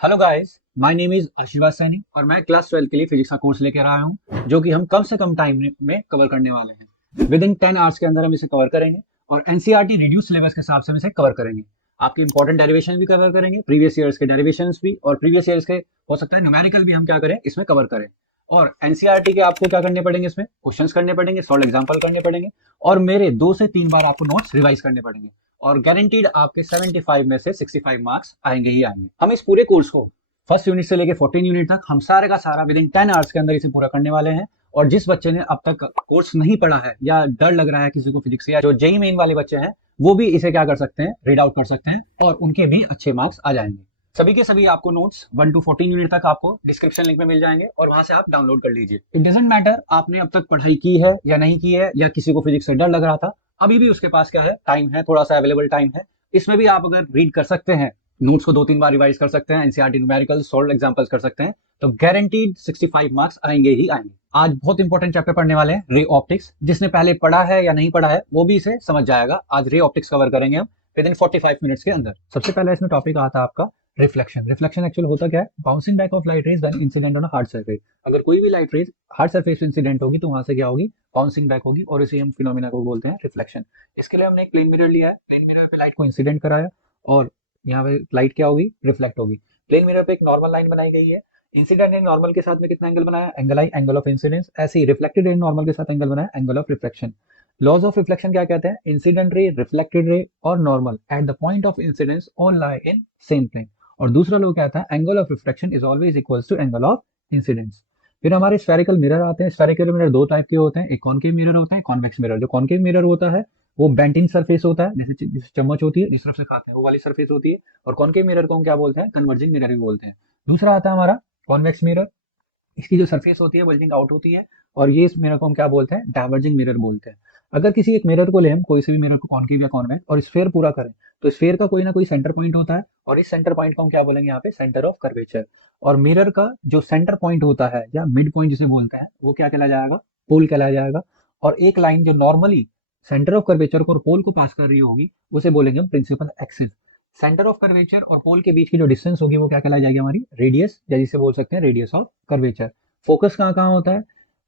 Hello guys, my name is आशीर्वाद सैनी और मैं क्लास 12 के लिए फिजिक्स का कोर्स लेकर आया हूं जो कि हम कम से कम टाइम में कवर करने वाले हैं। विद इन 10 आवर्स के अंदर हम इसे कवर करेंगे और एनसीईआरटी रिड्यूस सिलेबस के हिसाब से हम इसे कवर करेंगे। आपके इंपॉर्टेंट डेरिवेशन भी कवर करेंगे, प्रीवियस ईयर्स के डेरिवेशंस भी, और प्रीवियस ईयर्स के हो सकता है न्यूमेरिकल भी हम क्या करें इसमें कवर करें। और एनसीईआरटी के आपको क्या करने पड़ेंगे, इसमें क्वेश्चंस करने पड़ेंगे, सॉल्व एग्जांपल करने पड़ेंगे और मेरे 2 से 3 बार आपको नोट्स रिवाइज करने पड़ेंगे। और गारंटीड आपके 75 में से 65 मार्क्स आएंगे ही आएंगे। हम इस पूरे कोर्स को फर्स्ट यूनिट से लेके 14 यूनिट तक हम सारे का सारा विद इन 10 आवर्स के अंदर इसे पूरा करने वाले हैं। और जिस बच्चे ने अब तक कोर्स नहीं पढ़ा है या डर लग रहा है किसी को फिजिक्स, या जो जेई मेन वाले बच्चे हैं, वो भी इसे क्या कर सकते हैं, रीड आउट कर सकते हैं और उनके भी अच्छे मार्क्स आ जाएंगे। सभी के सभी आपको नोट्स 1 to 14 यूनिट तक आपको डिस्क्रिप्शन लिंक में मिल जाएंगे और वहां से आप डाउनलोड कर लीजिए। इट डजंट मैटर आपने अब तक पढ़ाई की है या नहीं की है, या किसी को फिजिक्स से डर लग रहा था, अभी भी उसके पास क्या है, टाइम है, थोड़ा सा अवेलेबल टाइम है। इसमें भी आप अगर रीड कर सकते हैं, नोट्स को 2-3 बार रिवाइज कर सकते हैं, एनसीईआरटी न्यूमेरिकल सॉल्व एग्जांपल्स कर सकते हैं, तो गारंटीड 65 मार्क्स आएंगे ही आएंगे। आज बहुत इंपॉर्टेंट चैप्टर पढ़ने वाले हैं, रे ऑप्टिक्स। जिसने पहले पढ़ा है या नहीं पढ़ा है वो भी इसे समझ जाएगा। आज रे ऑप्टिक्स कवर करेंगे हम विद इन 45 मिनट्स के अंदर। सबसे पहले इसमें टॉपिक आता है आपका रिफ्लेक्शन। रिफ्लेक्शन एक्चुअल होता क्या है? Bouncing back of light rays when incident on a hard surface. अगर कोई भी लाइट रेज हार्ड सरफेस पे इंसिडेंट होगी तो वहां से क्या होगी, बाउंसिंग बैक होगी, और इसे हम फिनोमेना को बोलते हैं रिफ्लेक्शन। इसके लिए हमने एक प्लेन मिरर लिया है, प्लेन मिरर पे लाइट को इंसिडेंट कराया और यहाँ पे लाइट क्या होगी, रिफ्लेक्ट होगी। प्लेन मिरर पे एक नॉर्मल लाइन बनाई गई है। इंसिडेंट रे नॉर्मल के साथ में कितना एंगल बनाया, angle i, angle of incidence. ऐसे ही रिफ्लेक्टेड रे नॉर्मल के साथ एंगल बनाया, angle of reflection. Laws of reflection क्या कहते हैं? इंसिडेंट रे, रिफ्लेक्टेड रे और normal at the point of incidence all lie in same plane. और दूसरा लॉ क्या था? Angle of reflection is always equals to angle of incidence. फिर हमारे स्फेरिकल मिरर आते हैं। स्फेरिकल मिरर दो टाइप के होते हैं, एक कॉनकेव मिरर होता है, कॉन्वेक्स मिरर। जो कॉनकेव मिरर होता है वो बेंटिंग सरफेस होता है, जैसे चम्मच होती है, जिस तरफ से खाते हैं वो वाली सरफेस होती है। और कॉनकेव मिरर को हम क्या बोलते हैं? कन्वर्जिंग मिरर भी बोलते हैं। दूसरा आता है हमारा कॉन्वेक्स मिरर। इसकी जो सरफेस होती है बल्जिंग आउट होती है, और ये इस मिरर को हम क्या बोलते हैं? डाइवर्जिंग मिरर बोलते हैं। अगर किसी एक मिरर को ले, हम कोई से भी मिरर को, कॉनकेव या कॉन्वेक्स, और स्फेयर पूरा करें, तो स्फेयर का कोई ना कोई सेंटर पॉइंट होता है, और इस सेंटर पॉइंट को हम क्या बोलेंगे यहाँ पे? Centre of curvature. और मिरर का जो सेंटर पॉइंट होता है या मिड पॉइंट जिसे बोलते हैं, वो क्या कहला जाएगा? पोल कहला जाएगा। और एक लाइन जो नॉर्मली सेंटर ऑफ कर्वेचर को और पोल को पास कर रही होगी उसे बोलेंगे हम principal axis. Centre of curvature और पोल के बीच की जो डिस्टेंस होगी वो क्या कहलाई जाएगी? हमारी रेडियस, या जिसे बोल सकते हैं रेडियस ऑफ कर्वेचर। फोकस कहाँ कहाँ होता है?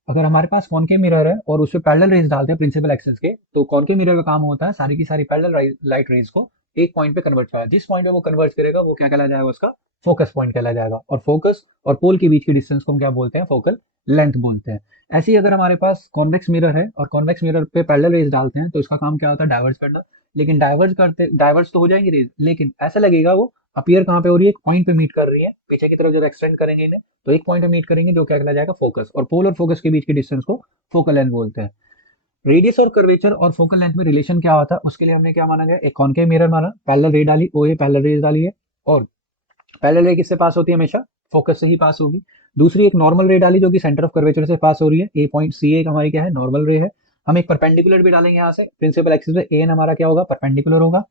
अगर हमारे पास कॉनकेव मिरर है और उसपे पैरेलल रेज डालते हैं प्रिंसिपल एक्सिस के, तो कॉनकेव मिरर का काम होता है सारी की सारी पैरेलल लाइट रेज को एक पॉइंट पे कन्वर्ट करा। जिस पॉइंट पे वो कन्वर्ट करेगा वो क्या कहला जाएगा? उसका फोकस पॉइंट कहला जाएगा। और फोकस और पोल के बीच की डिस्टेंस को हम क्या बोलते हैं? फोकल लेंथ बोलते हैं। ऐसे ही अगर हमारे पास कॉन्वेक्स मिरर है और कॉन्वेक्स मिरर पे पैरेलल रेज डालते हैं, तो इसका काम क्या होता है? डाइवर्ज करना। लेकिन डाइवर्ज तो हो जाएंगी रेज, लेकिन ऐसा लगेगा वो अपीयर कहाँ पे हो रही है? एक पॉइंट पे मीट कर रही है। पीछे की तरफ जब एक्सटेंड करेंगे इन्हें तो एक पॉइंट पे मीट करेंगे, जो क्या कहला जाएगा? फोकस। और पोल और फोकस के बीच की डिस्टेंस को फोकल लेंथ बोलते हैं। रेडियस और कर्वेचर और फोकल लेंथ में रिलेशन क्या होता है उसके लिए हमने क्या माना गया? एक कॉनकेव मिरर माना, पैरेलल रे डाली, ओ ए पैरेलल रेज डाली है, और पैरेलल रे किससे पास होती है? हमेशा फोकस से ही पास होगी। दूसरी एक नॉर्मल रे डाली जो कि सेंटर ऑफ कर्वेचर से पास हो रही है, ए पॉइंट सी ए हमारी क्या है? नॉर्मल रे है। हम एक परपेंडिकुलर भी डालेंगे यहाँ से प्रिंसिपल एक्सिस पे, एन हमारा क्या होगा? परपेंडिकुलर होगा।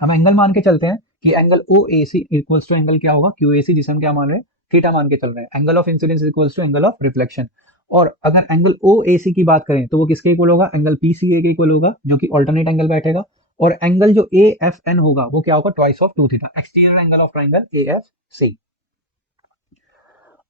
हम एंगल मान के चलते हैं कि angle O A C equals to angle क्या होगा? क्यू ए सी, जिसे हम क्या मान रहे हैं? थीटा मान के चल रहे हैं। Angle of incidence equals to angle of reflection. और अगर एंगल ओ ए सी की बात करें तो वो किसके इक्वल होगा? एंगल पी सी ए के इक्वल होगा, जो कि ऑल्टरनेट एंगल बैठेगा। और एंगल जो ए एफ एन होगा वो क्या होगा? Twice of two theta, exterior angle of triangle A F C.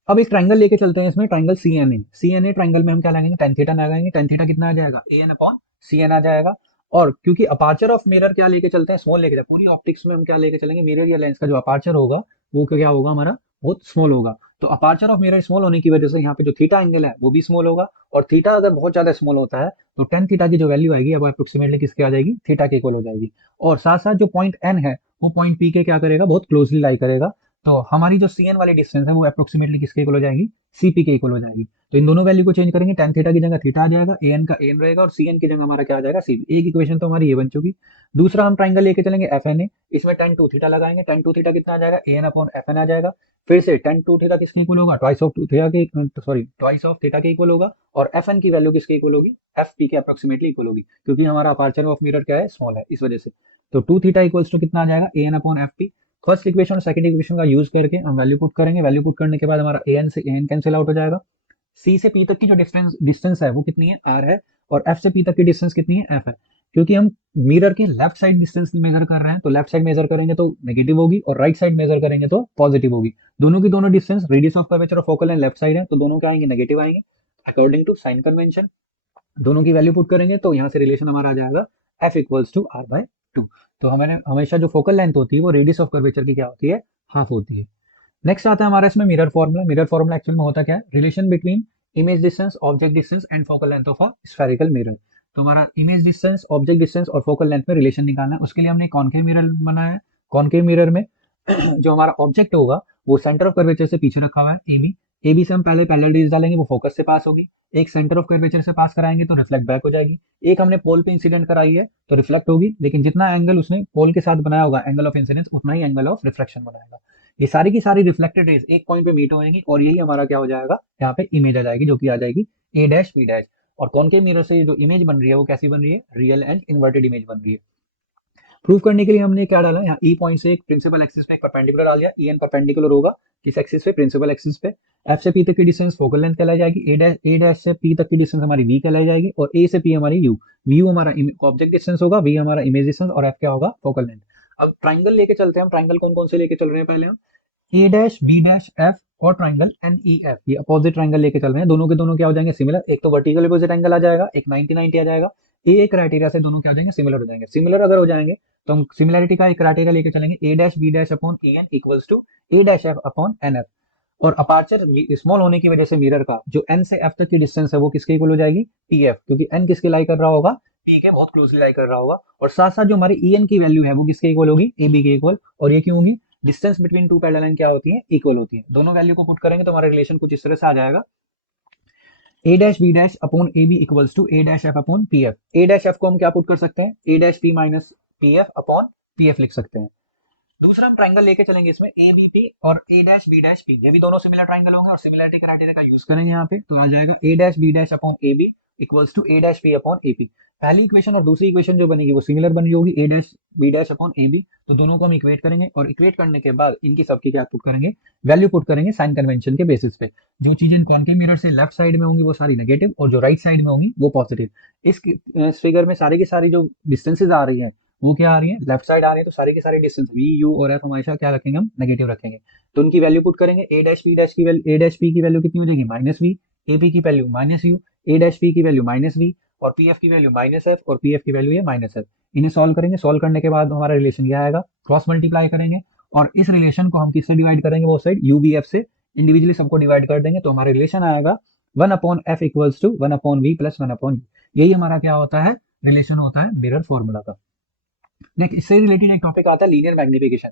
अब एक ट्राइंगल लेके चलते हैं, इसमें triangle C N A. C N A triangle में हम क्या लगाएंगे? टेन थीटा लगाएंगे। टेन थीटा कितना आ जाएगा? A N upon C N आ जाएगा। और क्योंकि अपार्चर ऑफ मिरर क्या लेके चलते हैं? स्मॉल लेके चलते हैं। पूरी ऑप्टिक्स में हम क्या लेके चलेंगे? मिरर या लेंस का जो अपार्चर होगा वो क्या होगा? हमारा बहुत स्मॉल होगा। तो अपार्चर ऑफ मिरर स्मॉल होने की वजह से यहाँ पे जो थीटा एंगल है वो भी स्मॉल होगा। और थीटा अगर बहुत ज्यादा स्मॉल होता है तो टेन थीटा की जो वैल्यू आएगी अब अप्रोक्सीमेटली किसके आ जाएगी? थीटा के इक्वल हो जाएगी। और साथ साथ जो पॉइंट एन है वो पॉइंट पी के क्या करेगा? बहुत क्लोजली लाई करेगा। तो हमारी जो सी एन वाली डिस्टेंस है वो अप्रोक्सीमेटली किसके इक्वल हो जाएगी? सीपी के इक्वल हो जाएगी। तो इन दोनों वैल्यू को चेंज करेंगे, टेन थीटा की जगह थीटा आ जाएगा, ए एन का एन रहेगा, और सी एन की जगह हमारा क्या आ जाएगा? सीपी। एक इक्वेशन तो हमारी ये बन चुकी। दूसरा हम ट्राइंगल लेके चलेंगे एफ एन ए। इसमें टेन टू थीटा लगाएंगे। टेन टू थीटा कितना आ जाएगा? A N upon F N आ जाएगा। फिर से टेन टू थीटा किसके इक्वल होगा? ट्वाइस ऑफ थीटा के, सॉरी ट्वाइस ऑफ थीटा के इक्वल होगा। और एफ एन की वैल्यू किसके इक्वल होगी? एफ पी के अप्रोक्सीमेटली इक्वल होगी, क्योंकि हमारा अपार्चर ऑफ मिरर क्या है? स्मॉल है, इस वजह से। तो टू थीटा इक्वल्स टू कितना आ जाएगा? A N upon F P. First equation और सेकंड इक्वेशन का यूज करके हम वैल्यू पुट करेंगे। वैल्यू पुट करने के बाद हमारा ए एन से ए एन कैंसिल आउट हो जाएगा। सी से पी तक की जो डिस्टेंस है वो कितनी है? आर है। और एफ से पी तक की डिस्टेंस कितनी है? एफ है। क्योंकि हम मिरर के लेफ्ट साइड डिस्टेंस मेजर कर रहे हैं, तो लेफ्ट साइड मेजर करेंगे तो नेगेटिव होगी और राइट साइड मेजर करेंगे तो पॉजिटिव होगी। दोनों की दोनों डिस्टेंस रेडियस ऑफ कर्वेचर और फोकल लेंथ लेफ्ट साइड है, तो दोनों क्या आएंगे, नेगेटिव आएंगे। अकॉर्डिंग टू साइन कन्वेंशन दोनों की वैल्यू पुट करेंगे तो यहाँ से रिलेशन हमारा आ जाएगा F equals to R by two. तो हमारे हमेशा जो फोकल लेंथ होती है वो रेडियस ऑफ कर्वेचर की क्या होती है, हाफ होती है। नेक्स्ट आता है हमारा इसमें mirror formula. Mirror formula actual में होता क्या है, relation between image distance, object distance and focal length of a spherical mirror. तो हमारा इमेज डिस्टेंस, ऑब्जेक्ट डिस्टेंस और फोकल लेंथ में रिलेशन निकालना है। उसके लिए हमने कॉनकेव मिरर बनाया है। कॉनकेव मिरर में जो हमारा ऑब्जेक्ट होगा वो सेंटर ऑफ कर्वेचर से पीछे रखा हुआ है, एबी। एबी से हम पहले पैरेलल रेज डालेंगे, वो फोकस से पास होगी। एक सेंटर ऑफ कर्वेचर से पास कराएंगे तो रिफ्लेक्ट बैक हो जाएगी। एक हमने पोल पे इंसिडेंट कराई है तो रिफ्लेक्ट होगी, लेकिन जितना एंगल उसने पोल के साथ बनाया होगा एंगल ऑफ इंसिडेंस, उतना ही एंगल ऑफ रिफ्लेक्शन बनाएगा। ये सारी की सारी रिफ्लेक्टेड रेज एक पॉइंट पे मीट होंगी और यही हमारा क्या हो जाएगा, यहाँ पे इमेज आ जाएगी, जो कि आ जाएगी ए डैश बी डैश। और कॉनकेव मिरर से जो इमेज बन रही है वो कैसी बन रही है, रियल एंड इन्वर्टेड इमेज बन रही है। प्रूव करने के लिए हमने क्या डाला, यहाँ ई पॉइंट से एक प्रिंसिपल एक्सिस पे एक परपेंडिकुलर डाल दिया। ई एन परपेंडिकुलर होगा किस एक्सिस पे, प्रिंसिपल एक्सिस पे। एफ से पी तक की डिस्टेंस फोकल लेंथ कहलाई जाएगी। ए डैश से पी तक की डिस्टेंस हमारी वी कहलाई जाएगी और ए से पी हमारी यू। वी यू हमारा ऑब्जेक्ट डिस्टेंस होगा, वी हमारा इमेज डिस्टेंस और एफ क्या होगा, फोकल लेंथ। अब ट्राइंगल लेके चलते हैं हम। ट्राइंगल कौन कौन से लेके चल रहे हैं पहले हम, ए डैश बी डैश एफ और ट्राइंगल एन ई एफ, ये अपोजिट ट्राइंगल लेके चल रहे हैं। दोनों के दोनों क्या हो जाएंगे, सिमिलर। एक तो वर्टिकल अपोजिट एंगल आ जाएगा, एक 90-90 आ जाएगा। ये क्राइटेरिया से दोनों क्या हो जाएंगे, सिमिलर हो जाएंगे। सिमिलर अगर हो जाएंगे तो हम सिमिलरिटी का एक क्राइटेरिया लेके चलेंगे, A dash B dash upon A N equals to A dash F upon N F. और अपार्चर स्मॉल होने की वजह से मिरर का जो एन से एफ तक की डिस्टेंस है वो किसके इक्वल हो जाएगी, पी एफ, क्योंकि एन किसके लाई कर रहा होगा, पी के बहुत क्लोजली लाई कर रहा होगा। और साथ साथ जो हमारी ई एन की वैल्यू है वो किसके इक्वल होगी, ए बी के इक्वल। और ये क्यों होगी, distance between two parallel line क्या होती है, इक्वल होती है। दोनों वैल्यू को पुट करेंगे तो हमारा रिलेशन कुछ इस तरह से आ जाएगा, A dash B dash upon A B equals to A dash F upon P F. A dash F को हम क्या पुट कर सकते हैं, A dash P minus P F upon P F लिख सकते हैं। दूसरा हम ट्राइंगल लेके चलेंगे इसमें, ए बी पी और A dash B dash P, ये भी दोनों सिमिलर ट्राइंगल होंगे और सिमिलरिटी क्राइटेरिया का यूज करेंगे यहाँ पे। तो आ जाएगा A dash B dash upon A B equals to A dash P upon A P. पहली इक्वेशन और दूसरी इक्वेशन जो बनेगी वो सिमिलर बनी होगी, A dash B dash upon A B. तो दोनों को हम इक्वेट करेंगे और इक्वेट करने के बाद इनकी सबकी क्या पुट करेंगे, वैल्यू पुट करेंगे साइन कन्वेंशन के बेसिस पे। जो चीजें कॉनकेव मिरर से लेफ्ट साइड में होंगी वो सारी नेगेटिव और जो राइट साइड में होंगी वो पॉजिटिव। इस फिगर में सारी की सारी जो डिस्टेंसेज आ रही है वो क्या आ रही है, लेफ्ट साइड आ रही है। तो सारी की सारी डिस्टेंस वी यू और एफ हमेशा क्या रखेंगे, हम नेगेटिव रखेंगे। तो उनकी वैल्यू पुट करेंगे, ए डैश पी डैश की वैल्यू, ए डैश पी की वैल्यू कितनी हो जाएगी, माइनस वी। ए पी की value minus you, A dash P की वैल्यू माइनस वी और पी एफ की वैल्यू माइनस एफ और पी एफ की वैल्यू है माइनस एफ। इन्हें सॉल्व करेंगे, सॉल्व करने के बाद हमारा रिलेशन क्या आएगा, क्रॉस मल्टीप्लाई करेंगे और इस रिलेशन को हम किससे डिवाइड करेंगे, वो साइड यू बी एफ से इंडिविजुअली सबको डिवाइड कर देंगे। तो हमारा रिलेशन आएगा 1 upon F equals to 1 upon v plus 1 upon u. यही हमारा क्या होता है, रिलेशन होता है मिरर फॉर्मूला का। नेक्स्ट इससे रिलेटेड एक टॉपिक आता है लीनियर मैग्निफिकेशन।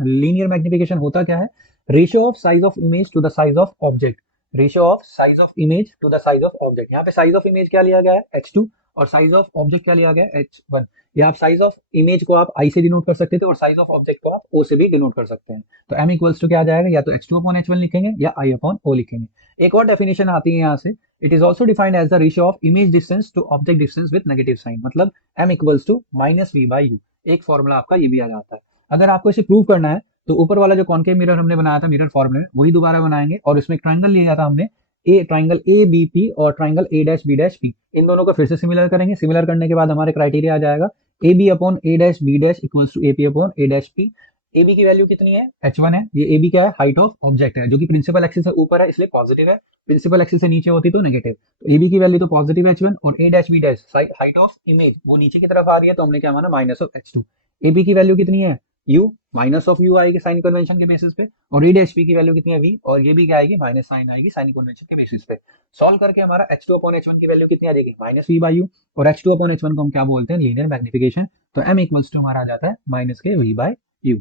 लीनियर मैग्निफिकेशन होता क्या है, ratio of size of image to the size of object. Ratio of size of image to the size of object. यहाँ पे साइज ऑफ इमेज क्या लिया गया है, h2 और साइज ऑफ ऑब्जेक्ट क्या लिया गया है, h1। या आप साइज ऑफ इमेज को आप i से डिनोट कर सकते थे और साइज ऑफ ऑब्जेक्ट को आप o से भी डिनोट कर सकते हैं। तो m इक्वल्स टू क्या आ जाएगा, या तो h2 अपॉन h1 लिखेंगे या i अपॉन o लिखेंगे। एक और डेफिनेशन आती है यहाँ से, it is also defined as the ratio of image distance to object distance with negative sign, मतलब m equals to minus v by u. एक फॉर्मूला आपका ये भी आ जाता है। अगर आपको इसे प्रूव करना है तो ऊपर वाला जो कॉनकेव मिरर हमने बनाया था मिरर फॉर्मूला वही दोबारा बनाएंगे और इसमें ट्राइंगल लिया था हमने, A triangle A B P और triangle A dash B dash P. इन दोनों को फिर से सिमिलर करेंगे। सिमिलर करने के बाद हमारे क्राइटेरिया आ जाएगा, A B upon A dash B dash equals to A P upon A dash P. A B की वैल्यू कितनी है, h1 है। ये ए बी क्या है, हाइट ऑफ ऑब्जेक्ट है, जो कि प्रिंसिपल एक्सिस से ऊपर है इसलिए पॉजिटिव है, प्रिंसिपल एक्सिस से नीचे होती तो नेगेटिव। तो ए बी की वैल्यू तो पॉजिटिव h1 और A dash B dash height of image वो नीचे की तरफ आ रही है तो हमने क्या माना, minus of h2। A B की वैल्यू कितनी है, u, माइनस ऑफ u आएगी साइन कन्वेंशन के बेसिस पे। और ए डैश पी की वैल्यू कितनी है, v, और ये भी क्या आएगी, माइनस साइन आएगी साइन कन्वेंशन के बेसिस पे। सॉल्व करके हमारा h2 अपॉन h1 की वैल्यू कितनी आ जाएगी, माइनस v बाई यू। और h2 अपॉन h1 को हम क्या बोलते हैं, लीनियर मैग्निफिकेशन। तो m इक्वल्स टू हमारा आ जाता है माइनस के v बाई यू।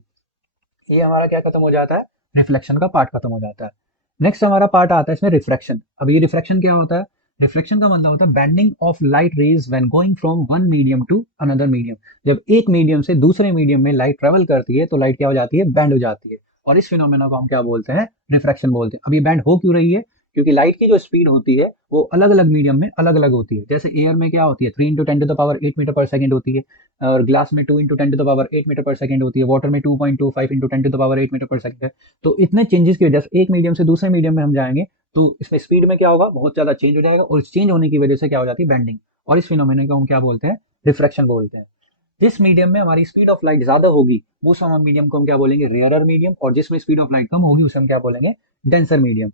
ये हमारा क्या खत्म हो जाता है, रिफ्लेक्शन का पार्ट खत्म हो जाता है। नेक्स्ट हमारा पार्ट आता है इसमें रिफ्रैक्शन। अब ये रिफ्रैक्शन क्या होता है, रिफ्लेक्शन का मतलब होता है bending of light rays when going from one medium to another medium. जब एक मीडियम से दूसरे मीडियम में लाइट ट्रेवल करती है तो लाइट क्या हो जाती है, बैंड हो जाती है। और इस फिनोमेना को हम क्या बोलते हैं, रिफ्रैक्शन बोलते हैं। अब ये बैंड हो क्यों रही है, क्योंकि लाइट की जो स्पीड होती है वो अलग अलग मीडियम में अलग अलग होती है। जैसे एयर में क्या होती है, 3 into 10 to the power 8 metre पर सेकंड होती है, और ग्लास में 2 into 10 to the power 8 metre पर सेकंड होती है, वाटर में 2.25 into 10 to the power 8 metre पर सेकंड है। तो इतने चेंजेस की वजह से एक मीडियम से दूसरे मीडियम में हम जाएंगे तो इसमें स्पीड में क्या होगा, बहुत ज्यादा चेंज हो जाएगा और इस चेंज होने की वजह से क्या हो जाती है, बैंडिंग। और इस फिनोमेना को हम क्या बोलते हैं, रिफ्रैक्शन बोलते हैं। जिस मीडियम में हमारी स्पीड ऑफ लाइट ज्यादा होगी वो हम मीडियम को हम क्या बोलेंगे, रेयरर मीडियम, और जिसमें स्पीड ऑफ लाइट कम होगी उसे हम क्या बोलेंगे, डेंसर मीडियम।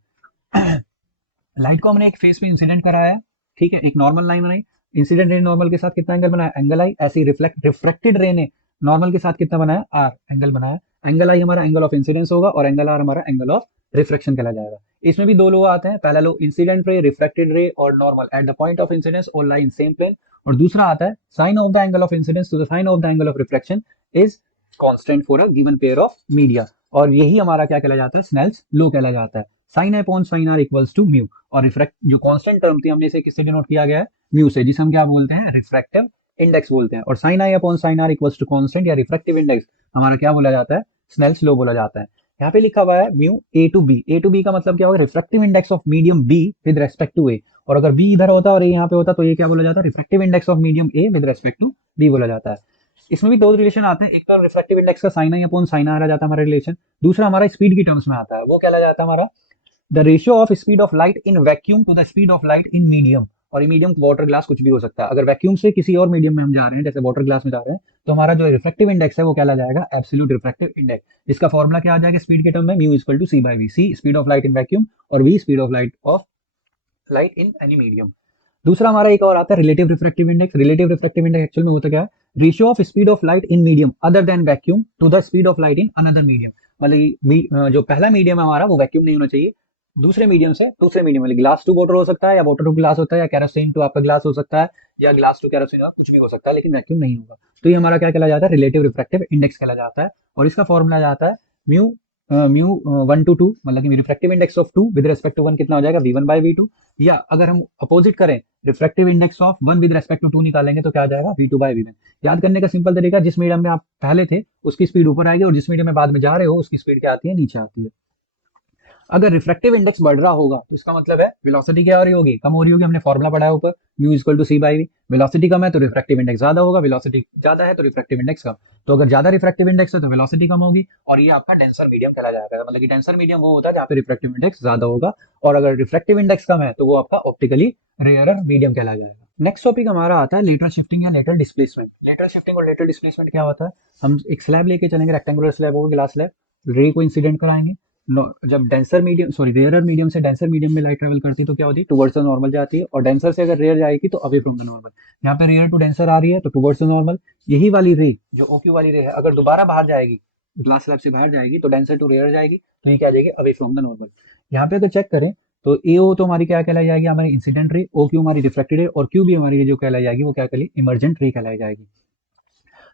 लाइट को हमने एक फेस में इंसिडेंट कराया, ठीक है, एक नॉर्मल लाइन बनाई, इंसिडेंट रे नॉर्मल के साथ कितना एंगल बनाया, एंगल आई, ऐसे ही रिफ्लेक्टेड रे ने नॉर्मल के साथ कितना बनाया, आर एंगल बनाया। एंगल आई हमारा एंगल ऑफ इंसिडेंस होगा और एंगल आर हमारा एंगल ऑफ रिफ्लेक्शन कहला जाएगा। इसमें भी दो लो आते हैं, पहला लो इंसिडेंट रे, रिफ्लेक्टेड रे और normal at the point of incidence और लाइन सेम प्लेन, और दूसरा आता है sine of the angle of incidence to the sine of the angle of reflection is constant for a given pair of media, और यही हमारा क्या कहला जाता है, स्नेल्स लो कहला जाता है। Sine upon sine are equals to mu, और रिफ्रैक्ट जो कांस्टेंट टर्म थी हमने इसे किससे डिनोट किया गया है, म्यू से, जिसे हम क्या बोलते हैं, रिफ्रैक्टिव इंडेक्स बोलते हैं। और sine I upon sine are equals to constant या रिफ्रैक्टिव इंडेक्स हमारा क्या बोला जाता है, स्नेल्स लो बोला जाता है। यहाँ पे लिखा हुआ है mu A to B, A to B का मतलब क्या होगा, refractive index of medium B with respect to A, और अगर बी इधर होता और ए यहाँ पे होता तो ये क्या बोला जाता है, refractive index of medium A with respect to B बोला जाता है। इसमें भी दो रिलेशन आते हैं, एक तो रिफ्रैक्टिव इंडेक्स का साइन आई अपॉन साइन आर आ जाता है हमारा रिलेशन, दूसरा हमारा स्पीड की टर्म्स में आता है, वो क्या जाता है हमारा the ratio of speed of light in vacuum to the speed of light in medium. और ये मीडियम वाटर ग्लास कुछ भी हो सकता है, अगर वैक्यूम से किसी और मीडियम में हम जा रहे हैं जैसे वाटर ग्लास में जा रहे हैं तो हमारा जो रिफ्रैक्टिव इंडेक्स है वो क्या जाएगा, एब्सोल्यूट रिफ्रैक्टिव इंडेक्स, जिसका फॉर्मूला क्या आ जाएगा स्पीड के टर्म में, mu equal to C by V, C speed of light in vacuum और V speed of light in any medium. दूसरा हमारा एक और आता है relative refractive index. Relative refractive index actual में होता क्या है, ratio of speed of light in medium other than vacuum to the speed of light in another medium. मतलब जो पहला मीडियम है हमारा वो वैक्यूम नहीं होना चाहिए, दूसरे मीडियम से दूसरे मीडियम, मतलब ग्लास टू वाटर हो सकता है या वाटर टू ग्लास होता है या कैरोसिन टू आपका ग्लास हो सकता है या ग्लास टू कैरोसिन, कुछ भी हो सकता है, लेकिन वैक्यूम नहीं होगा। तो ये हमारा क्या कहला जाता है, रिलेटिव रिफ्रैक्टिव इंडेक्स कहला जाता है, और इसका फॉर्मूला जाता है म्यू म्यू 1 to 2, मतलब कि refractive index of 2 with respect to 1 कितना हो जाएगा, v1 by v2, या अगर हम अपोजिट करें refractive index of 1 with respect to 2 निकालेंगे तो क्या आ जाएगा, v2 by v1। याद करने का सिंपल तरीका, जिस मीडियम में आप पहले थे उसकी स्पीड ऊपर आएगी और जिस मीडियम में बाद में जा रहे हो उसकी स्पीड क्या आती है, नीचे आती है। अगर रिफ्रैक्टिव इंडेक्स बढ़ रहा होगा तो इसका मतलब है वेलोसिटी क्या हो रही होगी, कम हो रही होगी। हमने फॉर्मुला पढ़ा है ऊपर, mu equal to C by V, velocity कम है तो रिफ्रैक्टिव इंडेक्स ज्यादा होगा, वेलोसिटी ज्यादा है तो रिफ्रैक्टिव इंडेक्स कम। तो अगर ज्यादा रिफ्रैक्टिव इंडेक्स है तो वेलोसिटी कम होगी, और ये आपका डेंसर मीडियम कहला जाएगा। मतलब कि डेंसर मीडियम वो होता है जहाँ पे रिफ्रैक्टिव इंडेक्स ज्यादा होगा, और अगर रिफ्रैक्टिव इंडेक्स कम है तो वो आपका ऑप्टिकली रेयरर मीडियम कहला जाएगा। नेक्स्ट टॉपिक हमारा आता है लेटरल शिफ्टिंग या लेटरल डिस्प्लेसमेंट। लेटरल शिफ्टिंग और लेटरल डिस्प्लेसमेंट क्या होता है, हम एक स्लैब लेके चलेंगे, रेक्टेंगुलर स्लैब होगा, ग्लास स्लैब, रे को इंसिडेंट कराएंगे, जब डेंसर मीडियम रेयर मीडियम से डेंसर मीडियम में लाइट ट्रेवल करती है तो क्या होती है, टुवर्ड्स द नॉर्मल जाती है, और डेंसर से अगर रेयर जाएगी तो अवे फ्रॉम द नॉर्मल। यहाँ पे रेयर टू डेंसर आ रही है तो टुवर्ड्स द नॉर्मल। यही वाली रे जो ओक्यू वाली रे है अगर दोबारा बाहर जाएगी, ग्लास स्लैब से बाहर जाएगी तो डेंसर टू रेयर जाएगी, तो ये क्या आ जाएगी, अवे फ्रॉम द नॉर्मल। यहाँ पे अगर चेक करें तो ए ओ तो हमारी क्या कहलाई जाएगी, हमारी इंसिडेंट रे, ओ क्यू हमारी रिफ्लेक्टेड रे, और क्यू भी हमारी जो कहलाई जाएगी वो क्या कहलाई, इमर्जेंट रे कहलाई जाएगी।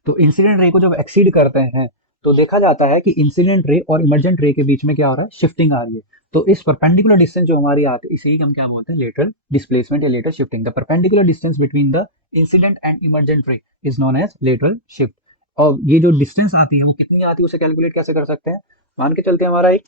तो इंसिडेंट रे को जब एक्सीड करते हैं तो देखा जाता है कि इंसिडेंट रे और इमर्जेंट रे के बीच में क्या हो रहा है, शिफ्टिंग आ रही है। तो इस परपेंडिकुलर डिस्टेंस जो हमारी आती है इसे ही हम क्या बोलते हैं, लेटरल डिस्प्लेसमेंट या lateral shifting. The perpendicular distance between the incident and emergent ray is known as lateral shift. और ये जो डिस्टेंस आती है वो कितनी आती है उसे कैलकुलेट कैसे कर सकते हैं, मान के चलते हैं हमारा एक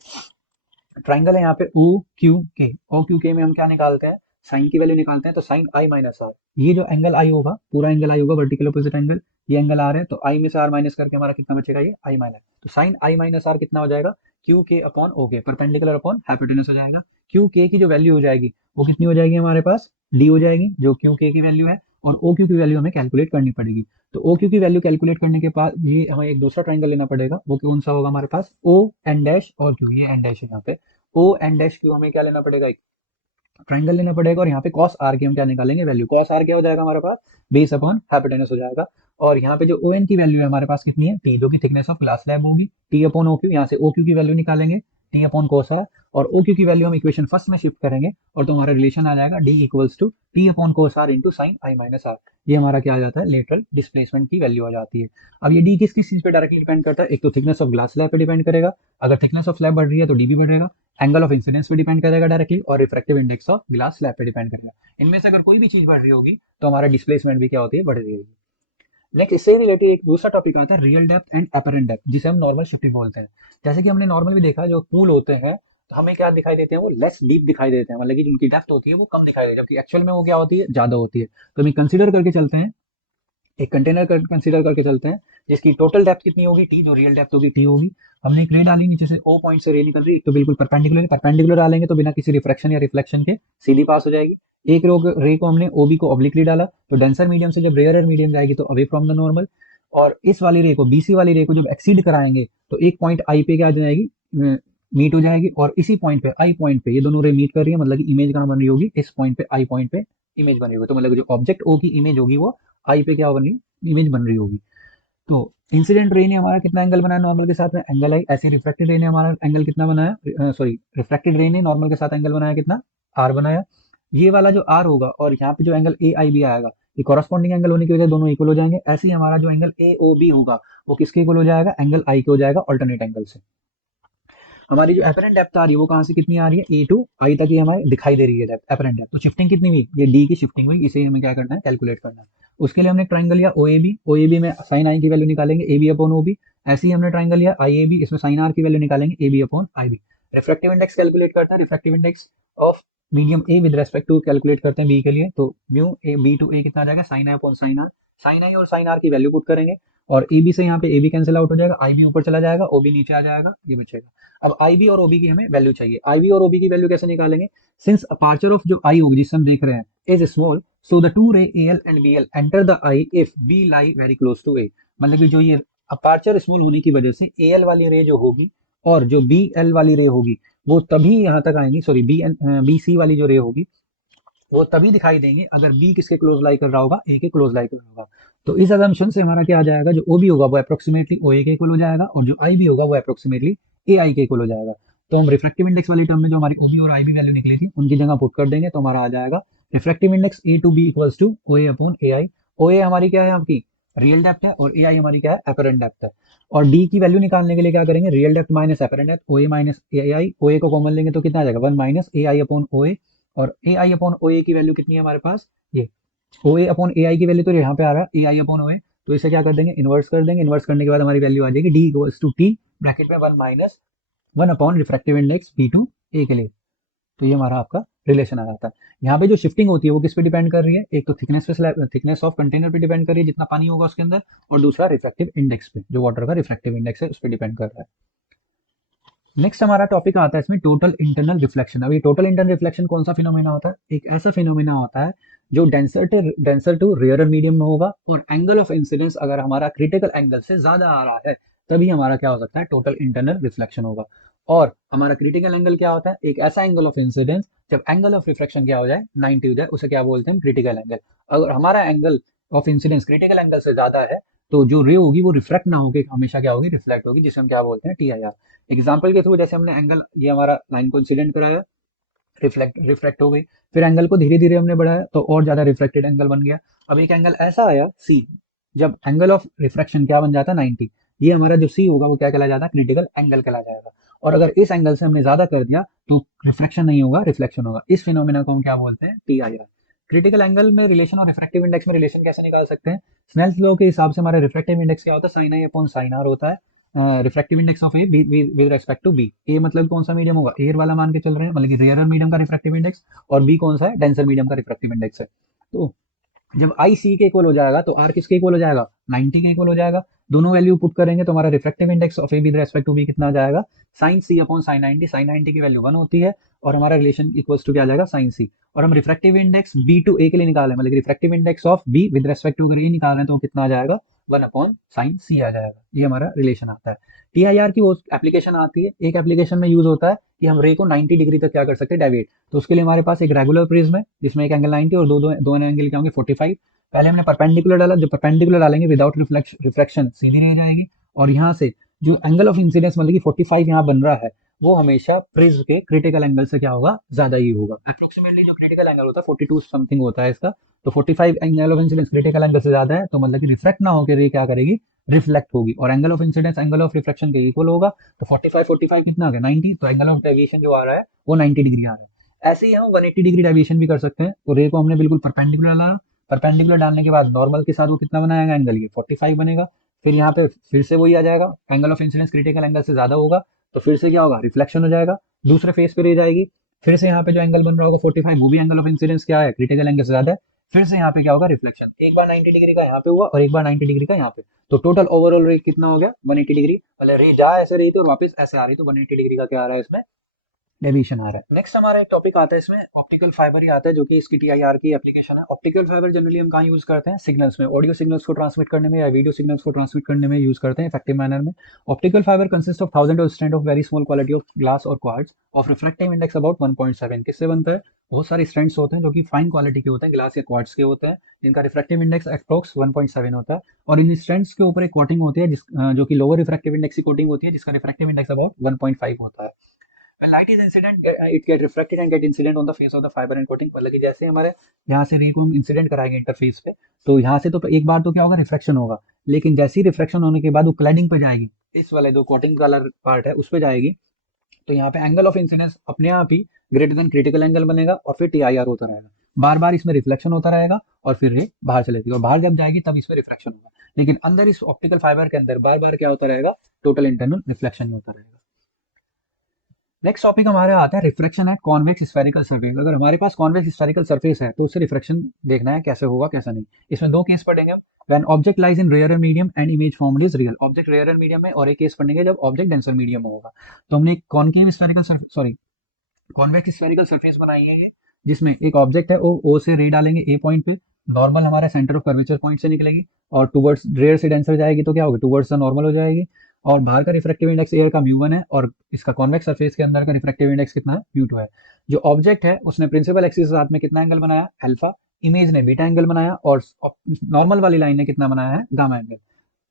ट्राइंगल है यहाँ पे ओ क्यू के, ओ क्यू के में हम क्या निकालते हैं, साइन की वैल्यू निकालते हैं, तो साइन आई माइनस आर, ये जो एंगल आई होगा पूरा एंगल आई होगा, वर्टिकल अपोजिट एंगल, ये एंगल आर है, तो आई में से आर माइनस करके हमारा कितना बचेगा, ये आई माइनस, तो साइन आई माइनस आर कितना हो जाएगा, क्यू के अपॉन ओ के, परपेंडिकुलर अपॉन हाइपोटेनस हो जाएगा। क्यू के की जो वैल्यू हो जाएगी वो कितनी हो जाएगी हमारे पास, डी हो जाएगी, जो क्यू के की वैल्यू है, और ओ क्यू की वैल्यू हमें कैलकुलेट करनी पड़ेगी। तो ओ क्यू की वैल्यू कैलकुलेट करने के बाद ये हमें एक दूसरा ट्राइंगल लेना पड़ेगा, वो कौन सा होगा हमारे पास, ओ एन डैश और क्यू, ये एन डैश है यहाँ पे, ओ एन डैश क्यू हमें क्या लेना पड़ेगा, एक ट्राइंगल लेना पड़ेगा, और यहाँ पे कॉस आर की हम क्या निकालेंगे वैल्यू, कॉस आर क्या हो जाएगा हमारे पास, बेस अपॉन हाइपोटेनस हो जाएगा। और यहाँ पे जो ओ एन की वैल्यू है हमारे पास कितनी है, टी, जो कि थिकनेस ऑफ ग्लास स्लैब होगी, टी अपॉन ओ क्यू, यहाँ से ओ क्यू की वैल्यू निकालेंगे, टी अपॉन कोस आर, और ओ क्यू की वैल्यू हम इक्वेशन फर्स्ट में शिफ्ट करेंगे, और तो हमारा रिलेशन आ जाएगा d equals to t upon cos r into sine i minus r. ये हमारा क्या आ जाता है, लेटरल डिस्प्लेसमेंट की वैल्यू आ जाती है। अब ये डी किस किस चीज पे डायरेक्टली डिपेंड करता है, एक तो थिकनेस ऑफ ग्लास स्लैब पे डिपेंड करेगा, अगर थिकनेस ऑफ स्लैब बढ़ रही है तो डी भी बढ़ेगा, एंगल ऑफ इंसिडेंस पे डिपेंड करेगा डायरेक्टली, और refractive index of glass slab पे डिपेंड करेगा। इनमें से अगर कोई भी चीज बढ़ रही होगी तो हमारा डिस्प्लेसमेंट भी क्या होती है, बढ़ रही होगी। नेक्स्ट इससे रिलेटेड एक दूसरा टॉपिक आता है real depth and apparent depth, जिसे हम नॉर्मल शिफ्टिंग बोलते हैं। जैसे कि हमने नॉर्मल भी देखा, जो पूल होते हैं तो हमें क्या दिखाई देते हैं, वो लेस डीप दिखाई देते हैं, मतलब कि जिनकी डेप्थ होती है वो कम दिखाई देती है, जबकि एक्चुअल में वो क्या होती है, ज्यादा होती है। तो हम कंसिडर करके चलते हैं एक कंटेनर कंसीडर करके चलते हैं जिसकी टोटल डेप्थ कितनी होगी, टी, जो रियल डेप्थ होगी टी होगी। हमने एक रे डाली, नीचे से ओ पॉइंट से रे निकल रही है, तो बिल्कुल परपेंडिकुलर डालेंगे तो बिना किसी रिफ्रैक्शन या रिफ्लेक्शन के सीधी पास हो जाएगी। एक रे को हमने ओबी को ऑब्लिकली डाला, तो डेंसर मीडियम से जब रेयर मीडियम जाएगी तो अवे फ्रॉम द नॉर्मल। और इस वाली रे को, बीसी वाली रे को जब एक्सीड कराएंगे तो एक पॉइंट आई पे क्या आ जाएगी, मीट हो जाएगी। और इसी पॉइंट पे, आई पॉइंट पे ये दोनों रे मीट कर रही है, मतलब कि इमेज कहाँ बन रही होगी, इस पॉइंट पे, आई पॉइंट पे इमेज बन रही होगी। तो मतलब जो ऑब्जेक्ट ओ की इमेज होगी वो आई पे क्या बन रही, इमेज बन रही होगी। तो इंसिडेंट रे ने हमारा कितना एंगल बनाया नॉर्मल के साथ में, एंगल आई। ऐसे रिफ्रैक्टेड रे ने हमारा एंगल कितना बनाया, सॉरी रिफ्रैक्टेड रे ने नॉर्मल के साथ एंगल बनाया कितना, आर बनाया। ये वाला जो आर होगा और यहाँ पे जो एंगल ए आई बी आएगा, ये कॉरस्पॉन्डिंग एंगल होने की वजह से दोनों इक्वल हो जाएंगे। ऐसे ही हमारा जो एंगल ए ओ बी होगा वो किसके इक्वल हो जाएगा, एंगल आई के हो जाएगा, ऑल्टरनेट एंगल से। हमारी जो एपरेंट डेप्थ आ रही है वो कहाँ से कितनी आ रही है, ए टू आई तक ही हमारे दिखाई दे रही है डेप्थ, एपरेंट डेप्थ। तो शिफ्टिंग कितनी हुई, ये डी की शिफ्टिंग हुई, इसे हमें क्या करना है, कैलकुलेट करना है। उसके लिए हमने ट्राइंगल लिया ओ ए बी में साइन आई की वैल्यू निकालेंगे, A B upon O B. ऐसे ही हमने ट्राइंगल लिया आई ए बी, इसमें साइन आर की वैल्यू निकालेंगे, A B upon I B. Refractive index calculate करते हैं, refractive index of medium A with respect to calculate करते हैं बी के लिए, तो mu A B to A कितना आ जाएगा, sine I upon sine R. Sine I और साइन आर की वैल्यू पुट करेंगे और ए बी से यहाँ पे ए बी कैंसिल आउट हो जाएगा, आई बी ऊपर चला जाएगा, ओ बी नीचे आ जाएगा, ये बचेगा। अब आई बी और ओबी की हमें वैल्यू चाहिए। आई बी और ओबी की वैल्यू कैसे निकालेंगे, सिंस अपर्चर ऑफ जो आई होगी जिससे हम देख रहे हैं is small, so the two ray A L and B L enter the eye if B lie very close to A. मतलब कि जो ये अपर्चर स्मॉल होने की वजह से ए एल वाली रे जो होगी और जो बी एल वाली रे होगी वो तभी यहाँ तक आएंगी, सॉरी बी सी वाली जो रे होगी वो तभी दिखाई देंगे अगर बी किसके क्लोज लाई कर रहा होगा, ए के क्लोज लाई कर रहा होगा। तो इस असम्पशन से हमारा क्या आ जाएगा, जो ओ बी होगा वो अप्रोक्सीमेटली ओ ए के इक्वल हो जाएगा और जो आई बी होगा वो अप्रोक्सीमेटली ए आई के इक्वल हो जाएगा। तो हम रिफ्रैक्टिव इंडेक्स वाली टर्म में जो हमारी ओ बी और आई बी वैल्यू निकली थी उनकी जगह पुट कर देंगे, तो हमारा आ जाएगा refractive index A to B equals to O A upon A I. O A हमारी क्या है, आपकी रियल डेप्थ है, और ए आई हमारी क्या है, एपरेंट डेप्थ है। और डी की वैल्यू निकालने के लिए क्या करेंगे, real depth minus apparent depth, O A minus A I. O A को कॉमन लेंगे तो कितना आ जाएगा, 1 minus A I upon O ए। और ए आई अपॉन ओ ए की वैल्यू कितनी है हमारे पास, ये ओ ए अपॉन ए आई की वैल्यू तो यहाँ पे आ रहा है ए आई अपॉन ओ ए, तो इसे क्या कर देंगे, इन्वर्स कर देंगे। इन्वर्स करने के बाद हमारी वैल्यू आ जाएगी D equals to T bracket में 1 minus 1 upon refractive index B to A के लिए। तो ये हमारा आपका रिलेशन आ जाता है। यहाँ पे जो शिफ्टिंग होती है वो किस पे डिपेंड कर रही है, एक तो थिकनेस ऑफ कंटेनर पे डिपेंड कर रही है जितना पानी होगा उसके अंदर, और दूसरा रिफ्रैक्टिव इंडेक्स पे, जो वाटर का रिफ्रैक्टिव इंडेक्स है उस पर डिपेंड कर रहा है। नेक्स्ट हमारा टॉपिक आता है इसमें टोटल इंटरनल रिफ्लेक्शन। अब ये टोटल इंटरनल रिफ्लेक्शन कौन सा फिनोमेना होता है, एक ऐसा फिनोमेना होता है जो डेंसर टू रेयर मीडियम में होगा और एंगल ऑफ इंसिडेंस अगर हमारा क्रिटिकल एंगल से ज्यादा आ रहा है तभी हमारा क्या हो सकता है, टोटल इंटरनल रिफ्लेक्शन होगा। और हमारा क्रिटिकल एंगल क्या होता है, एक ऐसा एंगल ऑफ इंसिडेंस जब एंगल ऑफ रिफ्लेक्शन क्या हो जाए, 90 हो जाए, उसे क्या बोलते हैं, क्रिटिकल एंगल। अगर हमारा angle of incidence critical angle से ज्यादा है तो जो रे होगी वो रिफ्लेक्ट ना होगी, हमेशा क्या होगी, रिफ्लेक्ट होगी, जिसे हम क्या बोलते हैं, टी आई आर। एग्जाम्पल के थ्रू जैसे हमने एंगल, ये हमारा लाइन को इंसिडेंट कराया, रिफ्लेक्ट हो गई, फिर एंगल को धीरे धीरे हमने बढ़ाया तो और ज्यादा रिफ्लेक्टेड एंगल बन गया। अब एक एंगल ऐसा आया सी, जब एंगल ऑफ रिफ्रैक्शन क्या बन जाता है, 90, ये हमारा जो सी होगा वो क्या कहला जाता है, क्रिटिकल एंगल कहला जाएगा। और अगर इस एंगल से हमने ज्यादा कर दिया तो रिफ्लेक्शन नहीं होगा, रिफ्लेक्शन होगा। इस फिनोमेना को हम क्या बोलते हैं, T I R. Critical angle में रिलेशन और रिफ्रैक्टिव इंडेक्स में रिलेशन कैसे निकाल सकते हैं, स्नेल्स लॉ के हिसाब से हमारा रिफ्रैक्टिव इंडेक्स क्या होता है, साइन आई अपॉन साइन आर होता है। Refractive index of A with respect to B. A मतलब कौन सा मीडियम होगा, एयर वाला मान के चल रहे हैं, मतलब कि रेयर मीडियम का रिफ्रैक्टिव इंडेक्स, और बी कौन सा है, डेंसर मीडियम का रिफ्रैक्टिव इंडेक्स है। तो जब आई सी के इक्वल हो जाएगा तो आर किसके इक्वल हो जाएगा, 90 के इक्वल हो जाएगा। दोनों वैल्यू पुट करेंगे तो हमारा refractive index of A with respect to B कितना आ जाएगा, sine C upon sine 90। Sine 90 की वैल्यू 1 होती है और हमारा रिलेशन इक्वल्स टू क्या आ जाएगा, साइन सी। और हम refractive index B to A के लिए निकाल रहे हैं, मतलब refractive index of B with respect to अगर ए निकाल रहे हैं तो कितना आ जाएगा, 1 अपॉन साइन सी आ जाएगा। ये हमारा रिलेशन आता है। टी आई आर की वो एप्लीकेशन आती है, एक एप्लीकेशन में यूज होता है कि हम रे को 90 डिग्री तक क्या कर सकते हैं, डेविएट। तो उसके लिए हमारे पास एक रेगुलर प्रिज्म है जिसमें एक एंगल 90 और दो एंगल क्या होंगे, 45। पहले हमने परपेंडिकुलर डाला, जब परपेंडिकुलर डालेंगे विदाउट रिफ्लेक्शन सीधी रह जाएगी, और यहाँ से जो एंगल ऑफ इंसिडेंस मतलब कि 45 यहाँ बन रहा है वो हमेशा प्रिज्म के क्रिटिकल एंगल से क्या होगा, ज्यादा ही होगा। अप्रोक्सीमेटली जो क्रिटिकल एंगल होता है 42 समथिंग होता है इसका, तो 45 angle of incidence critical angle से ज्यादा है, तो मतलब कि रिफ्लेक्ट ना होकर ये क्या करेगी, रिफ्लेक्ट होगी। और angle of incidence angle of reflection के इक्वल होगा, तो 45 कितना आ गया, 90। तो एंगल ऑफ डेविएशन जो आ रहा है वो 90 डिग्री आ रहा है। ऐसे ही हम 180 डिग्री डेविएशन भी कर सकते हैं। तो रे को हमने बिल्कुल परपेंडिकुलर डाला, परपेंडिकुलर डालने के बाद नॉर्मल के साथ वो कितना बनाएगा एंगल, ये 45 बनेगा। फिर यहाँ पे फिर से वही आ जाएगा, angle of incidence critical angle से ज्यादा होगा तो फिर से क्या होगा, रिफ्लेक्शन हो जाएगा, दूसरे फेस पे रह जाएगी। फिर से यहाँ पे जो एंगल बन रहा होगा 45, वो भी एंगल ऑफ इंसिडेंस क्या है, क्रिटिकल एंगल से ज्यादा है। फिर से यहाँ पे क्या होगा, रिफ्लेक्शन, एक बार 90 डिग्री का यहाँ पे हुआ और एक बार 90 डिग्री का यहाँ पे, तो टोटल ओवरऑल रेट कितना हो गया, 180 डिग्री। मतलब रे जा ऐसे रही थी और वापस ऐसे आ रही, तो 180 डिग्री का क्या आ रहा है इसमें, डेविएशन आ रहा है। नेक्स्ट हमारा एक टॉपिक आता है इसमें, ऑप्टिकल फाइबर ही आता है, जो कि इसकी टीआईआर की एप्लीकेशन है। ऑप्टिकल फाइबर जनरली हम कहाँ यूज करते हैं, सिग्नल्स में, ऑडियो सिग्नल्स को ट्रांसमिट करने में या वीडियो सिग्नल्स को ट्रांसमिट करने में यूज करते हैं इफेक्टिव मैनर में। Optical fibre consist of thousand of strand of very small quality of glass और quartz of refractive index about 1.7। किससे बनता है, बहुत सारे स्ट्रैंड्स होते हैं जो कि फाइन क्वालिटी के होते हैं, ग्लास या क्वार्ट्ज के होते हैं, जिनका रिफ्रैक्टिव इंडेक्स अप्रॉक्स 1.7 होता है। और इन स्ट्रैंड्स के ऊपर एक कोटिंग होती है जो कि लोअर रिफ्रैक्टिव इंडेक्स की कोटिंग होती है, जिसका रिफ्रैक्टिव इंडेक्स अबाउट 1.5 होता है। When light is incident, it get refracted and get incident on the face of the fiber and coating। मतलब कि जैसे हमारे यहाँ से रे को हम इंसिडेंट कराएंगे इंटरफेस पे, तो यहाँ से तो एक बार तो क्या होगा, रिफ्लेक्शन होगा, लेकिन जैसे ही रिफ्लेक्शन होने के बाद वो क्लैडिंग पे जाएगी, इस वाले जो कोटिंग कलर पार्ट है उस पे जाएगी, तो यहाँ पे एंगल ऑफ इंसिडेंस अपने आप ही ग्रेटर देन क्रिटिकल एंगल बनेगा और फिर टीआईआर होता रहेगा, बार बार इसमें रिफ्लेक्शन होता रहेगा और फिर रे बाहर चलेगी, और बाहर जब जाएगी तब इसमें रिफ्लेक्शन होगा, लेकिन अंदर इस ऑप्टिकल फाइबर के अंदर बार बार क्या होता रहेगा, टोटल इंटरनल रिफ्लेक्शन ही होता रहेगा। नेक्स्ट टॉपिक हमारा आता है refraction at convex spherical surface. अगर हमारे पास कॉन्वेक्स स्फेरिकल सरफेस है तो उससे रिफ्रैक्शन देखना है कैसे होगा कैसा नहीं। इसमें दो केस पढ़ेंगे हम, when object lies in rare medium and image formed is real. Object rare medium में, और एक केस पढ़ेंगे जब ऑब्जेक्ट डेंसर मीडियम में होगा। तो हमने concave spherical sorry convex spherical surface बनाई है ये, जिसमें एक ऑब्जेक्ट है, ओ से रे डालेंगे ए पॉइंट पे, नॉर्मल हमारा सेंटर ऑफ कर्वेचर पॉइंट से निकलेगी और टुवर्ड्स रेयर से डेंसर जाएगी, तो क्या होगा, टुवर्ड्स द नॉर्मल हो जाएगी। और बाहर का रिफ्रैक्टिव इंडेक्स एयर का म्यू1 है और इसका कॉन्वेक्स सरफेस के अंदर का रिफ्रैक्टिव इंडेक्स कितना है, म्यू2 है। जो ऑब्जेक्ट है उसने प्रिंसिपल एक्सिस के साथ में कितना एंगल बनाया, अल्फा, इमेज ने बीटा एंगल बनाया, और नॉर्मल वाली लाइन ने कितना बनाया है, गामा एंगल।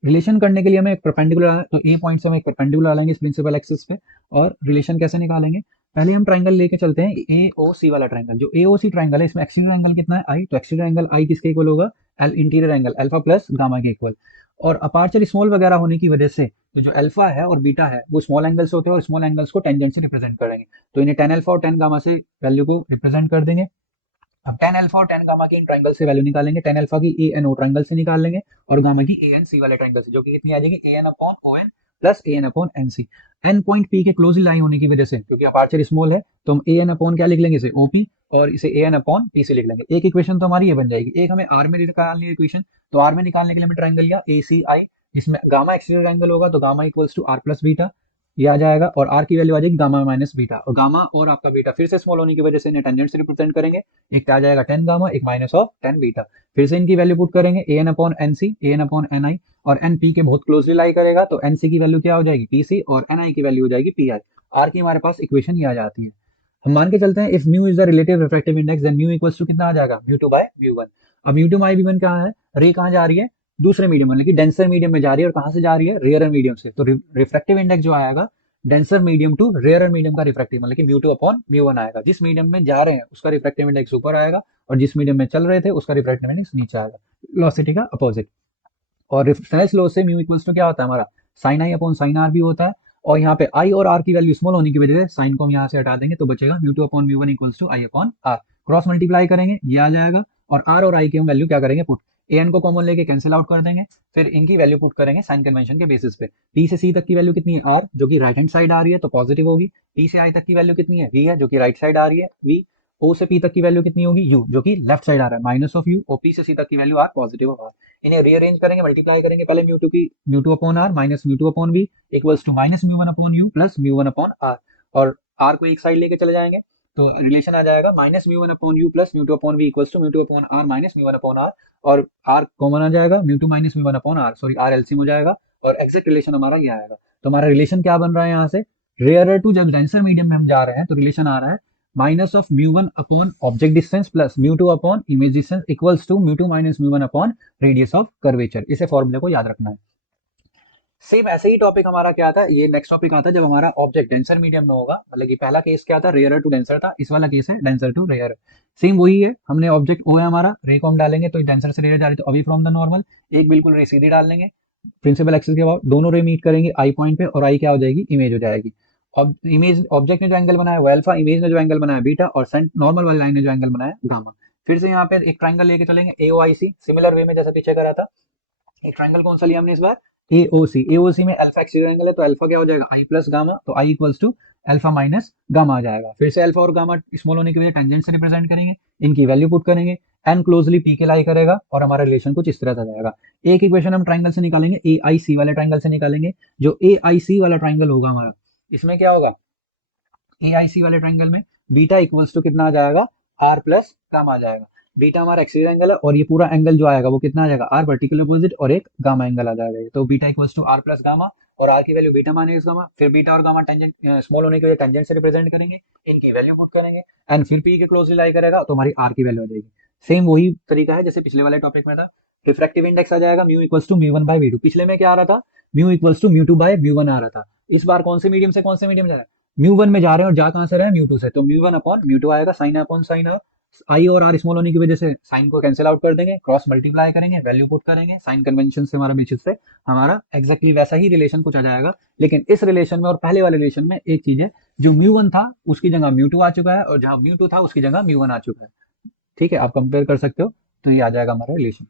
रिलेशन करने के लिए हमें एक परपेंडिकुलर, तो ए पॉइंट से हम एक परपेंडिकुलर डालेंगे इस प्रिंसिपल एक्सिस पे, और रिलेशन कैसे निकालेंगे, पहले हम ट्राइंगल लेके चलते हैं ए ओ सी वाला ट्राइंगल। जो ए ओ सी ट्राइंगल है इसमें एक्सटीरियर एंगल कितना है, आई, तो एक्सटीरियर एंगल आई किसके इक्वल होगा, L, interior angle alpha plus gamma के इक्वल। और अपार्चर स्मॉल वगैरह होने की वजह से तो जो अल्फा है और बीटा है वो स्मॉल एंगल्स होते हैं, और स्मॉल एंगल्स को टेंजेंट से रिप्रेजेंट करेंगे, तो इन्हें 10 अल्फा और 10 गामा से वैल्यू को रिप्रेजेंट कर देंगे। अब 10 अल्फा और 10 गामा की इन ट्राइंगल से वैल्यू निकालेंगे, 10 अल्फा की ए एन ओ ट्राइंगल से निकाल लेंगे और गामा की ए एन सी वाले ट्राइंगल से, जो कि कितनी आ जाएगी, A N upon O N plus A N upon N C. N point P के क्लोजली लाई होने की वजह से, क्योंकि अपार्चर स्मॉल है, तो हम ए एन अपॉन क्या लिख लेंगे, इसे ओपी, और इसे ए एन अपॉन पी से लिख लेंगे। एक इक्वेशन तो हमारी ये बन जाएगी। एक हमें आर में निकालनी है इक्वेशन, तो आर में निकालने के लिए हमें ट्राइंगल लिया ए सी आई, जिसमें गामा एक्सटीरियर एंगल होगा, तो gamma equals to r plus beta, ये आ जाएगा, और आर की वैल्यू आ जाएगी गामा माइनस बीटा, और गामा और आपका बीटा फिर से स्मॉल होने की वजह से इन्हें टेंजेंट से रिप्रेजेंट करेंगे, एक आ जाएगा 10 गामा, एक माइनस ऑफ 10 बीटा। फिर से इनकी वैल्यू पुट करेंगे, ए एन अपॉन एन सी, ए एन अपॉन एन आई, और एन पी के बहुत क्लोजली लाई करेगा, तो एन सी की वैल्यू क्या हो जाएगी, पी सी, और एन आई की वैल्यू हो जाएगी पी आई। आर की हमारे पास इक्वेशन ही आ जाती है। हम मान के चलते हैं if mu is the relative refractive index, then mu equals to कितना आ जाएगा, mu two by mu one. अब mu two by mu one कहाँ है, रे कहाँ जा रही है, दूसरे मीडियम मतलब कि डेंसर मीडियम में जा रही है, और कहाँ से जा रही है, रेयर मीडियम से, तो रिफ्रैक्टिव इंडेक्स जो आएगा denser medium to rare medium का रिफ्रैक्टिव मतलब कि mu two upon mu one आएगा। जिस मीडियम में जा रहे हैं उसका रिफ्रैक्टिव इंडेक्स ऊपर आएगा, और जिस मीडियम में चल रहे थे उसका रिफ्रैक्टिव इंडेक्स नीचे आएगा, वेलोसिटी का अपोजिट। और स्नेल्स लॉ से म्यू इक्वल्स टू क्या होता है हमारा, साइन आई अपॉन साइन आर भी होता है, और यहाँ पे आई और आर की वैल्यू स्मॉल होने की वजह से साइन को हम यहाँ से हटा देंगे, तो बचेगा mu two upon mu one equals to i upon r. Cross multiply करेंगे, ये आ जाएगा, और आर और आई की हम वैल्यू क्या करेंगे, पुट, ए एन को कॉमन लेके कैंसिल आउट कर देंगे, फिर इनकी वैल्यू पुट करेंगे साइन कन्वेंशन के बेसिस पे। पी से सी तक की वैल्यू कितनी है, आर, जो कि राइट हैंड साइड आ रही है तो पॉजिटिव होगी। पी से आई तक की वैल्यू कितनी है, वी है, जो कि राइट साइड आ रही है, वी। ओ से पी तक की वैल्यू कितनी होगी, यू, जो कि लेफ्ट साइड आ रहा है, माइनस ऑफ यू। और पी से सी तक की value r, positive of r. इन्हें रीअरेंज करेंगे, मल्टीप्लाई करेंगे, पहले mu two upon r minus mu two upon v equals to minus mu one upon u plus mu one upon r, और r को एक साइड लेके चले जाएंगे, तो रिलेशन आ जाएगा minus mu one upon u plus mu two upon v equals to mu two upon r minus mu one upon r, और आर कॉमन आ जाएगा, mu two minus mu one upon r, sorry r LCM हो जाएगा, और exact relation हमारा ये आएगा। तो हमारा रिलेशन क्या बन रहा है यहाँ से, रेयर टू जब डेंसर मीडियम में हम जा रहे हैं तो रिलेशन आ रहा है minus of mu one upon object distance plus mu two upon image distance equals to mu two minus mu one upon radius of curvature. इसे फॉर्मूले को याद रखना है। सेम ऐसे ही टॉपिक हमारा क्या आता है, ये नेक्स्ट टॉपिक आता है जब हमारा ऑब्जेक्ट डेंसर मीडियम में होगा, मतलब कि पहला केस क्या था, रेयर टू डेंसर था, इस वाला केस है डेंसर टू रेयर। सेम वही है, हमने ऑब्जेक्ट ओ है हमारा, रे को हम डालेंगे तो डेंसर से रेयर जा रही, तो अवे फ्रॉम द नॉर्मल एक बिल्कुल रे सीधी डाल लेंगे प्रिंसिपल एक्सिस के बाद, दोनों रे मीट करेंगे आई पॉइंट पे, और आई क्या हो जाएगी, इमेज हो जाएगी। अब इमेज ऑब्जेक्ट ने जो एंगल बनाया वो अल्फा, इमेज ने जो एंगल बनाया बीटा, और नॉर्मल वाली लाइन ने जो एंगल बनाया गामा। फिर से यहाँ पे एक ट्राइंगल लेके चलेंगे ए ओ आई सी, सिमिलर वे में जैसा पीछे करा था। एक ट्राइंगल कौन सा लिया हमने इस बार, एओसी में अल्फा एक्सटीरियर एंगल है, तो अल्फा क्या हो जाएगा, आई प्लस गामा, तो I equals to alpha minus gamma आ जाएगा। फिर से अल्फा और गामा स्मॉल होने की वजह टेंजेंट से रिप्रेजेंट करेंगे, इनकी वैल्यू पुट करेंगे, एन क्लोजली पी के लाई करेगा और हमारा रिलेशन कुछ इस तरह से जाएगा। एक इक्वेशन हम ट्राइंगल से निकालेंगे, ए आई सी वाले ट्राइंगल से निकालेंगे। जो ए आई सी वाला ट्राइंगल होगा हमारा, इसमें क्या होगा, ए आई सी वाले ट्राइंगल में बीटा इक्वल्स टू कितना आ जाएगा, आर प्लस गामा आ जाएगा। बीटा हमारा एक्सियल एंगल है और ये पूरा एंगल जो आएगा वो कितना आ जाएगा, आर वर्टिकल अपोजिट और एक गामा एंगल आ जाएगा। तो beta equals to r plus gamma, और आर की वैल्यू बीटा माइनस गामा, फिर बीटा और गामा टेंजेंट स्मॉल होने की वजह टेंजेंट से रिप्रेजेंट करेंगे, इनकी वैल्यू पुट करेंगे एंड फिर पी के क्लोजली लाई करेगा तो हमारी आर की वैल्यू आ जाएगी। सेम वही तरीका है जैसे पिछले वाले टॉपिक में था। रिफ्रैक्टिव इंडेक्स आ जाएगा mu equals to mu one by V two. पिछले में क्या आ रहा था, mu equals to mu two by mu one आ रहा था। इस बार कौन से मीडियम से कौन से मीडियम जा रहा है, म्यू वन में जा रहे हैं और जा कहां से रहे हैं, म्यू टू से, तो mu one upon mu two आएगा, sign upon sine R, I और आर स्मॉल होने की वजह से साइन को कैंसिल आउट कर देंगे, क्रॉस मल्टीप्लाई करेंगे, वैल्यू पुट करेंगे, साइन कन्वेंशन से हमारा बीच से हमारा एग्जैक्टली वैसा ही रिलेशन कुछ आ जाएगा। लेकिन इस रिलेशन में और पहले वाले रिलेशन में एक चीज है, जो म्यू वन था उसकी जगह म्यू टू आ चुका है और जहां म्यू टू था उसकी जगह म्यू वन आ चुका है। ठीक है, आप कंपेयर कर सकते हो, तो ये आ जाएगा हमारा रिलेशन।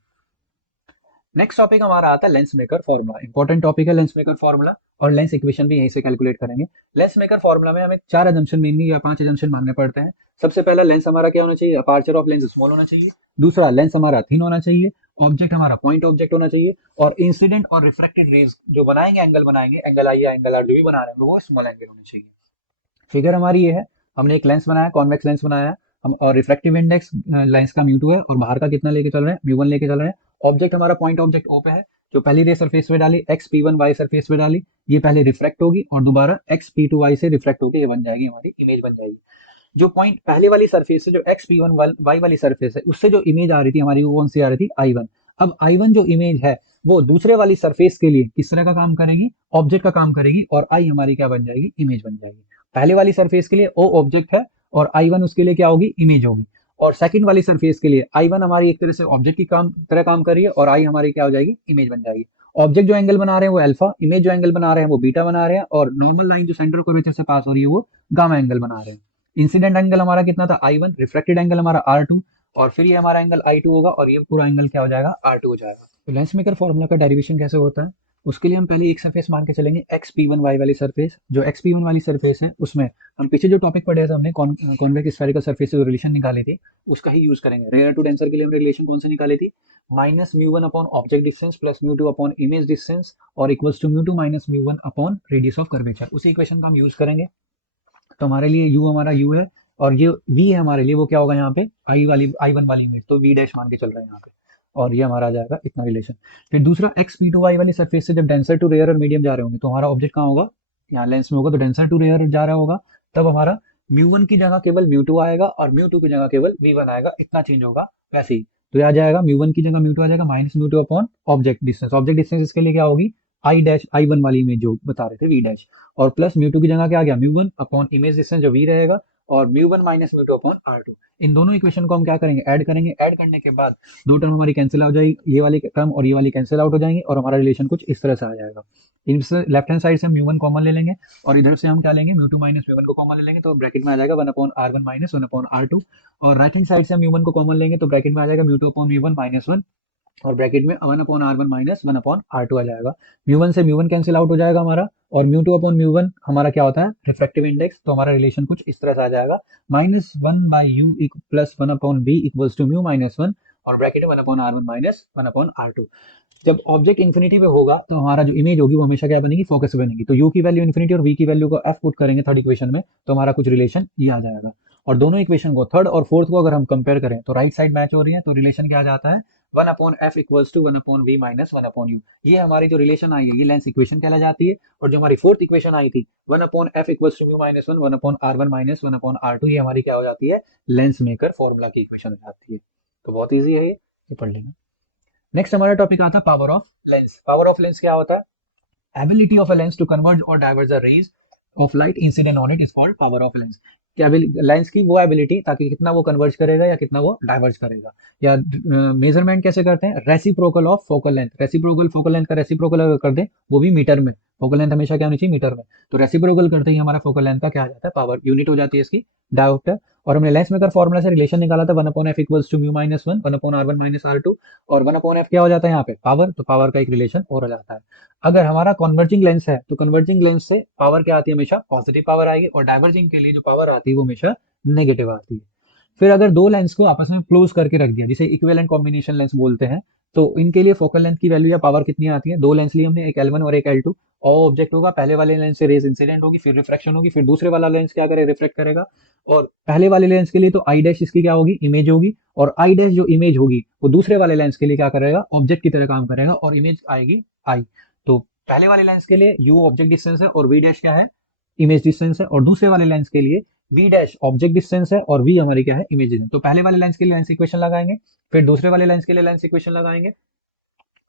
नेक्स्ट टॉपिक हमारा आता है lens maker formula. Important topic है लेंस मेकर फॉर्मूला, और लेंस इक्वेशन भी यहीं से कैलकुलेट करेंगे। लेंस मेकर फॉर्मूला में हमें 4 अजम्पशन मेनली या 5 अजम्पशन मानने पड़ते हैं। सबसे पहला, लेंस हमारा क्या होना चाहिए, अपार्चर ऑफ लेंस स्मॉल होना चाहिए। दूसरा, लेंस हमारा थिन होना चाहिए। ऑब्जेक्ट हमारा पॉइंट ऑब्जेक्ट होना चाहिए। और इंसिडेंट और रिफ्लेक्टेड रेज जो बनाएंगे, एंगल आई या एंगल आर जो भी बना रहे हैं वो स्मॉल एंगल होना चाहिए। फिगर हमारी ये है, हमने एक लेंस बनाया, कॉन्वेक्स लेंस बनाया हम, और रिफ्रैक्टिव इंडेक्स लेंस का म्यू टू है और बाहर का कितना लेके चल रहे हैं, म्यू वन लेके चल रहे हैं। ऑब्जेक्ट हमारा पॉइंट ऑब्जेक्ट ओ पे है, जो पहली रे सरफेस पे डाली X P one Y surface पे डाली, ये पहले रिफ्लेक्ट होगी और दोबारा एक्स पी टू वाई से रिफ्लेक्ट होगी, ये बन जाएगी हमारी इमेज बन जाएगी। जो पॉइंट पहले वाली सरफेस से, जो एक्स पी वन वाई वाली सरफेस है, उससे जो इमेज आ रही थी हमारी, वो कौन सी आ रही थी, आई वन। अब आई वन जो इमेज है वो दूसरे वाली सरफेस के लिए किस तरह का काम करेगी, ऑब्जेक्ट का काम करेगी, और आई हमारी क्या बन जाएगी, इमेज बन जाएगी। पहले वाली सरफेस के लिए ओ ऑब्जेक्ट है और आई वन उसके लिए क्या होगी, इमेज होगी। और सेकंड वाली सरफेस के लिए आई वन हमारी एक तरह से ऑब्जेक्ट की काम कर रही है और आई हमारी क्या हो जाएगी, इमेज बन जाएगी। ऑब्जेक्ट जो एंगल बना रहे हैं वो अल्फा, इमेज जो एंगल बना रहे हैं वो बीटा बना रहे हैं, और नॉर्मल लाइन जो सेंटर कर्वेचर से पास हो रही है वो गामा एंगल बना रहे हैं। इंसिडेंट एंगल हमारा कितना था, आई वन, रिफ्लेक्टेड एंगल हमारा आर टू, और फिर ये हमारा एंगल आई टू होगा और ये पूरा एंगल क्या हो जाएगा, आर टू हो जाएगा। तो लेंस मेकर फॉर्मूला का डेरिवेशन कैसे होता है, उसके लिए हम पहले एक सरफेस मान के चलेंगे, एक्स पी वन वाई वाली सरफेस। जो एक्स पी वन वाली सरफेस है उसमें हम पीछे जो टॉपिक पढ़े थे, हमने कॉन्वेक्स स्फेरिकल सरफेस से जो रिलेशन निकाली थी उसका ही यूज करेंगे। रेयर टू डेंसर के लिए हमने रिलेशन कौन सी निकाली थी, minus mu one upon object distance plus mu two upon image distance और equals to mu two minus mu one upon radius of curvature. उसी इक्वेशन का हम यूज करेंगे। तो हमारे लिए यू हमारा यू है और ये वी है हमारे लिए, वो क्या होगा यहाँ पे, आई वन वाली इमेज, तो वी डैश मान के चल रहे हैं यहाँ पे, और ये हमारा आ जाएगा इतना रिलेशन। फिर दूसरा, एक्स पी टू वाई वाली सरफेस से जब डेंसर टू रेयर और मीडियम जा रहे होंगे तो हमारा ऑब्जेक्ट कहाँ होगा, यहाँ लेंस में होगा, तो डेंसर टू रेयर जा रहा होगा, तब हमारा म्यू वन की जगह केवल म्यू टू आएगा और म्यू टू की जगह केवल वी वन आएगा, इतना चेंज होगा। वैसे ही तो यह आ जाएगा, म्यू वन की जगह म्यू टू आ जाएगा minus mu two upon object distance. Object distance इसके लिए क्या होगी, आई डैश आई वन वाली इमेज जो बता रहे थे, वी डैश, और प्लस म्यू टू की जगह क्या आ गया, mu one upon image distance जो वी रहेगा, और mu one minus mu two upon are two. इन दोनों इक्वेशन को हम क्या करेंगे, ऐड करेंगे। ऐड करने के बाद दो टर्म हमारी कैंसिल हो जाएगी, ये वाली टर्म और ये वाली कैंसिल आउट हो जाएंगी, और हमारा रिलेशन कुछ इस तरह से आ जाएगा। इनसे लेफ्ट हैंड साइड से म्यू वन कॉमन ले लेंगे और इधर से हम क्या लेंगे, mu two minus mu one को कॉमन ले लेंगे, तो ब्रैकेट में आ जाएगा one upon r one minus one upon are two. और राइट हैंड साइड से म्यू वन को कॉमन लेंगे तो ब्रैकेट में आ जाएगा mu two upon mu one minus one, और ब्रैकेट में one upon r one minus one upon are two आ जाएगा। म्यू वन से म्यू वन कैंसिल आउट हो जाएगा हमारा, और mu two upon mu one हमारा क्या होता है, रिफ्रैक्टिव इंडेक्स, तो हमारा रिलेशन कुछ इस तरह से आ जाएगा, minus one by u plus one upon v equals to mu minus one, और ब्रैकेट में one upon r one minus one upon are two. जब ऑब्जेक्ट इन्फिनिटी पे होगा तो हमारा जो इमेज होगी वो हमेशा क्या बनेगी, फोकस बनेगी। तो यू की वैल्यू इन्फिनिटी और वी की वैल्यू को एफ पुट करेंगे थर्ड इक्वेशन में, तो हमारा कुछ रिलेशन ये आ जाएगा। और दोनों इक्वेशन को, थर्ड और फोर्थ को अगर हम कंपेयर करें तो राइट साइड मैच हो रही है, तो रिलेशन क्या आ जाता है, one upon F equals to one upon v minus one upon u. ये हमारी जो रिलेशन आई है ये लेंस इक्वेशन कहला जाती है। और जो हमारी फोर्थ इक्वेशन आई थी, one upon F equals to mu minus one one upon r one minus one upon are two, ये हमारी क्या हो जाती है, लेंस मेकर फॉर्मूला की इक्वेशन हो जाती है। तो बहुत ईजी है ये पढ़ लेना। नेक्स्ट हमारा टॉपिक आता है power of lens. Power of lens क्या होता है, ability of a lens to converge और diverge the rays of light incident on it is called power of lens. क्या लेंस की वो एबिलिटी, ताकि कितना वो कन्वर्ज करेगा या कितना वो डाइवर्ज करेगा। या मेजरमेंट कैसे करते हैं, reciprocal of focal length. Reciprocal focal length का रेसिप्रोकल अगर कर दे, वो भी मीटर में, फोकल लेंथ हमेशा क्या होनी चाहिए, मीटर में, तो रेसिप्रोकल करते ही हमारा फोकल लेंथ का क्या आ जाता है, पावर यूनिट हो जाती है इसकी, डायोप्टर। और हमने लेंस मेकर फॉर्मूला से रिलेशन निकाला था, one upon F equals to mu minus one one upon r one minus r two, और वन अपॉन एफ क्या हो जाता है यहाँ पे, पावर, तो पावर का एक रिलेशन और हो जाता है। अगर हमारा कन्वर्जिंग लेंस है तो कन्वर्जिंग लेंस से पावर क्या आती है, हमेशा पॉजिटिव पावर आएगी, और डाइवर्जिंग के लिए जो पावर आती है वो हमेशा नेगेटिव आती है। फिर अगर दो लेंस को आपस में क्लोज करके रख दिया, जिसे इक्विवेलेंट कॉम्बिनेशन लेंस बोलते हैं, तो इनके लिए फोकल लेंथ की वैल्यू या पावर कितनी आती है? दो लेंस लिए हमने, एक L1 और एक L2, और ऑब्जेक्ट होगा, पहले वाले लेंस से रेज इंसिडेंट होगी, फिर रिफ्रैक्शन होगी, फिर दूसरे वाला लेंस क्या करे? रिफ्लेक्ट करेगा। और पहले वाले लेंस के लिए तो आई डैश इसकी क्या होगी? इमेज होगी, और आई डैश जो इमेज होगी वो दूसरे वाले लेंस के लिए क्या करेगा? ऑब्जेक्ट की तरह काम करेगा, और इमेज आएगी आई। तो पहले वाले लेंस के लिए यू ऑब्जेक्ट डिस्टेंस है और वी डैश क्या है? इमेज डिस्टेंस है। और दूसरे वाले लेंस के लिए वी डैश ऑब्जेक्ट डिस्टेंस है और वी हमारी क्या है? Image distance. तो पहले वाले लेंस के लिए लेंस इक्वेशन लगाएंगे, फिर दूसरे वाले लेंस के लिए लेंस इक्वेशन लगाएंगे,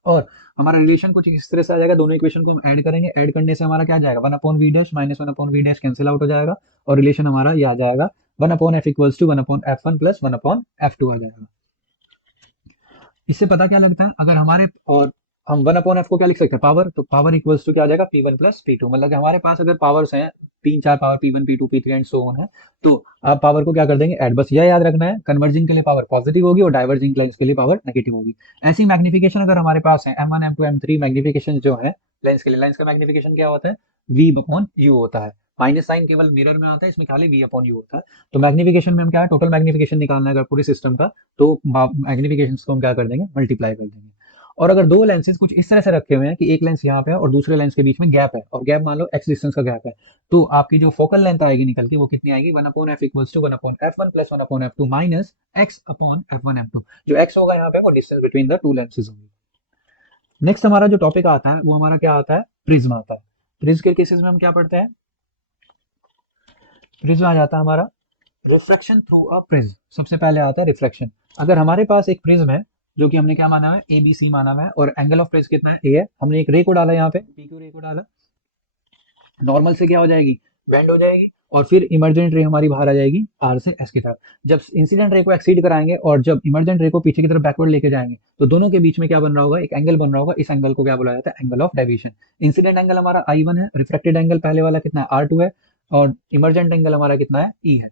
और हमारा रिलेशन कुछ इस तरह से आ जाएगा। दोनों इक्वेशन को हम ऐड करेंगे, ऐड करने से हमारा क्या आ जाएगा? 1 upon V dash minus 1 upon V dash cancel out हो जाएगा, और रिलेशन हमारा ये आ जाएगा 1 upon F equals to 1 upon F one plus 1 upon F two आ जाएगा। इससे पता क्या लगता है? अगर हमारे, और हम 1 अपॉन एफ को क्या लिख सकते हैं? पावर। तो पावर इक्वल्स टू क्या आ जाएगा? P1 plus P2। मतलब कि हमारे पास अगर पावर्स हैं तीन चार power, P1 P2 P3 and so on है, तो आप पावर को क्या कर देंगे? ऐड। बस यह याद रखना है, कन्वर्जिंग के लिए पावर पॉजिटिव होगी और डाइवर्जिंग लेंस के लिए पावर नेगेटिव होगी। ऐसी मैग्निफिकेशन अगर हमारे पास है M1 M2 M3 मैग्निफिकेशन जो है लेंस के लिए, लेंस का मैग्निफिकेशन क्या होता है? V अपॉन U होता है। माइनस साइन केवल मिरर में आता है, इसमें खाली V अपॉन U होता है। तो मैग्निफिकेशन में हम क्या है? टोटल मैग्निफिकेशन निकालना है अगर पूरे सिस्टम का, तो मैग्निफिकेशन को हम क्या कर देंगे? मल्टीप्लाई कर देंगे। और अगर दो लेंसेज कुछ इस तरह से रखे हुए हैं कि एक लेंस यहाँ पे है और दूसरे लेंस के बीच में गैप है, और गैप मान लो x डिस्टेंस का गैप है, तो आपकी जो फोकल लेंथ आएगी निकल के, वो कितनी आएगी? 1 upon F equals to 1 upon F one plus 1 upon F two minus x upon F one f two. जो x होगा यहाँ पे वो distance between the two lenses होगी। नेक्स्ट हमारा जो टॉपिक आता है वो हमारा क्या आता है? प्रिज्म आता है। प्रिज्म के केसेस में हम क्या पढ़ते हैं? प्रिज्म आ जाता है हमारा रिफ्रैक्शन थ्रू अ प्रिज्म। सबसे पहले आता है रिफ्लेक्शन। अगर हमारे पास एक प्रिज्म है जो कि हमने क्या माना है? ए बी सी माना हुआ है, और एंगल ऑफ प्रिज्म कितना है? ए है। हमने एक रे को डाला यहाँ पे, पी क्यू रे को डाला, नॉर्मल से क्या हो जाएगी? बेंड हो जाएगी, और फिर इमर्जेंट रे हमारी बाहर आ जाएगी आर से एस की तरफ। जब इंसिडेंट रे को एक्सीड कराएंगे और जब इमर्जेंट रे को पीछे की तरफ बैकवर्ड लेके जाएंगे, तो दोनों के बीच में क्या बन रहा होगा? एक एंगल बन रहा होगा। इस एंगल को क्या बोला जाता है? Angle of deviation. Incident angle हमारा I1 है, रिफ्लेक्टेड एंगल पहले वाला कितना है? R2 है, और इमर्जेंट एंगल हमारा कितना है? E है।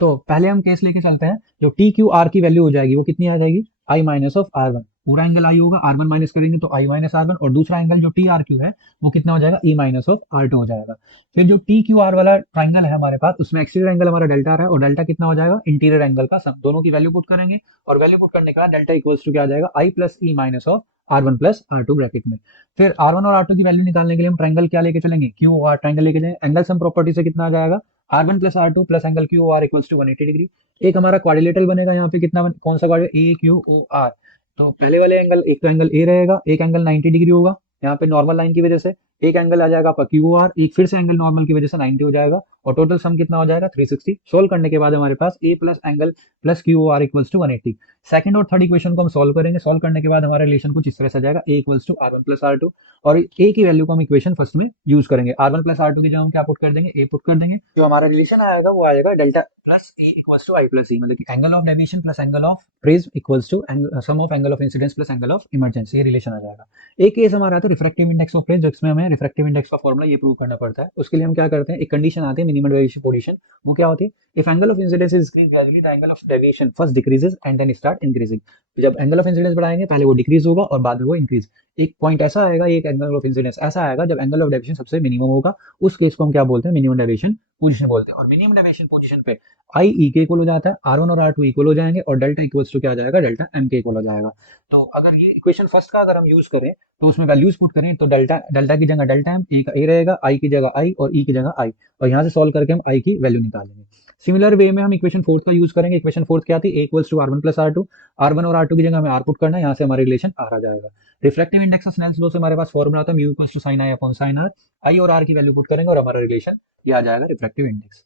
तो पहले हम केस लेके चलते हैं, जो टी क्यू आर की वैल्यू हो जाएगी वो कितनी आ जाएगी? आई माइनस ऑफ आर वन। पूरा एंगल आई होगा, आर वन माइनस करेंगे तो आई माइनस आर वन, और दूसरा एंगल जो टी आर क्यू है वो कितना हो जाएगा? ई माइनस ऑफ आर टू हो जाएगा। फिर जो टी क्यू आर वाला ट्राइंगल है हमारे पास, उसमें एक्सटीरियर एंगल हमारा डेल्टा है, और डेल्टा कितना हो जाएगा? इंटीरियर एंगल का सम। दोनों की वैल्यू पुट करेंगे, और वैल्यू पुट करने के बाद डेल्टा इक्वल्स टू क्या आ जाएगा? I plus E minus of R one plus are two bracket में। फिर आर वन और आर टू की वैल्यू निकालने के लिए हम ट्राइंगल क्या लेके चलेंगे? क्यू आर ट्राइंगल लेके जाएंगे। एंगल सम प्रॉपर्टी से कितना आ जाएगा? R one plus are two plus angle Q R equals to 180 degree. एक हमारा क्वाड्रिलेटरल बनेगा यहाँ पे, कितना कौन सा quadrilateral? A Q O R. तो पहले वाले एंगल, एक तो एंगल ए रहेगा, एक एंगल 90 डिग्री होगा यहाँ पे नॉर्मल लाइन की वजह से, एक एंगल आ जाएगा आपका क्यू आर, एक फिर से एंगल नॉर्मल की वजह से 90 हो जाएगा, और टोटल सम कितना हो जाएगा? 360। सोल्व करने के बाद हमारे पास A plus angle plus Q R equals to 180। Second और थर्ड इक्वेशन को हम सोल्व करेंगे। सोल्व करने के बाद हमारा रिलेशन कुछ इस तरह से आ जाएगा, A equals to R one plus are two, और ए की वैल्यू को हम इक्वेशन फर्स्ट में यूज करेंगे। R one plus are two की जगह हम क्या पुट कर देंगे? ए पुट कर देंगे। जो हमारा रिलेशन आएगा वो आएगा delta plus A equals to I plus E, मतलब कि angle of deviation plus angle of prism equals to sum of angle of incidence plus angle of emergency. ये रिलेशन आ जाएगा। एक केस हमारा आता है रिफ्रैक्टिव इंडेक्स ऑफ प्रिज्म, जिसमें हमें रिफ्रैक्टिव इंडेक्स का फॉर्मूला ये प्रूव करना पड़ता है। उसके लिए हम क्या करते हैं? एक कंडीशन आती है मिनिमम डेविएशन पोजीशन। वो क्या होती है? If angle of incidence is increase gradually, the angle of deviation first decreases and then start increasing. जब एंगल ऑफ इंसिडेंस बढ़ाएंगे पहले वो डिक्रीज होगा और बाद में वो इंक्रीज। एक पॉइंट ऐसा आएगा, एक एंगल ऑफ इंसिडेंस ऐसा आएगा जब एंगल ऑफ डेविएशन सबसे मिनिमम होगा। उस केस को हम क्या बोलते हैं? मिनिमम डेविएशन पोजीशन बोलते हैं। और मिनिमम डेविएशन पोजीशन पे आई ई के इक्वल हो जाता है, आर वन और आर टू इक्वल हो जाएंगे, और डेल्टा इक्वल्स टू क्या आ जाएगा? डेल्टा एम के इक्वल हो जाएगा। तो अगर ये इक्वेशन फर्स्ट का अगर हम यूज करें, तो उसमें वैल्यूज पुट करें, तो डेल्टा डेल्टा की जगह डेल्टा एम, ए का ए रहेगा, आई की जगह आई, और ई की जगह आई, और यहाँ से सॉल्व करके हम आई की वैल्यू निकालेंगे। सिमिलर वे में हम इक्वेशन फोर्थ का यूज करेंगे। इक्वेशन फोर्थ क्या थी? A equals to R one plus are two. R one और आर टू की जगह हमें आर पुट करना है, यहाँ से हमारा रिलेशन आर आ जाएगा। Reflective index of Snell's law से हमारे पास फॉर्मूला था mu equals to sine I upon sine R. I और आर की वैल्यू पुट करेंगे और हमारा रिलेशन ये आ जाएगा रिफ्लेक्टिव इंडेक्स।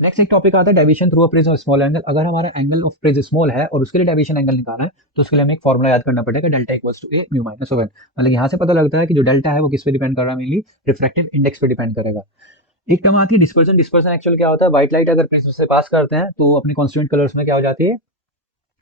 नेक्स्ट एक टॉपिक आता है deviation through a prism small angle. अगर हमारा एंगल ऑफ प्रिज्म स्मॉल है और उसके लिए डेविएशन एंगल निकालना है, तो उसके लिए हमें एक फॉर्मूला याद करना पड़ेगा, delta equals to A mu minus one. मतलब यहाँ से पता लगता है कि जो डेल्टा है वो किस पे डिपेंड कर रहा है? मेनली रिफ्रैक्टिव इंडेक्स पे डिपेंड करेगा। एक टर्म आती है डिस्पर्जन। डिस्पर्जन एक्चुअल क्या होता है? व्हाइट लाइट अगर प्रिज्म से पास करते हैं तो अपने कॉन्स्टिट्यूएंट कलर्स में क्या हो जाती है?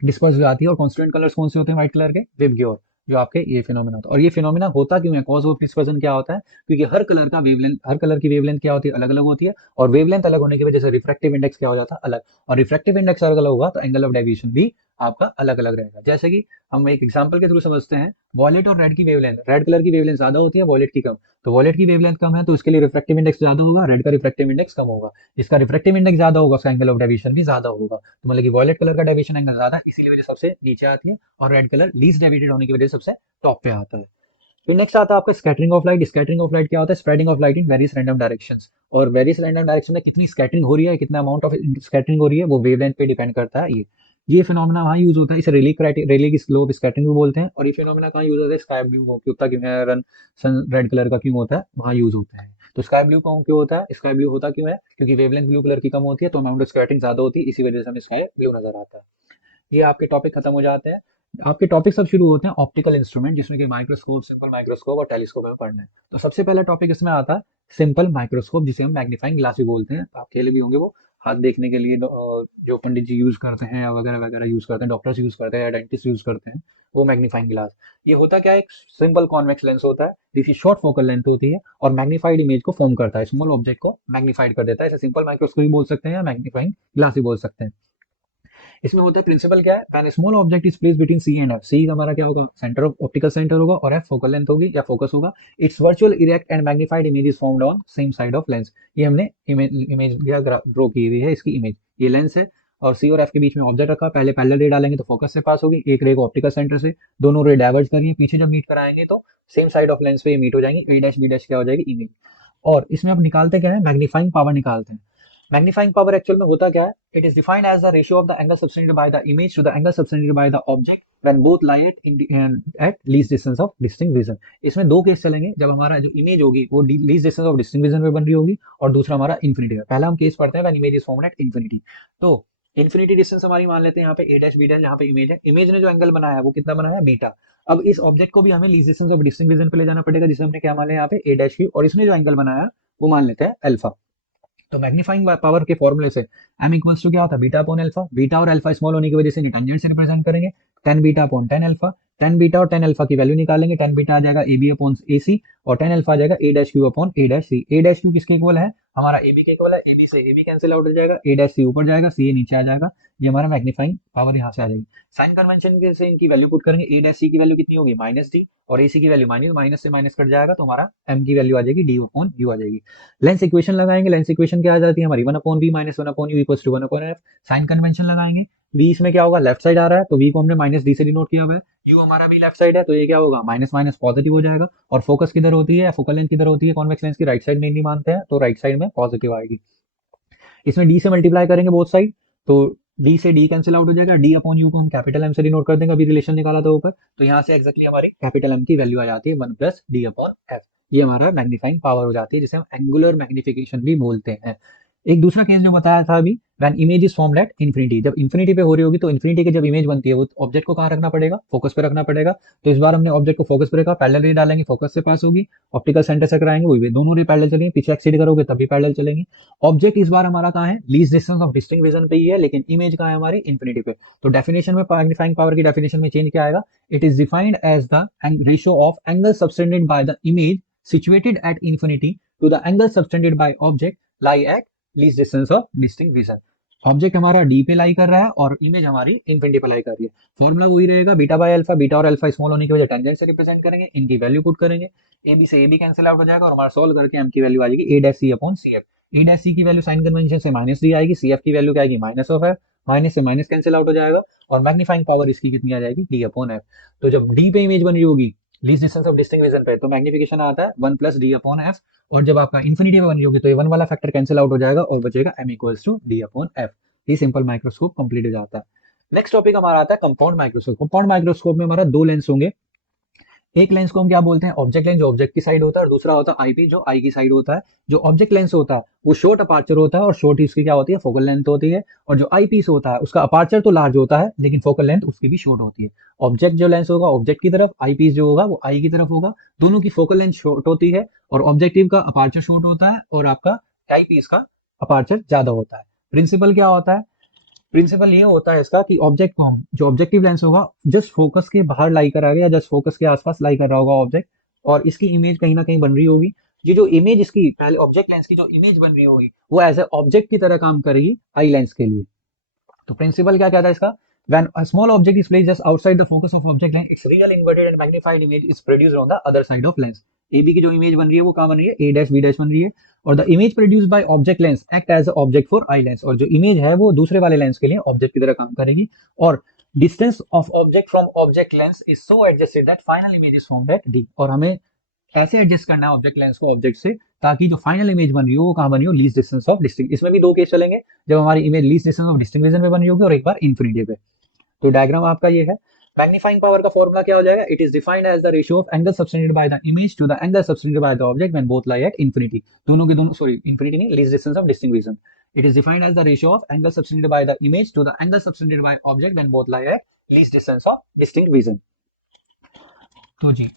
डिस्पर्स हो जाती है। और कॉन्स्टिट्यूएंट कलर्स कौन से होते हैं व्हाइट कलर के? विबग्योर, जो आपके ये फिनोमेना होता है। और ये फिनोमेना होता क्यों है? कॉज ऑफ डिस्पर्जन क्या होता है? क्योंकि हर कलर का वेवलेंथ, हर कलर की वेवलेंथ क्या होती है? अलग अलग होती है, और वेवलेंथ अलग होने की वजह से रिफ्रैक्टिव इंडेक्स क्या हो जाता है? अलग। और रिफ्रैक्टिव इंडेक्स अलग अलग होगा तो एंगल ऑफ डेविएशन भी आपका अलग अलग रहेगा। जैसे कि हम एक एग्जांपल के थ्रू समझते हैं, वॉयलेट और रेड की वेवलेंथ, रेड कलर की वेवलेंथ ज्यादा होती है, वॉयलेट की कम। तो वॉयलेट की वेवलेंथ कम है तो उसके लिए रिफ्रैक्टिव इंडेक्स ज्यादा होगा, रेड का रिफ्रैक्टिव इंडेक्स कम होगा। इसका रिफ्रैक्टिव इंडेक्स ज्यादा होगा, उसका एंगल ऑफ डेविएशन भी ज्यादा होगा। तो मतलब कि वॉयलेट कलर का डेविएशन एंगल ज्यादा है, इसीलिए वजह सबसे नीचे आती है, और रेड कलर लीस्ट डेविएटेड होने की वजह से सबसे टॉप पे आता है। फिर नेक्स्ट आता है आपका scattering of light. Scattering of light क्या होता है? Spreading of light in various random directions. और वेरियस रैंडम डायरेक्शन में कितनी स्कैटरिंग हो रही है, कितना अमाउंट ऑफ स्कैटरिंग हो रही है, वो वेवलेंथ पे डिपेंड करता है। ये फिनोमेना वहाँ यूज होता है, इसे रेली की स्लो स्कैटरिंग भी बोलते हैं। और ये फिनोमेना कहाँ यूज होता है? स्काई ब्लू क्यों होता है, रन सन रेड कलर का क्यों होता है, वहाँ यूज होता है। तो स्काई ब्लू क्यों होता है? स्काई ब्लू होता क्यों है? क्योंकि वेवलेंथ ब्लू कलर की कम होती है, तो अमाउंट ऑफ स्कैटरिंग ज्यादा होती है, इसी वजह से हमें स्काई ब्लू नजर आता है। ये आपके टॉपिक खत्म हो जाते हैं। आपके टॉपिक सब शुरू होते हैं ऑप्टिकल इंस्ट्रूमेंट, जिसमें कि माइक्रोस्कोप, सिंपल माइक्रोस्कोप और टेलीस्कोप हमें पढ़ना है। तो सबसे पहला टॉपिक इसमें आता है सिंपल माइक्रोस्कोप, जिसे हम मैग्नीफाइंग ग्लास भी बोलते हैं। आप खेले भी होंगे वो, हाथ देखने के लिए जो पंडित जी यूज करते हैं या वगैरह वगैरह यूज करते हैं, डॉक्टर्स यूज करते हैं या डेंटिस्ट यूज करते हैं, वो मैग्नीफाइंग ग्लास। ये होता क्या है? एक सिंपल कॉन्वेक्स लेंस होता है जिसकी शॉर्ट फोकल लेंथ होती है और मैग्नीफाइड इमेज को फॉर्म करता है, स्मॉल ऑब्जेक्ट को मैग्नीफाइड कर देता है। इसे सिंपल माइक्रोस्कोप भी बोल सकते हैं या मैग्नीफाइंग ग्लास भी बोल सकते हैं। इसमें होता है प्रिंसिपल क्या है? When small object is placed between C and F, C हमारा क्या होगा? सेंटर ऑफ ऑप्टिकल सेंटर होगा, और एफ फोकल लेंथ होगी या फोकस होगा। It's virtual erect and magnified image is formed on same side of lens. ये हमने इमेज ड्रॉ की हुई है, इसकी इमेज ये लेंस है, और सी और एफ के बीच में ऑब्जेक्ट रखा, पहले पैरेलल रे डालेंगे तो फोकस से पास होगी, एक रे को ऑप्टिकल सेंटर से, दोनों रे डाइवर्ज करेंगे, पीछे जब मीट कराएंगे तो सेम साइड ऑफ लेंस पे ये मीट हो जाएंगे, ए डैश बी डैश क्या हो जाएगी? इमेज। और इसमें अब निकालते क्या है? मैग्नीफाइंग पावर निकालते हैं। मैग्नीफाइंग पावर एक्चुअल में होता क्या है? It is defined as the ratio of the angle subtended by the image to the angle subtended by the object when both lie at least distance of distinct vision. इसमें दो case चलेंगे, जब हमारा जो इमेज होगी वो least distance of distinct vision पे बन रही होगी, और दूसरा हमारा इन्फिनिटी है। पहला हम केस पढ़ते हैं when image is formed at infinity. तो इन्फिनिटी डिस्टेंस हमारी मान लेते हैं यहाँ पे ए डैश बी डैश, यहाँ पे इमेज है, इमेज ने जो एंगल बनाया है वो कितना बनाया है? बीटा। अब इस ऑब्जेक्ट को भी हमें least distance of distinct vision पे ले जाना पड़ेगा, जिसे हमने क्या मान लिया यहाँ पे? ए डैश की, और इसने जो एंगल बनाया वो मान लेते हैं अल्फा। तो मैग्नीफाइंग पावर के फॉर्मूले से m इक्वल्स टू क्या होता है? Beta upon alpha. बीटा और अल्फा स्मॉल होने की वजह से टेंजेंट से रिप्रेजेंट करेंगे, 10 बीटा अपॉन 10 अल्फा। 10 बीटा और 10 अल्फा की वैल्यू निकालेंगे, 10 बीटा आ जाएगा ए बी अपॉन ए सी, और 10 अल्फा आ जाएगा A dash Q upon A dash C. A dash Q किसके इक्वल है? हमारा ए बी के इक्वल है, ए बी से ए बी कैंसिल आउट हो जाएगा, ए डैश सी ऊपर जाएगा, सी ए नीचे आ जाएगा। ये हमारा मैग्नीफाइंग पावर यहाँ से आ जाएगी। साइन कन्वेंशन से इनकी वैल्यू पुट करेंगे, ए डैश सी की वैल्यू कितनी होगी? माइनस डी, और ए सी की वैल्यू माइनस, माइनस से माइनस कट जाएगा तो हमारा एम की वैल्यू आ जाएगी डी अपॉन यू आ जाएगी। लेंस इक्वेशन लगाएंगे, लेंस इक्वेशन क्या आ जाती है हमारी? 1 upon b minus 1 upon u equals to 1 upon f. Sign convention लगाएंगे, v इसमें क्या होगा? लेफ्ट साइड आ रहा है तो v को हमने माइनस डी से डिनोट किया हुआ है, u हमारा भी लेफ्ट साइड है तो ये क्या होगा? माइनस माइनस पॉजिटिव हो जाएगा। और फोकस किधर होती है, फोकल लेंथ किधर होती है? कॉन्वेक्स लेंस की राइट साइड मेनली मानते हैं, तो राइट साइड में पॉजिटिव आएगी। इसमें d से मल्टीप्लाई करेंगे बोथ साइड, तो d से d कैंसिल आउट हो जाएगा, d अपॉन यू को हम कैपिटल M से डिनोट कर देंगे, अभी रिलेशन निकाला था ऊपर, तो यहाँ से एक्जैक्टली हमारी कैपिटल M की वैल्यू आ जाती है 1 प्लस डी अपॉन एफ। ये हमारा मैग्नीफाइंग पावर हो जाती है, जिसे हम एंगुलर मैग्निफिकेशन भी बोलते हैं। एक दूसरा केस जो बताया था अभी, when image is formed at infinity, जब इन्फिनिटी पे हो रही होगी तो इन्फिनिटी की जब इमेज बनती है वो ऑब्जेक्ट को कहाँ रखना पड़ेगा? फोकस पे रखना पड़ेगा। तो इस बार हमने ऑब्जेक्ट को फोकस पे रखा, पैरेलल रे डालेंगे, फोकस से पास होगी, ऑप्टिकल सेंटर से कराएंगे, वही भी दोनों रे पैरेलल चलेंगे, पीछे एक्सीड करोगे तब भी पैरेलल चलेंगे। ऑब्जेक्ट इस बार हमारा कहाँ है? Least distance of distinct vision पे ही है, लेकिन इमेज कहाँ है हमारी? इन्फिनिटी पे। तो डेफिनेशन में, मैग्नीफाइंग पावर की डेफिनेशन में चेंज क्या आएगा? It is defined as the ratio of angle subtended by the image situated at infinity to the angle subtended by object lie at least distance of distinct vision। Object हमारा D पे लाई कर रहा है और image हमारी infinity पे लाई कर रही है। फॉर्मूला वही रहेगा, बीटा बाय अल्फा, बीटा और अल्फा स्मॉल होने की वजह टेंजेंट से रिप्रेजेंट करेंगे, इनकी वैल्यू पुट करेंगे, ए बी से ए बी कैंसिल आउट हो जाएगा, और हमारा सॉल्व करके एम की वैल्यू आ जाएगी ए dash C upon C F. A dash C की वैल्यू साइन कन्वेंशन से माइनस डी आएगी, सी एफ की वैल्यू क्या आएगी? माइनस ऑफ एफ, माइनस से माइनस कैंसिल आउट हो जाएगा, और मैग्नीफाइंग पावर इसकी कितनी आ जाएगी? D upon F. तो जब डी पे इमेज बन रही होगी least distance of distinct vision पे, तो मैग्निफिकेशन आता है 1 प्लस डी अपॉन एफ, और जब आपका इन्फिनिटी पे बन रही होगी तो ये 1 वाला फैक्टर कैंसिल आउट हो जाएगा और बचेगा m equals to d upon f. ये सिंपल माइक्रोस्कोप कंप्लीट हो जाता है। नेक्स्ट टॉपिक हमारा आता है कंपाउंड माइक्रोस्कोप। कंपाउंड माइक्रोस्कोप में हमारा दो लेंस होंगे, एक लेंस को हम क्या बोलते हैं? ऑब्जेक्ट लेंस, जो ऑब्जेक्ट की साइड होता है, और दूसरा होता है आईपीस, जो आई की साइड होता है। जो ऑब्जेक्ट लेंस होता है वो शॉर्ट अपार्चर होता है, और शॉर्ट इसकी क्या होती है? फोकल लेंथ होती है। और जो आई पीस होता है उसका अपार्चर तो लार्ज होता है, लेकिन फोकल लेंथ उसकी भी शॉर्ट होती है। ऑब्जेक्ट जो लेंस होगा ऑब्जेक्ट की तरफ, आई पीस जो होगा वो आई की तरफ होगा, दोनों की फोकल लेंथ शॉर्ट होती है, और ऑब्जेक्टिव का अपार्चर शॉर्ट होता है, और आपका आई पीस का अपार्चर ज्यादा होता है। प्रिंसिपल क्या होता है? प्रिंसिपल ये होता है इसका कि ऑब्जेक्ट को हम, जो ऑब्जेक्टिव लेंस होगा जस्ट फोकस के बाहर लाई करा गया, जस्ट फोकस के आसपास लाई कर रहा होगा ऑब्जेक्ट, और इसकी इमेज कहीं ना कहीं बन रही होगी। ये जो इमेज इसकी पहले ऑब्जेक्ट लेंस की जो इमेज बन रही होगी वो एज ए ऑब्जेक्ट की तरह काम करेगी आई लेंस के लिए। तो प्रिंसिपल क्या कहता है इसका? When a small object is placed just outside the focus of object lens, its real inverted and magnified image is produced on the other side of lens. AB की जो image बन रही है वो कहाँ बन रही है, A डैश B डैश बन रही है, और the image produced by object lens act as object for eye lens, और जो इमेज है वो दूसरे वाले लेंस के लिए ऑब्जेक्ट की तरह काम करेगी, और distance of object from object lens is so adjusted that final image is formed at D, और हमें ऐसे एडजस्ट करना है ऑब्जेक्ट लेंस को ऑब्जेक्ट से ताकि जो फाइनल इमेज बन रही हो वो कहाँ बन रही हो, लीस्ट डिस्टेंस ऑफ डिस्टिंक्ट। इसमें भी दो केस चलेंगे, जब हमारी image least distance of distinct region में बन रही होगी और एक बार इन्फिनिटी पे। तो डायग्राम आपका ये है। मैग्नीफाइंग पावर का फॉर्मूला क्या हो जाएगा, it is defined as the ratio of angle subtended by the image to the angle subtended by the object when both lie at infinity. दोनों के दोनों, सॉरी इंफिनिटी नहीं, least distance of distinct region. It is defined as the ratio of angle subtended by the image to the angle subtended by object when both lie at least distance of distinct region. तो जी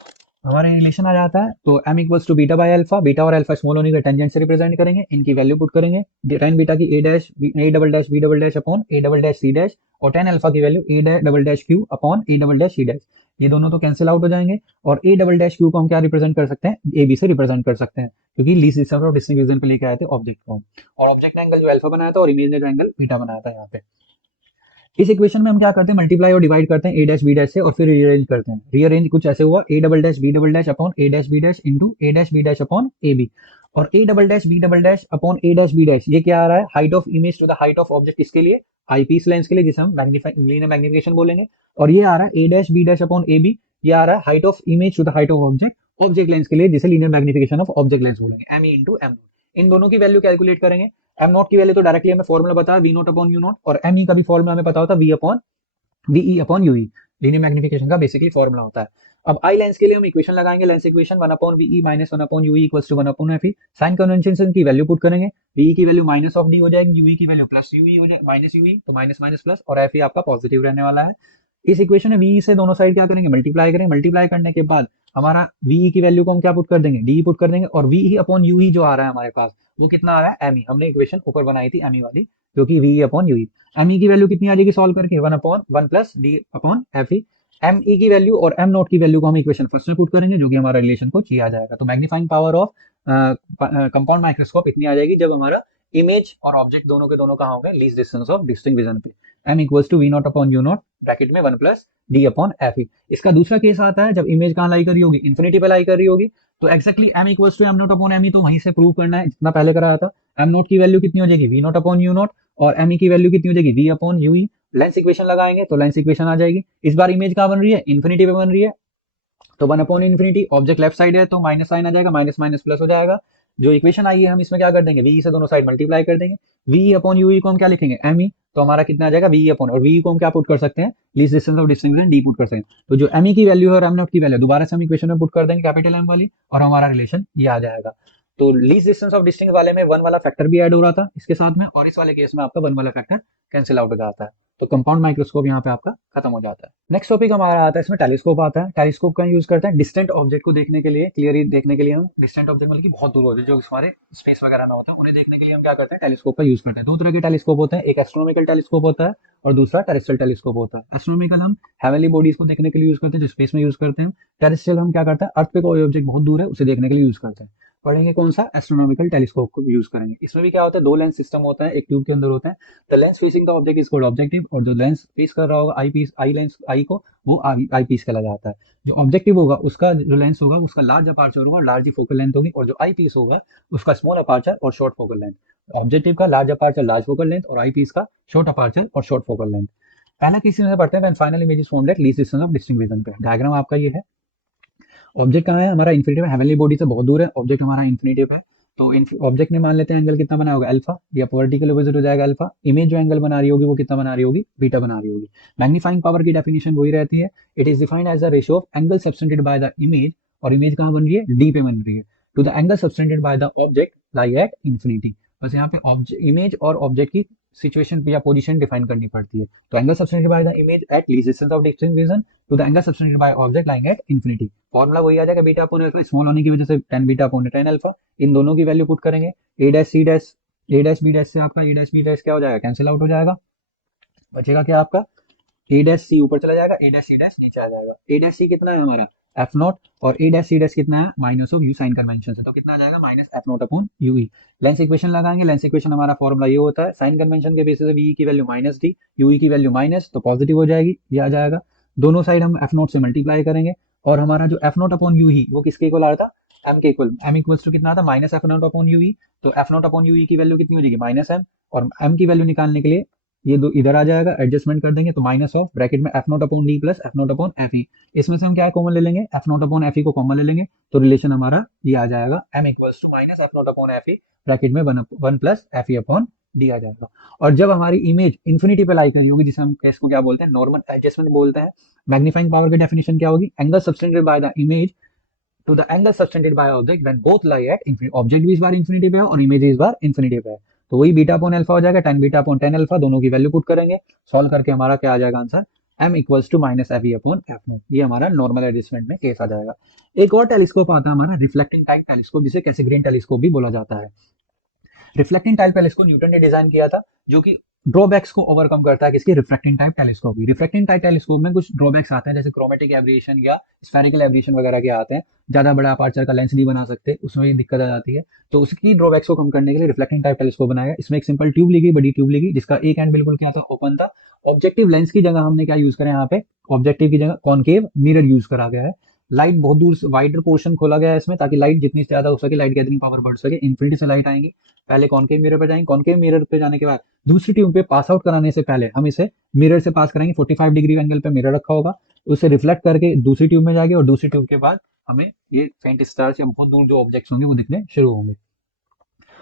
हमारा relation आ जाता है, तो m equals to beta by alpha, beta और alpha small होने के tangent से रिप्रेजेंट करेंगे, इनकी वैल्यू पुट करेंगे, tan बीटा की a dash a double dash b double dash upon a double dash c dash, और tan अल्फा की value a double dash q upon a double dash c dash. ये दोनों तो cancel out हो जाएंगे, और a double dash q को हम क्या रिप्रेजेंट कर सकते हैं, a b से रिप्रेजेंट कर सकते हैं, क्योंकि least distance of distinct region पे लेके आए थे ऑब्जेक्ट को, और ऑब्जेक्ट ने एंगल जो अल्फा बनाया था और इमेज ने जो एंगल बीटा बनाया था यहाँ पे। इस इक्वेशन में हम क्या करते हैं, मल्टीप्लाई और डिवाइड करते हैं a डैश b डैश से, और फिर रीअरेंज करते हैं। रीअरेंज कुछ ऐसे हुआ, a double dash b double dash upon a dash b dash into a dash b dash upon a b, और a double dash b double dash upon a dash b dash, ये क्या आ रहा है, height of image to the height of object, किसके लिए, eyepiece lens के लिए, जिसे हम लीनियर मैग्निफिकेशन बोलेंगे, और ये आ रहा है a dash b dash upon a b, ये आ रहा है height of image to the height of object lens के लिए, जिसे linear magnification of object lens बोलेंगे, m e इंटू m। इन दोनों की वैल्यू कैलकुलेट करेंगे। m नॉट की वैल्यू तो डायरेक्टली हमें फॉर्मूला बता v not upon u not, और m e का भी फॉर्मूला हमें पता होता है v upon VE upon UE, linear magnification का बेसिकली फॉर्मूला होता है। अब आई लेंस के लिए हम इक्वेशन लगाएंगे, lens equation 1 upon VE minus 1 upon UE equals to 1 upon FE। Sign convention की वैल्यू पुट करेंगे, VE की वैल्यू माइनस ऑफ D हो जाएगी, UE की वैल्यू प्लस UE हो जाएगी, माइनस UE तो माइनस माइनस प्लस, और FE आपका पॉजिटिव रहने वाला है। इस इक्वेशन में VE से दोनों साइड क्या करेंगे, मल्टीप्लाई करेंगे, मल्टीप्लाई करने के बाद हमारा VE की वैल्यू को हम क्या पुट कर देंगे, DE पुट कर देंगे, और VE अपॉन UE जो आ रहा है हमारे पास वो कितना आ रहा है, ME। हमने इक्वेशन ऊपर बनाई थी ME वाली, जो कि VE अपॉन UE। ME की वैल्यू कितनी आ जाएगी सॉल्व करके, 1 upon 1 plus D upon FE। ME की वैल्यू और M नॉट की वैल्यू को हम इक्वेशन फर्स्ट में पुट करेंगे, जो कि हमारा रिलेशन को चाहिए आ जाएगा। तो magnifying power of compound microscope इतनी आ जाएगी जब हमारा इमेज और ऑब्जेक्ट दोनों के दोनों कहाँ होंगे, least distance of distinct vision पे। M इक्वल्स टू V not upon U not bracket में 1 प्लस D अपॉन FE। इसका दूसरा केस आता है जब इमेज कहाँ लाई कर रही होगी, इन्फिनिटी पे लाई कर रही होगी, तो exactly M equals to M not upon ME, तो वहीं से प्रूव करना है जितना पहले कराया था। M नॉट की वैल्यू कितनी हो जाएगी, V not upon U not, और ME की वैल्यू कितनी हो जाएगी, V upon UE। Lens equation लगाएंगे तो लेंस इक्वेशन आ जाएगी। इस बार इमेज कहाँ बन रही है, इन्फिनिटी पे बन रही है, तो 1 upon infinity, object left side है तो माइनस साइन आ जाएगा, माइनस माइनस प्लस हो जाएगा। जो इक्वेशन आई है हम इसमें क्या कर देंगे, VE से दोनों साइड मल्टीप्लाई कर देंगे, VE अपॉन UE को हम क्या लिखेंगे, ME, तो हमारा कितना आ जाएगा VE अपॉन, और VE को हम क्या पुट कर सकते हैं, least distance of distinct D put कर सकते हैं। तो जो ME की वैल्यू है और M नॉट की वैल्यू दोबारा से हम इक्वेशन में पुट कर देंगे कैपिटल M वाली, और हमारा रिलेशन ये आ जाएगा। तो लीस्ट डिस्टेंस ऑफ डिस्टिंक्ट वाले में 1 वाला फैक्टर भी ऐड हो रहा था इसके साथ में, और इस वाले केस में आपका 1 वाला फैक्टर कैंसिल आउट हो जाता है। तो कंपाउंड माइक्रोस्कोप यहाँ पे आपका खत्म हो जाता है। नेक्स्ट टॉपिक हमारा आता है, इसमें टेलीस्कोप आता है। टेलीस्कोप का यूज करते हैं डिस्टेंट ऑब्जेक्ट को देखने के लिए, क्लियरली देखने के लिए। हम डिस्टेंट ऑब्जेक्ट मतलब कि बहुत दूर होते हैं, जो हमारे स्पेस वगैरह में होता है, उन्हें देखने के लिए हम क्या करते हैं, टेलीस्कोप का यूज करते हैं। दो तरह के टेलीस्कोप होते हैं, एक एस्ट्रोनॉमिकल टेलीस्कोप होता है और दूसरा टेरेस्ट्रियल टेलीस्कोप होता है। एस्ट्रोनॉमिकल हम हेवनली बॉडीज को देखने के लिए यूज करते हैं, जो स्पेस में यूज करते हैं। टेरेस्ट्रियल हम क्या करते हैं, अर्थ पे कोई ऑब्जेक्ट बहुत दूर है उसे देखने के लिए यूज करते हैं। पढ़ेंगे कौन सा, एस्ट्रोनॉमिकल टेलीस्कोप को यूज करेंगे। इसमें भी क्या होता है, दो लेंस सिस्टम होता है, एक ट्यूब के अंदर होता है। The lens facing the object is called objective, और जो लेंस फेस कर रहा होगा आई पीस, आई लेंस आई को, वो आई पीस कहला जाता है। जो ऑब्जेक्टिव होगा उसका जो लेंस होगा उसका लार्ज अपार्चर होगा, लार्ज फोकल लेंथ होगी, और जो आई पीस होगा उसका स्मॉल अपार्चर और शॉर्ट फोकल लेंथ। ऑब्जेक्टिव का large aperture large focal length, और आई पीस का शॉर्ट अपार्चर और शॉर्ट फोकल लेंथ। पहला केस में पढ़ते हैं when final image is formed at least distance of distinct vision पे। डायग्राम आपका ये है, ऑब्जेक्ट कहाँ है हमारा, इन्फिनिटिव, हेवनली बॉडी से बहुत दूर है, ऑब्जेक्ट हमारा इन्फिनिटिव है। तो ऑब्जेक्ट ने मान लेते हैं एंगल कितना बना होगा, अल्फा, या वर्टिकल ऑपोजिट हो जाएगा अल्फा। इमेज जो एंगल बना रही होगी वो कितना बना रही होगी, बीटा बना रही होगी। मैग्नीफाइंग पावर की डेफिनेशन वही रहती है, it is defined as the ratio of angle subtended by the image, और इमेज कहाँ बन रही है, डी पे बन रही है, to the angle subtended by the object lie at infinity. बस यहाँ पे इमेज और ऑब्जेक्ट की सिचुएशन या पोजीशन डिफाइन करनी पड़ती है। तो angle subtended by the image at least distance of distinct vision to the angle subtended by object lying at infinity. Formula वही आ जाएगा, बीटा अपॉन अल्फा, स्मॉल होने की वजह से tan beta upon tan alpha. इन दोनों की वैल्यू पुट करेंगे, a dash c dash, a dash b dash से आपका a डैश b डैश क्या हो जाएगा, कैंसिल आउट हो जाएगा। बचेगा क्या आपका, a डैश c ऊपर चला जाएगा, a डैश c डैश नीचे आ जाएगा। a डैश c कितना है हमारा एफ नॉट, और ए डैश सी डैश कितना है minus of u sign convention से, तो कितना आ जाएगा minus F not upon you e. Lens equation लगाएंगे, लेंस इक्वेशन हमारा फॉर्मूला ये होता है साइन कन्वेंशन के बेसिस पे वी की वैल्यू माइनस डी, यू ई की वैल्यू माइनस, तो पॉजिटिव हो जाएगी, ये आ जाएगा। दोनों साइड हम एफ नॉट से मल्टीप्लाई करेंगे, और हमारा जो एफ नॉट अपॉन यू ही वो किसके इक्वल आ रहा था, एम के इक्वल, एम इक्वल्स टू कितना आता minus F not upon you E, तो एफ नॉट अपॉन यू ई की वैल्यू कितनी हो जाएगी माइनस एम, और एम की वैल्यू निकालने के लिए ये दो इधर आ जाएगा, एडजस्टमेंट कर देंगे, तो माइनस ऑफ ब्रैकेट में F not upon D plus F not upon F ई, इसमें से हम क्या कॉमन ले लेंगे, एफ नॉट अपॉन एफ ई को कॉमन ले लेंगे, तो रिलेशन हमारा ये आ जाएगा M equals to minus F not upon F E bracket में वन प्लस एफ ई अपॉन डी आ जाएगा। और जब हमारी इमेज इन्फिनिटी पे लाई करी होगी, जिसे हम इसको क्या बोलते हैं नॉर्मल एडजस्टमेंट बोलते हैं, मैग्नीफाइंग पावर की डेफिनेशन क्या होगी, angle subtended by the image to the angle subtended by object when both lie at infinity, object भी इस बार इन्फिनिटी पे है और इमेज इस बार इन्फिनिटी पे है, तो वही बीटा अपॉन अल्फा हो जाएगा, tan beta upon tan alpha, दोनों की वैल्यू पुट करेंगे, सॉल्व करके हमारा क्या आ जाएगा answer, m equals to minus f E upon f not, ये हमारा नॉर्मल एडजस्टमेंट में केस आ जाएगा। एक और टेलीस्कोप आता है हमारा रिफ्लेक्टिंग टाइप टेलीस्कोप, जिसे कैसेग्रेन टेलीस्कोप भी बोला जाता है। रिफ्लेक्टिंग टाइप टेलीस्कोप न्यूटन ने डिजाइन किया था, जो कि ड्रॉबैक्स को ओवरकम करता है किसकी, रिफ्लेक्टिंग टाइप टेलीस्कोप की। रिफ्लेक्टिंग टाइप टेलीस्कोप में कुछ ड्रॉबैक्स आते हैं, जैसे क्रोमेटिक एब्रिएशन या स्फेरिकल एब्रिएशन वगैरह के आते हैं, ज्यादा बड़ा अपर्चर का लेंस नहीं बना सकते, उसमें भी दिक्कत आ जाती है, तो उसकी ड्रॉबैक्स को कम करने के लिए रिफ्लेक्टिंग टाइप टेलीस्कोप बनाया। इसमें एक सिंपल ट्यूब ली गई, बड़ी ट्यूब ली गई, जिसका एक एंड बिल्कुल क्या था, ओपन था। ऑब्जेक्टिव लेंस की जगह हमने क्या यूज करा यहाँ पे, ऑब्जेक्टिव की जगह कॉनकेव मिरर यूज करा गया है। लाइट बहुत दूर से वाइडर पोर्शन खोला गया है इसमें, ताकि लाइट जितनी ज्यादा हो सके लाइट गैदरिंग पावर बढ़ सके, इन्फिनिटी से लाइट आएंगी। पहले कॉनकेव मिरर पे जाएंगे, कॉनकेव मिरर पे जाने के बाद दूसरी ट्यूब पे पास आउट कराने से पहले हम इसे मिरर से पास कराएंगे, 45 डिग्री एंगल पे मिरर रखा होगा, उसे रिफ्लेक्ट करके दूसरी ट्यूब में जाएगी, और दूसरी ट्यूब के बाद हमें ये फेंट स्टार्स या बहुत दूर जो ऑब्जेक्ट्स होंगे वो दिखने शुरू होंगे,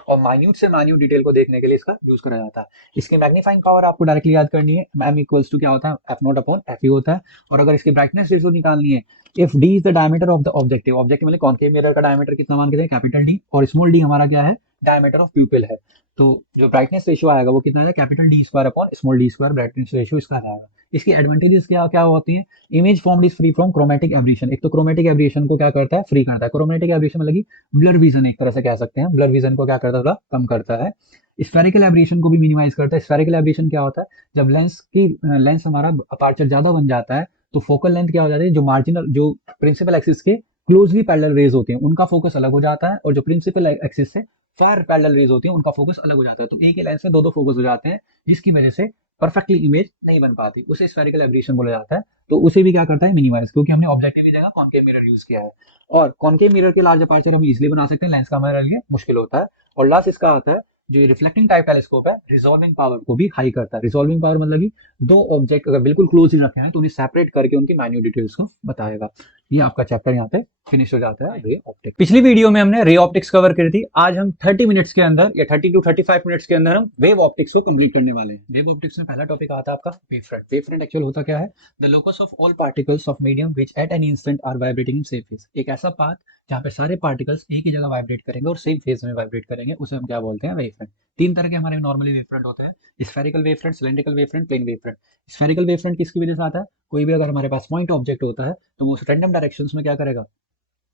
और माइन्यूट से माइन्यूट डिटेल को देखने के लिए इसका यूज करा जाता है। इसकी मैग्नीफाइंग पावर आपको डायरेक्टली याद करनी है, एम इक्वल्स टू क्या होता है, एफ नॉट अपॉन एफ ई होता है। और अगर इसकी ब्राइटनेस रेशियो निकालनी है, if D is the diameter of the objective, objective मतलब कॉनकेव मिरर का डायमीटर कितना मान के चलें, कैपिटल डी, और स्मॉल डी हमारा क्या है, डायमीटर ऑफ प्यूपिल है, तो जो ब्राइटनेस रेशियो आएगा वो कितना है, capital D square upon small D square, brightness ratio इसका आएगा। इसकी एडवांटेजेस क्या क्या होती है, image formed is free from chromatic aberration, एक तो क्रोमेटिक एब्रिएशन को क्या करता है, फ्री करता है, क्रोमेटिक एब्रिएशन मतलब ब्लर विजन, एक तरह से कह सकते हैं, ब्लर विजन को क्या करता है, थोड़ा कम करता है। स्फेरिकल एब्रिएशन को भी मिनिमाइज करता है। स्फेरिकल एब्रिएशन क्या होता है, जब लेंस हमारा अपर्चर ज्यादा बन जाता है, तो फोकल लेंथ क्या हो जाती है, जो मार्जिनल जो प्रिंसिपल एक्सिस के क्लोजली पैरेलल रेज होते हैं उनका फोकस अलग हो जाता है, और जो प्रिंसिपल एक्सिस से फार पैरेलल रेज होती है उनका फोकस अलग हो जाता है, तो एक ही लेंस में दो दो फोकस हो जाते हैं, जिसकी वजह से परफेक्टली इमेज नहीं बन पाती, उसे स्फेरिकल एब्रिएशन बोला जाता है। तो उसे भी क्या करता है, मिनिमाइज, क्योंकि हमने ऑब्जेक्टिव की जगह कॉनकेव मिरर यूज किया है, और कॉनकेव मिरर के लार्ज अपर्चर हम इजिली बना सकते हैं, लेंस का हमारे लिए मुश्किल होता है। और लास्ट इसका आता है जो रिफ्लेक्टिंग टाइप टेलीस्कोप है, रिजॉल्विंग पावर को भी हाई करता है। रिजॉल्विंग पावर मतलब कि दो ऑब्जेक्ट अगर बिल्कुल क्लोज ही रखे हैं तो उन्हें सेपरेट करके उनकी माइन्यूट डिटेल्स को बताएगा। ये आपका चैप्टर यहाँ पे फिनिश हो जाता है रे ऑप्टिक्स। पिछली वीडियो में हमने रे ऑप्टिक्स कवर करी थी, आज हम 30 मिनट्स के अंदर या 30 टू 35 मिनट्स के अंदर हम वेव ऑप्टिक्स को कंप्लीट करने वाले हैं। वेव ऑप्टिक्स में पहला टॉपिक आता है आपका wave front. Wave front actual होता क्या है, the locus of all particles of medium which at any instant are vibrating in same phase, एक ऐसा पाथ जहाँ पे सारे पार्टिकल्स एक ही जगह वाइब्रेट करेंगे और सेम फेज में वाइब्रेट करेंगे, उसे हम क्या बोलते हैं, वेव फ्रंट। तीन तरह के हमारे नॉर्मली वेव फ्रंट होते हैं, spherical wave front, cylindrical wave front, plane wave front. Spherical wave front किसकी वजह से आता है, कोई भी अगर हमारे पास पॉइंट ऑब्जेक्ट होता है तो वो रैंडम डायरेक्शंस में क्या करेगा,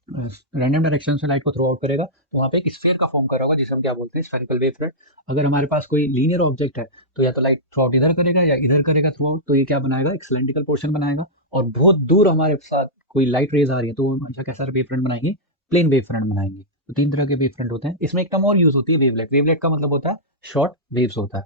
रैंडम डायरेक्शन से लाइट को थ्रो आउट करेगा, तो वहाँ पे एक स्फीयर का फॉर्म करा होगा जिसे हम क्या बोलते हैं, स्फेरिकल वेव फ्रंट। अगर हमारे पास कोई लीनियर ऑब्जेक्ट है तो या तो लाइट थ्रू आउट इधर करेगा या इधर करेगा थ्रू आउट, तो ये क्या बनाएगा, एक सिलेंड्रिकल पोर्शन बनाएगा। और बहुत दूर हमारे साथ कोई लाइट रेज आ रही है तो वो अच्छा कैसा वेव फ्रंट बनाएंगे, प्लेन वेव फ्रंट बनाएंगे। तो तीन तरह के वेव फ्रंट होते हैं। इसमें एक टर्म और यूज होती है, वेवलेट। वेवलेट का मतलब होता है शॉर्ट वेव्स होता है।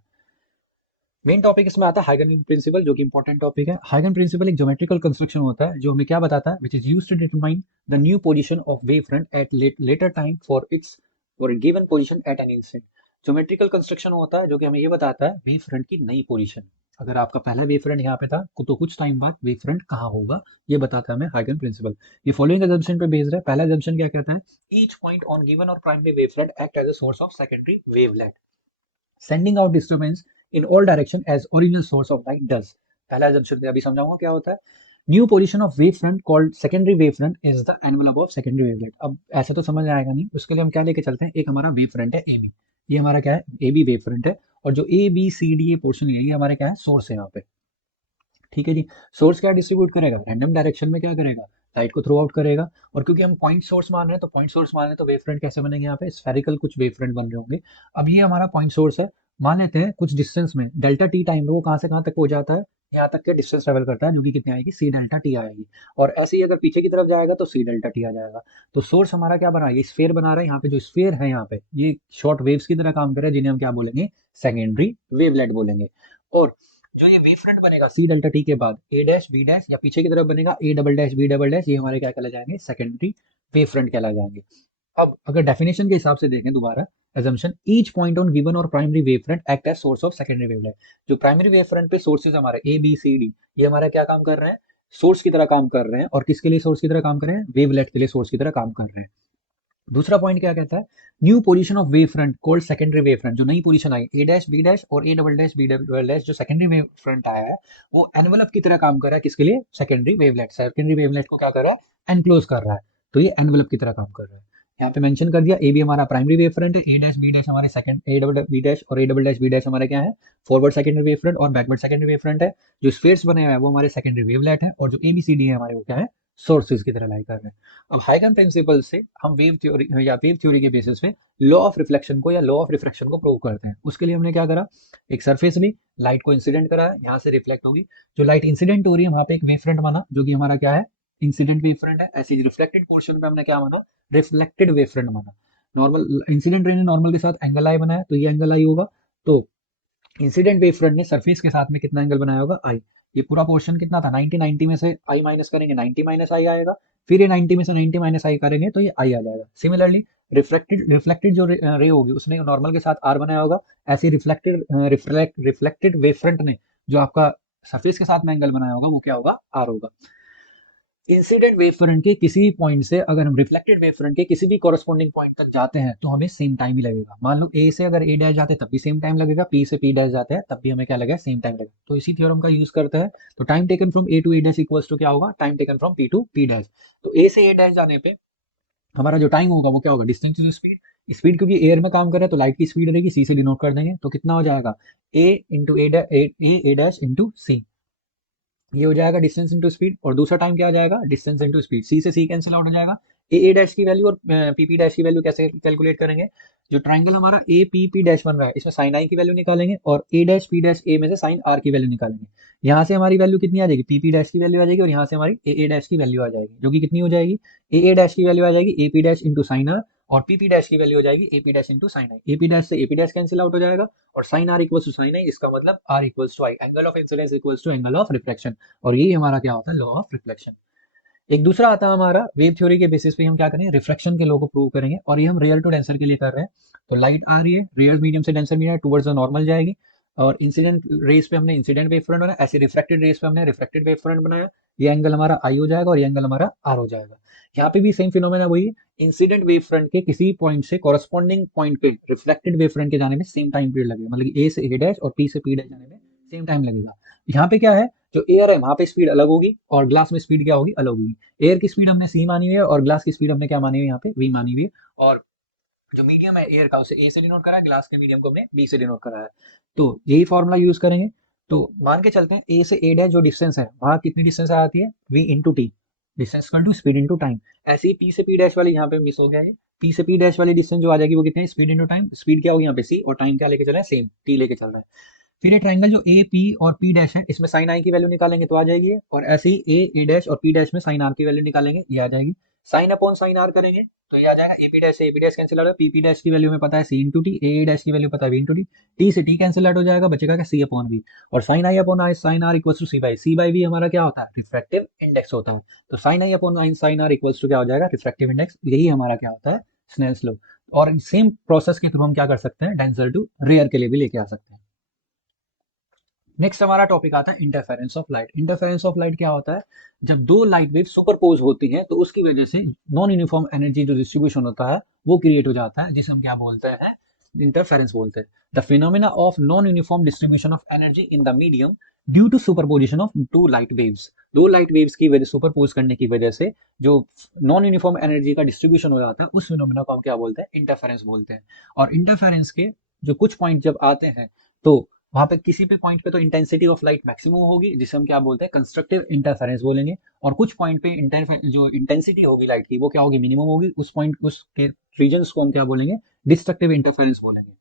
मेन टॉपिक इसमें आता है हाइगन प्रिंसिपल, जो कि इंपॉर्टेंट टॉपिक है। हाइगन प्रिंसिपल एक ज्योमेट्रिकल कंस्ट्रक्शन होता है जो हमें क्या बताता है, which is used to determine the new position of wave front at later time for its for given position at an instant. Geometrical construction होता है जो कि हमें ये बताता है वेव फ्रंट की नई पोजीशन। अगर आपका पहला वेव फ्रंट यहाँ पे था तो कुछ टाइम बाद वेव फ्रंट कहाँ होगा, ये बताता है हमें हाइगन प्रिंसिपल। ये फॉलोइंग assumption पे बेस्ड है। पहला assumption क्या कहता है, ईच पॉइंट ऑन गिवन और primary wave front act as a source of secondary wavelet sending out disturbance in all direction as original source of light does। पहला assumption अभी समझाऊंगा क्या होता है। New position of wave front called secondary wave front is the envelope of secondary wavelet. अब ऐसा तो समझ आएगा नहीं, उसके लिए हम क्या लेके चलते हैं, एक हमारा वेव फ्रंट है ए बी, ये हमारा क्या है, ए बी वेव फ्रंट है, और जो ए बी सी डी ये पोर्शन है ये हमारे क्या है, सोर्स है यहाँ पे। ठीक है जी। सोर्स क्या डिस्ट्रीब्यूट करेगा, रैंडम डायरेक्शन में क्या करेगा, लाइट को थ्रू आउट करेगा। और क्योंकि हम पॉइंट सोर्स मान रहे हैं तो पॉइंट सोर्स मान रहे हैं तो वेव फ्रंट कैसे बनेंगे, यहाँ पे स्फेरिकल कुछ वेव फ्रंट बन रहे होंगे। अब ये हमारा पॉइंट सोर्स है, मान लेते हैं कुछ डिस्टेंस में डेल्टा टी टाइम में वो कहाँ से कहाँ तक पहुंच जाता है, यहाँ तक के डिस्टेंस ट्रेवल करता है, जो कि कितनी आएगी, सी डेल्टा टी आएगी। और ऐसे ही अगर पीछे की तरफ जाएगा तो सी डेल्टा टी आ जाएगा। तो सोर्स हमारा क्या बना है, ये स्फीयर बना रहा है। यहाँ पे जो स्फीयर है यहाँ पे ये शॉर्ट वेव्स की तरह काम कर रहा है, जिन्हें हम क्या बोलेंगे, सेकेंडरी वेवलेट बोलेंगे। और जो ये वेव फ्रंट बनेगा सी डेल्टा टी के बाद ए डैश बी डैश, या पीछे की तरफ बनेगा a double dash b double dash, ये हमारे क्या कहला जाएंगे, सेकेंडरी वेव फ्रंट कहला जाएंगे। अब अगर डेफिनेशन के हिसाब से देखें दोबारा, assumption each point on given or primary wavefront act as source of secondary wavelet। जो प्राइमरी वेवफ्रंट पे सोर्सेज हमारे ए बी सी डी, ये हमारा क्या काम कर रहे हैं, सोर्स की तरह काम कर रहे हैं। और किसके लिए सोर्स की तरह काम कर रहे हैं, वेवलेट के लिए सोर्स की तरह काम कर रहे हैं। दूसरा पॉइंट क्या कहता है, new position of wave front called secondary wave front. जो नई पोजीशन आई ए डैश बी डैश और ए double dash b double dash, जो सेकेंडरी वेव फ्रंट आया है वो एनवलप की तरह काम कर रहा है। किसके लिए, सेकेंडरी वेवलेट। सेकेंडरी वेवलेट को क्या कर रहा है, एनक्लोज कर रहा है। तो ये एनवलप की तरह काम कर रहा है। यहाँ पे मेंशन कर दिया, ए बी हमारा प्राइमरी वेव फ्रंट है, ए डैश बी डैश हमारे second, A double B dash और ए डबल डैश बी डैश हमारे क्या है, फॉरवर्ड सेकेंडरी वेव फ्रंट और बैकवर्ड सेकेंडरी वेव फ्रंट है। जो स्फीयर्स बने हुए हैं वो हमारे सेकेंडरी वेवलेट है, और जो ए बी सी डी है हमारे वो क्या है, सोर्सेज की तरह लाई कर रहे हैं। अब हाइगन प्रिंसिपल से हम वेव थ्योरी या वेव थ्योरी के बेसिस पे लॉ ऑफ रिफ्लेक्शन को या लॉ ऑफ रिफ्रैक्शन को प्रूव करते हैं। उसके लिए हमने क्या करा, एक सरफेस ली, लाइट को इंसिडेंट करा है, यहाँ से रिफ्लेक्ट होगी। जो लाइट इंसिडेंट हो रही है वहां पे एक वेव फ्रंट बना, जो कि हमारा क्या है, इंसिडेंट वेव फ्रंट है। ऐसे ही रिफ्लेक्टेड पोर्शन पे हमने क्या माना, रिफ्लेक्टेड वेव फ्रंट माना। नॉर्मल इंसिडेंट रे ने नॉर्मल के साथ एंगल आई बनाया, तो ये एंगल आई होगा। तो इंसिडेंट वेव फ्रंट ने सरफेस के साथ में कितना एंगल बनाया होगा, आई। ये पूरा पोर्शन कितना था, 90, 90 में से आई माइनस करेंगे, 90 माइनस आई आएगा। फिर ये 90 में से 90 माइनस आई करेंगे तो ये आई आ जाएगा। सिमिलरली रिफ्लेक्टेड जो रे होगी उसने नॉर्मल के साथ आर बनाया होगा। ऐसे रिफ्लेक्टेड वेव फ्रंट ने जो आपका सरफेस के साथ में एंगल बनाया होगा वो क्या होगा, आर होगा। इंसिडेंट वेव फ्रंट के किसी भी पॉइंट से अगर हम रिफ्लेक्टेड वेव फ्रंट के किसी भी कॉरस्पॉन्डिंग पॉइंट तक जाते हैं तो हमें सेम टाइम ही लगेगा। मान लो ए से अगर ए डैश जाते हैं तब भी सेम टाइम लगेगा, पी से पी डैश जाते हैं तब भी हमें क्या लगेगा, सेम टाइम लगेगा। तो इसी थ्योरम का यूज करते हैं। तो time taken from a to A dash equals to क्या होगा, time taken from p to p dash. तो ए से ए डैश जाने पे हमारा जो टाइम होगा वो क्या होगा, डिस्टेंस टू स्पीड। स्पीड क्योंकि एयर में काम कर रहा है तो लाइट की स्पीड रहेगी, सी से डिनोट कर देंगे। तो कितना हो जाएगा, ए इंटू ए डैश इंटू सी, ये हो जाएगा डिस्टेंस इनटू स्पीड। और दूसरा टाइम क्या आ जाएगा, डिस्टेंस इनटू स्पीड। सी से सी कैंसिल आउट हो जाएगा। ए डैश की वैल्यू और पी पी डैश की वैल्यू कैसे कैलकुलेट करेंगे, जो ट्राइंगल हमारा ए पी पी डैश बन रहा है इसमें साइन आई की वैल्यू निकालेंगे और ए डैश पी डैश ए में से साइन आर की वैल्यू निकालेंगे। यहाँ से हमारी वैल्यू कितनी आ जाएगी, पी पी डैश की वैल्यू आ जाएगी, और यहाँ से हमारी ए डैश की वैल्यू आ जाएगी, जो कि कितनी हो जाएगी, ए डैश की वैल्यू आ जाएगी A P dash into sine R, और पी पी डैश की वैल्यू हो जाएगी A P dash into sine I. A P dash से A P dash cancel out हो जाएगा, और sine are equals to sine I, इसका मतलब R equals to I. Angle of incidence equals to angle of reflection. और यही हमारा क्या होता है, लॉ ऑफ रिफ्लेक्शन। एक दूसरा आता है हमारा वेव थ्योरी के बेसिस पे हम क्या करेंगे, रिफ्रैक्शन के लॉ को प्रूव करेंगे। और ये हम रियल टू डेंसर के लिए कर रहे हैं। तो लाइट आ रही है रियल मीडियम से denser medium towards the normal जाएगी, और इंसिडेंट रेस पे हमने इंसिडेंट वेव फ्रंट बनाया, ऐसे रिफ्रैक्टेड रेस पे हमने रिफ्रैक्टेड वेव फ्रंट बनाया। ये एंगल हमारा आई हो जाएगा और ये एंगल हमारा आर हो जाएगा। यहाँ पे भी सेम फिनोमेना वही है, इंसिडेंट वेव फ्रंट के किसी पॉइंट से कॉरस्पॉन्डिंग पॉइंट पे रिफ्लेक्टेड वेव फ्रंट के जाने में सेम टाइम पीरियड लगेगा, मतलब ए से ए डैश और पी से पी डैश जाने में सेम टाइम लगेगा। यहाँ पे क्या है, जो एयर है वहां पे स्पीड अलग होगी और ग्लास में स्पीड क्या होगी, अलग होगी। एयर की स्पीड हमने सी मानी हुई है और ग्लास की स्पीड हमने क्या मानी हुई है, यहाँ पे वी मानी हुई है। और जो मीडियम है एयर का उसे ए से डिनोट करा है, ग्लास के मीडियम को हमने बी से डिनोट करा है। तो यही फॉर्मूला यूज करेंगे। तो मान के चलते हैं ए से ए डैश जो डिस्टेंस है वहां कितनी डिस्टेंस आती है, v into t, distance equal to speed into time. ऐसे ही पी से पी डैश वाली यहाँ पे मिस हो गया है, पी से पी डैश वाली डिस्टेंस जो आ जाएगी वो कितनी है, स्पीड इंटू टाइम। स्पीड क्या होगी यहाँ पे सी, और टाइम क्या लेके चल रहा है, सेम टी लेके चल रहा है। फिर ये ट्राइंगल जो ए पी और पी डैश है इसमें साइन आई की वैल्यू निकालेंगे तो आ जाएगी, और ऐसे ही ए डैश और पी डैश में साइन आर की वैल्यू निकालेंगे, ये आ जाएगी। साइन अपॉन साइन आर करेंगे तो ये आ जाएगा a P dash cancel out, p P dash की वैल्यू में पता है c into t, a dash की वैल्यू पता है वी इंटू टी, टी से टी कैंसिल आउट हो जाएगा, बचेगा क्या, सी अपॉन वी। और sine I upon i sine are equals to C by v हमारा क्या होता है, रिफ्रैक्टिव इंडेक्स होता है। तो sine I upon i sine are equals to क्या हो जाएगा, रिफ्रैक्टिव इंडेक्स। यही हमारा क्या होता है, स्नेल्स लॉ। और सेम प्रोसेस के थ्रू हम क्या कर सकते हैं, डेंसर टू रेयर के लिए भी लेके आ सकते हैं। नेक्स्ट हमारा टॉपिक आता है interference of light. Interference of light क्या होता है, जब दो लाइट वेव सुपरपोज होती हैं तो उसकी वजह से नॉन यूनिफॉर्म एनर्जी जो डिस्ट्रीब्यूशन होता है वो क्रिएट हो जाता है, जिसे हम क्या बोलते हैं, इंटरफेरेंस बोलते हैं। The phenomena of non uniform distribution of energy in the medium due to superposition of two light waves. दो लाइट वेव्स की वजह सुपरपोज करने की वजह से जो नॉन यूनिफॉर्म एनर्जी का डिस्ट्रीब्यूशन हो जाता है उस फिनोमेना को हम क्या बोलते हैं, इंटरफेरेंस बोलते हैं। और इंटरफेरेंस के जो कुछ पॉइंट जब आते हैं तो वहां पे किसी भी पॉइंट पे तो इंटेंसिटी ऑफ लाइट मैक्सिमम होगी, जिसे हम क्या बोलते हैं, कंस्ट्रक्टिव इंटरफेरेंस बोलेंगे। और कुछ पॉइंट पे जो इंटेंसिटी होगी लाइट की वो क्या होगी, मिनिमम होगी। उस पॉइंट उसके रीजन्स को हम क्या बोलेंगे, डिस्ट्रक्टिव इंटरफेरेंस बोलेंगे।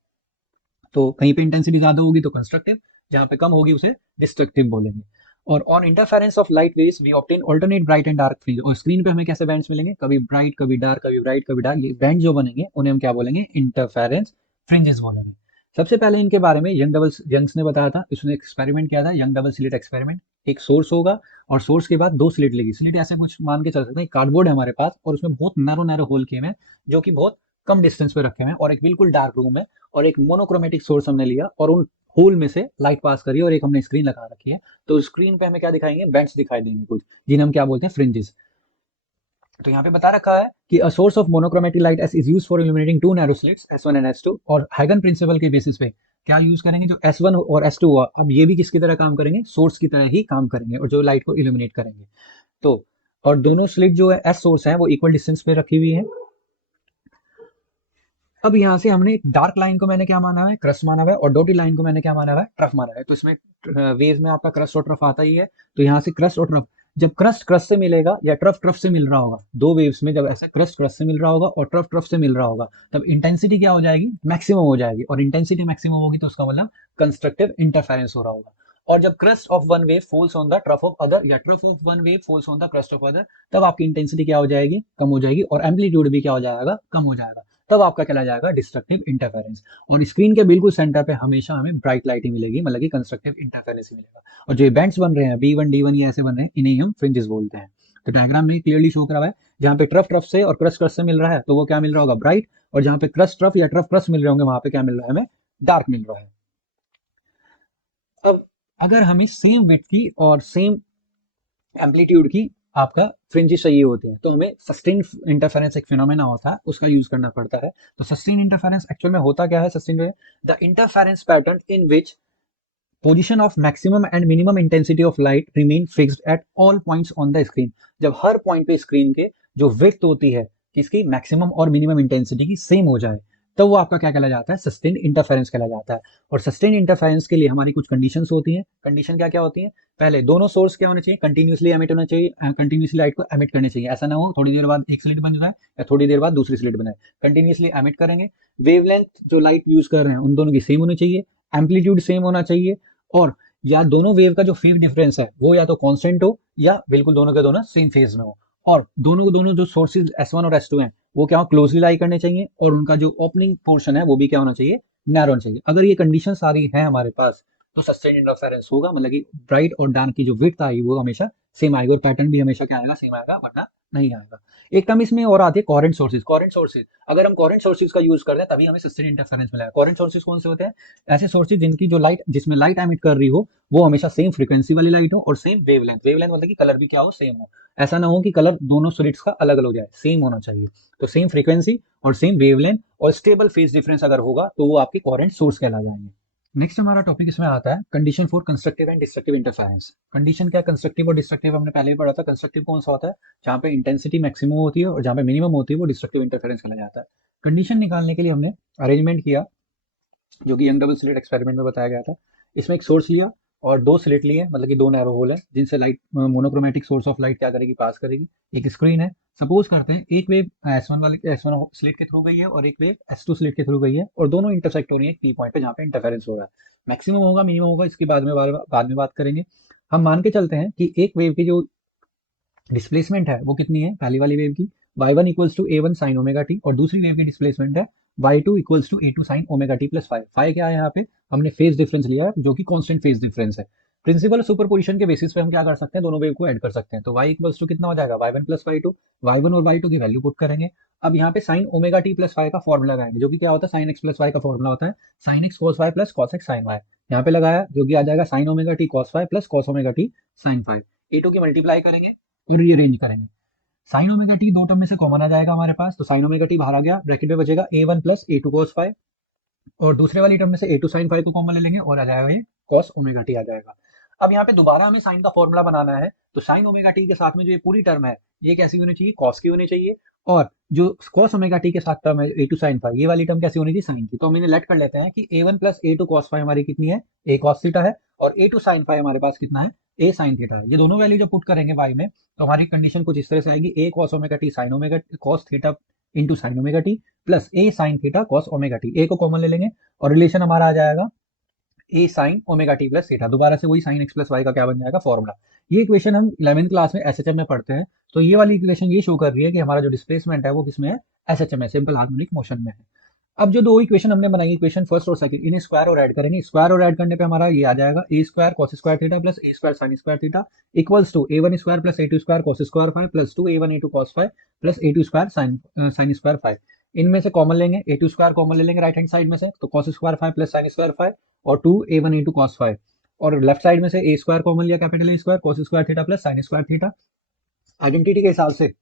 तो कहीं पे इंटेंसिटी ज्यादा होगी तो कंस्ट्रक्टिव, जहां पे कम होगी उसे डिस्ट्रक्टिव बोलेंगे। और on interference of light waves we obtain alternate bright and dark fringe. और स्क्रीन पे हमें कैसे बैंड्स मिलेंगे, कभी ब्राइट कभी डार्क, कभी ब्राइट कभी डार्क। ये बैंड जो बनेंगे उन्हें हम क्या बोलेंगे, इंटरफेरेंस फ्रिंजेस बोलेंगे। सबसे पहले इनके बारे में यंग्स ने बताया था, उसने एक्सपेरिमेंट किया था, यंग डबल स्लिट एक्सपेरिमेंट। एक सोर्स होगा और सोर्स के बाद दो स्लिट लेगी। स्लिट ऐसे कुछ मान के चल सकते हैं, कार्डबोर्ड है हमारे पास और उसमें बहुत नैरो नैरो होल किए हुए हैं जो कि बहुत कम डिस्टेंस पे रखे हुए हैं, और एक बिल्कुल डार्क रूम है, और एक मोनोक्रोमेटिक सोर्स हमने लिया और उन होल में से लाइट पास करी और एक हमने स्क्रीन लगा रखी है। तो स्क्रीन पे हमें क्या दिखाएंगे, बैंड्स दिखाई देंगे कुछ, जिन्हें हम क्या बोलते हैं, फ्रिंजेस। तो यहाँ पे बता रखा है कि a source of monochromatic light S is use for illuminating two narrow slits S1 and S2। और हाइगन प्रिंसिपल के बेसिस पे क्या यूज करेंगे, जो S1 और S2 हुआ, अब ये भी किसकी तरह काम करेंगे, सोर्स की तरह ही काम करेंगे और जो लाइट को इल्यूमिनेट करेंगे। तो और दोनों स्लिट जो है एस सोर्स है वो इक्वल डिस्टेंस पे रखी हुई है। अब यहाँ से हमने डार्क लाइन को मैंने क्या माना है, क्रस्ट माना हुआ है, और डॉटेड लाइन को मैंने क्या माना हुआ है, ट्रफ माना है। तो इसमें वेव में आपका क्रस्ट और ट्रफ आता ही है। तो यहाँ से क्रस्ट और ट्रफ, जब क्रस्ट क्रस्ट से मिलेगा या ट्रफ ट्रफ से मिल रहा होगा, दो वेव्स में जब ऐसा क्रस्ट क्रस्ट से मिल रहा होगा और ट्रफ ट्रफ से मिल रहा होगा, तब इंटेंसिटी क्या हो जाएगी, मैक्सिमम हो जाएगी। और इंटेंसिटी मैक्सिमम होगी तो उसका मतलब कंस्ट्रक्टिव इंटरफेरेंस हो रहा होगा। और जब crest of one wave falls on the trough of other, या trough of one wave falls on the crest of other, तब आपकी इंटेंसिटी क्या हो जाएगी, कम हो जाएगी, और एम्पलीट्यूड भी क्या हो जाएगा, कम हो जाएगा। तब आपका क्या जाएगा, डिस्ट्रक्टिव इंटरफेरेंस। और स्क्रीन के बिल्कुल सेंटर पे हमेशा हमें ब्राइट लाइट ही मिलेगी, मतलब कि कंस्ट्रक्टिव इंटरफेरेंस ही मिलेगा। और जो बैंड्स बन रहे हैं B1 D1 ये ऐसे बन रहे हैं, इन्हें हम फ्रिंजेस बोलते हैं। तो डायग्राम में क्लियरली शो करा हुआ है, जहाँ पे ट्रफ ट्रफ से और क्रस्ट क्रस्ट से मिल रहा है तो वो क्या मिल रहा होगा, ब्राइट। और जहाँ पे क्रस्ट ट्रफ या ट्रफ क्रस्ट मिल रहे होंगे वहां पे क्या मिल रहा है, हमें डार्क मिल रहा है। अब अगर हमें सेम विड्थ की और सेम एम्पलीट्यूड की आपका फ्रिंजेस चाहिए होते हैं, तो हमें सस्टेन इंटरफेरेंस एक फिनोमेना होता है, उसका यूज करना पड़ता है। तो सस्टेन इंटरफेरेंस एक्चुअल में होता क्या है, सस्टेन में the interference pattern in which position of maximum and minimum intensity of light remain fixed at all points on the screen. जब हर पॉइंट पे स्क्रीन के जो विड्थ होती है किसकी, मैक्सिमम और मिनिमम इंटेंसिटी की सेम हो जाए, तो वो आपका क्या कहला जाता है, सस्टेन इंटरफेरेंस कहला जाता है। और सस्टेन इंटरफेरेंस के लिए हमारी कुछ कंडीशंस होती हैं। कंडीशन क्या क्या होती है, पहले दोनों सोर्स क्या होने चाहिए, कंटिन्यूसली एमिट होना चाहिए, कंटिन्यूसली लाइट को एमिट करनी चाहिए। ऐसा ना हो थोड़ी देर बाद एक स्लिट बन जाए या थोड़ी देर बाद दूसरी स्लिट बनाए, कंटिन्यूसली एमिट करेंगे। वेवलेंथ जो लाइट यूज कर रहे हैं उन दोनों की सेम होनी चाहिए, एम्पलीट्यूड सेम होना चाहिए, और या दोनों वेव का जो फेज डिफरेंस है वो या तो कांस्टेंट हो या बिल्कुल दोनों के दोनों सेम फेज में हो। और दोनों जो सोर्सेज S1 और S2 हैं वो क्या हो, क्लोजली लाई करने चाहिए, और उनका जो ओपनिंग पोर्शन है वो भी क्या होना चाहिए, नैरो होना चाहिए। अगर ये कंडीशन सारी है हमारे पास तो सस्टेन इंटरफेरेंस होगा, मतलब कि ब्राइट और डार्क की जो विड्थ आएगी वो हमेशा सेम आएगा, और पैटर्न भी हमेशा क्या आएगा, सेम आएगा, वरना नहीं आएगा। एक टर्म इसमें और आती है कॉरेंट सोर्सेज। कॉरेंट सोर्सेज, अगर हम कॉरेंट सोर्सेज का यूज करते हैं तभी हमें सस्टेन इंटरफेरेंस मिलेगा। कॉरेंट सोर्सेज कौन से होते हैं, ऐसे सोर्सेज जिनकी जो लाइट, जिसमें लाइट एमिट कर रही हो वो हमेशा सेम फ्रीक्वेंसी वाली लाइट हो और सेम वेवलेंथ। वेवलेंथ मतलब कि कलर भी क्या हो, सेम हो। ऐसा ना हो कि कलर दोनों स्लिट्स का अलग अलग हो जाए, सेम होना चाहिए। तो सेम फ्रीक्वेंसी और सेम वेवलेंथ और स्टेबल फेज डिफरेंस अगर होगा तो वो आपके कॉरेंट सोर्स कहला जाएंगे। नेक्स्ट हमारा टॉपिक इसमें आता है condition for constructive and destructive interference. Condition क्या, कंस्ट्रक्टिव और डिस्ट्रक्टिव हमने पहले ही पढ़ा था। कंस्ट्रक्टिव कौन सा होता है, जहाँ पे इंटेंसिटी मैक्सिमम होती है और जहाँ पे मिनिमम होती है वो डिस्ट्रक्टिव इंटरफेरेंस कहला जाता है। कंडीशन निकालने के लिए हमने अरेंजमेंट किया जो कि यंग डबल स्लिट एक्सपेरिमेंट में बताया गया था। इसमें एक सोर्स लिया और दो स्लिट लिए, मतलब कि दो नैरो होल है जिनसे light, monochromatic source of light क्या करेगी, पास करेगी। एक स्क्रीन है, सपोज करते हैं एक वेव S1 स्लिट के थ्रू गई है और एक वेव S2 स्लिट के थ्रू गई है, और दोनों इंटरसेक्ट हो रही है एक पी पॉइंट पे जहाँ पे इंटरफेरेंस हो रहा है। मैक्सिमम होगा, मिनिमम होगा, इसकी बाद में बात करेंगे। हम मान के चलते हैं कि एक वेव की जो डिस्प्लेसमेंट है वो कितनी है, पहली वाली वेव की y1 equals to a1 sine omega t, और दूसरी वेव की डिस्प्लेसमेंट है y2 equals to a2 sine omega T plus five. Five क्या है, यहाँ पे हमने फेज डिफरेंस लिया है जो कि कांस्टेंट फेज डिफरेंस है। प्रिंसिपल सुपरपोजिशन के बेसिस पे हम क्या कर सकते हैं, दोनों वेव को ऐड कर सकते हैं। तो y इक्वल्स टू कितना हो जाएगा, y1 प्लस y2, y1 और y2 की वैल्यू पुट करेंगे। अब यहाँ पे sine omega T plus five का फॉर्मुला लगाएंगे, जो कि क्या होता है, साइन एक्स प्लस वाई का फॉर्मुला होता है, sine x cos y plus cos x sine y. यहाँ पे लगाया जो कि आ जाएगा sine omega t cos y plus cos omega T sine five. ए2 की मल्टीप्लाई करेंगे और रीअरेंज करेंगे। साइन ओमेगा टी दो टर्म में से कॉमन आ जाएगा हमारे पास, तो साइन ओमेगा टी बाहर आ गया, ब्रैकेट में बचेगा a1 plus a2 cos five, और दूसरे वाली टर्म में से a2 साइन फाइव को कॉमन ले लेंगे और आ जाएगा ये cos ओमेगा टी आ जाएगा। अब यहाँ पे दोबारा हमें साइन का फॉर्मूला बनाना है, तो साइन ओमेगा टी के साथ में जो ये पूरी टर्म है ये कैसी होनी चाहिए, कॉस की होनी चाहिए, और जो cos ओमेगा टी के साथ टर्म है a2 साइन फाइव, ये वाली टर्म कैसी होनी चाहिए, साइन की। तो हम इन्हें लेट कर लेते हैं कि a1 plus a2 cos five हमारी कितनी है, a cos थीटा है, और a2 साइन फाइव हमारे पास कितना है, a साइन थीटा है। ये दोनों वैल्यू जब पुट करेंगे y में तो हमारी कंडीशन कुछ इस तरह से आएगी, a cos omega T sine omega cos theta into sine omega T plus a sine theta cos omega T. a को कॉमन ले लेंगे और रिलेशन हमारा आ जाएगा A sine omega T plus theta, दोबारा से वही साइन एक्स प्लस वाई का क्या बन जाएगा फॉर्मूला। ये इक्वेशन हम 11th क्लास में एसएचएम में पढ़ते हैं। तो ये वाली इक्वेशन ये शो कर रही है कि हमारा जो डिस्प्लेसमेंट है वो किसमें है, एसएचएम में, सिंपल हार्मोनिक मोशन में है। अब जो दो इक्वेशन हमने बनाई, इक्वेशन फर्स्ट और सेकंड, इन्हें स्क्वायर और ऐड करेंगे। स्क्वायर और ऐड करने पे हमारा ये आ जाएगा A square cos square theta plus A square sine square theta equals to A one square plus A two square cos square five plus two A one A two cos five plus A two square sine square five. इनमें से common लेंगे, ए two square common ले लेंगे right hand side में से, तो cos square five plus sine square five और two A one A two cos five, और लेफ्ट साइड में से ए स्क्वायर कॉमन लिया capital A square cos square theta plus sine square theta. Identity के हिसाब से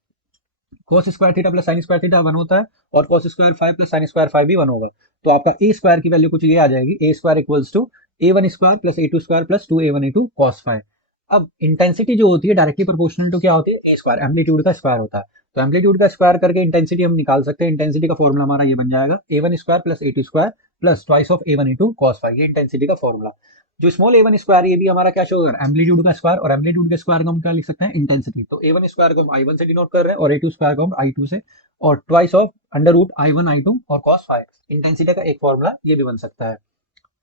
cos square theta plus sine square theta 1 होता है और cos square 5 plus sine square 5 भी 1 होगा। तो आपका ए स्क्वायर की वैल्यू कुछ ये आ जाएगी, A square equals to A one square plus A two square plus two A one A two cos 5। अब इंटेंसिटी जो होती है डायरेक्टली प्रोपोर्शनल टू क्या होती है, ए स्क्वायर, एम्पलीट्यूड का स्क्वायर होता है। तो एम्पलीट्यूड का स्क्वायर करके इंटेंसिटी हम निकाल सकते हैं। इंटेंसिटी का फॉर्मूला हमारा ये बन जाएगा, A one square plus A two square plus twice of A one A two cos 5, ये इंटेंसिटी का फॉर्मूला। जो स्मॉल ए वन स्क्वायर ये भी हमारा क्या शो कर रहा है, एम्पलीट्यूड का स्क्वायर, और एम्पलीट्यूड के स्क्वायर को हम क्या लिख सकते हैं, इंटेंसिटी। तो ए वन स्क्वायर को हम आई वन से डिनोट कर रहे हैं और ए टू स्क्वायर को हम आई टू से, और twice of under root I one I two और कॉस 5, इंटेंसिटी का एक फॉर्मूला ये भी बन सकता है।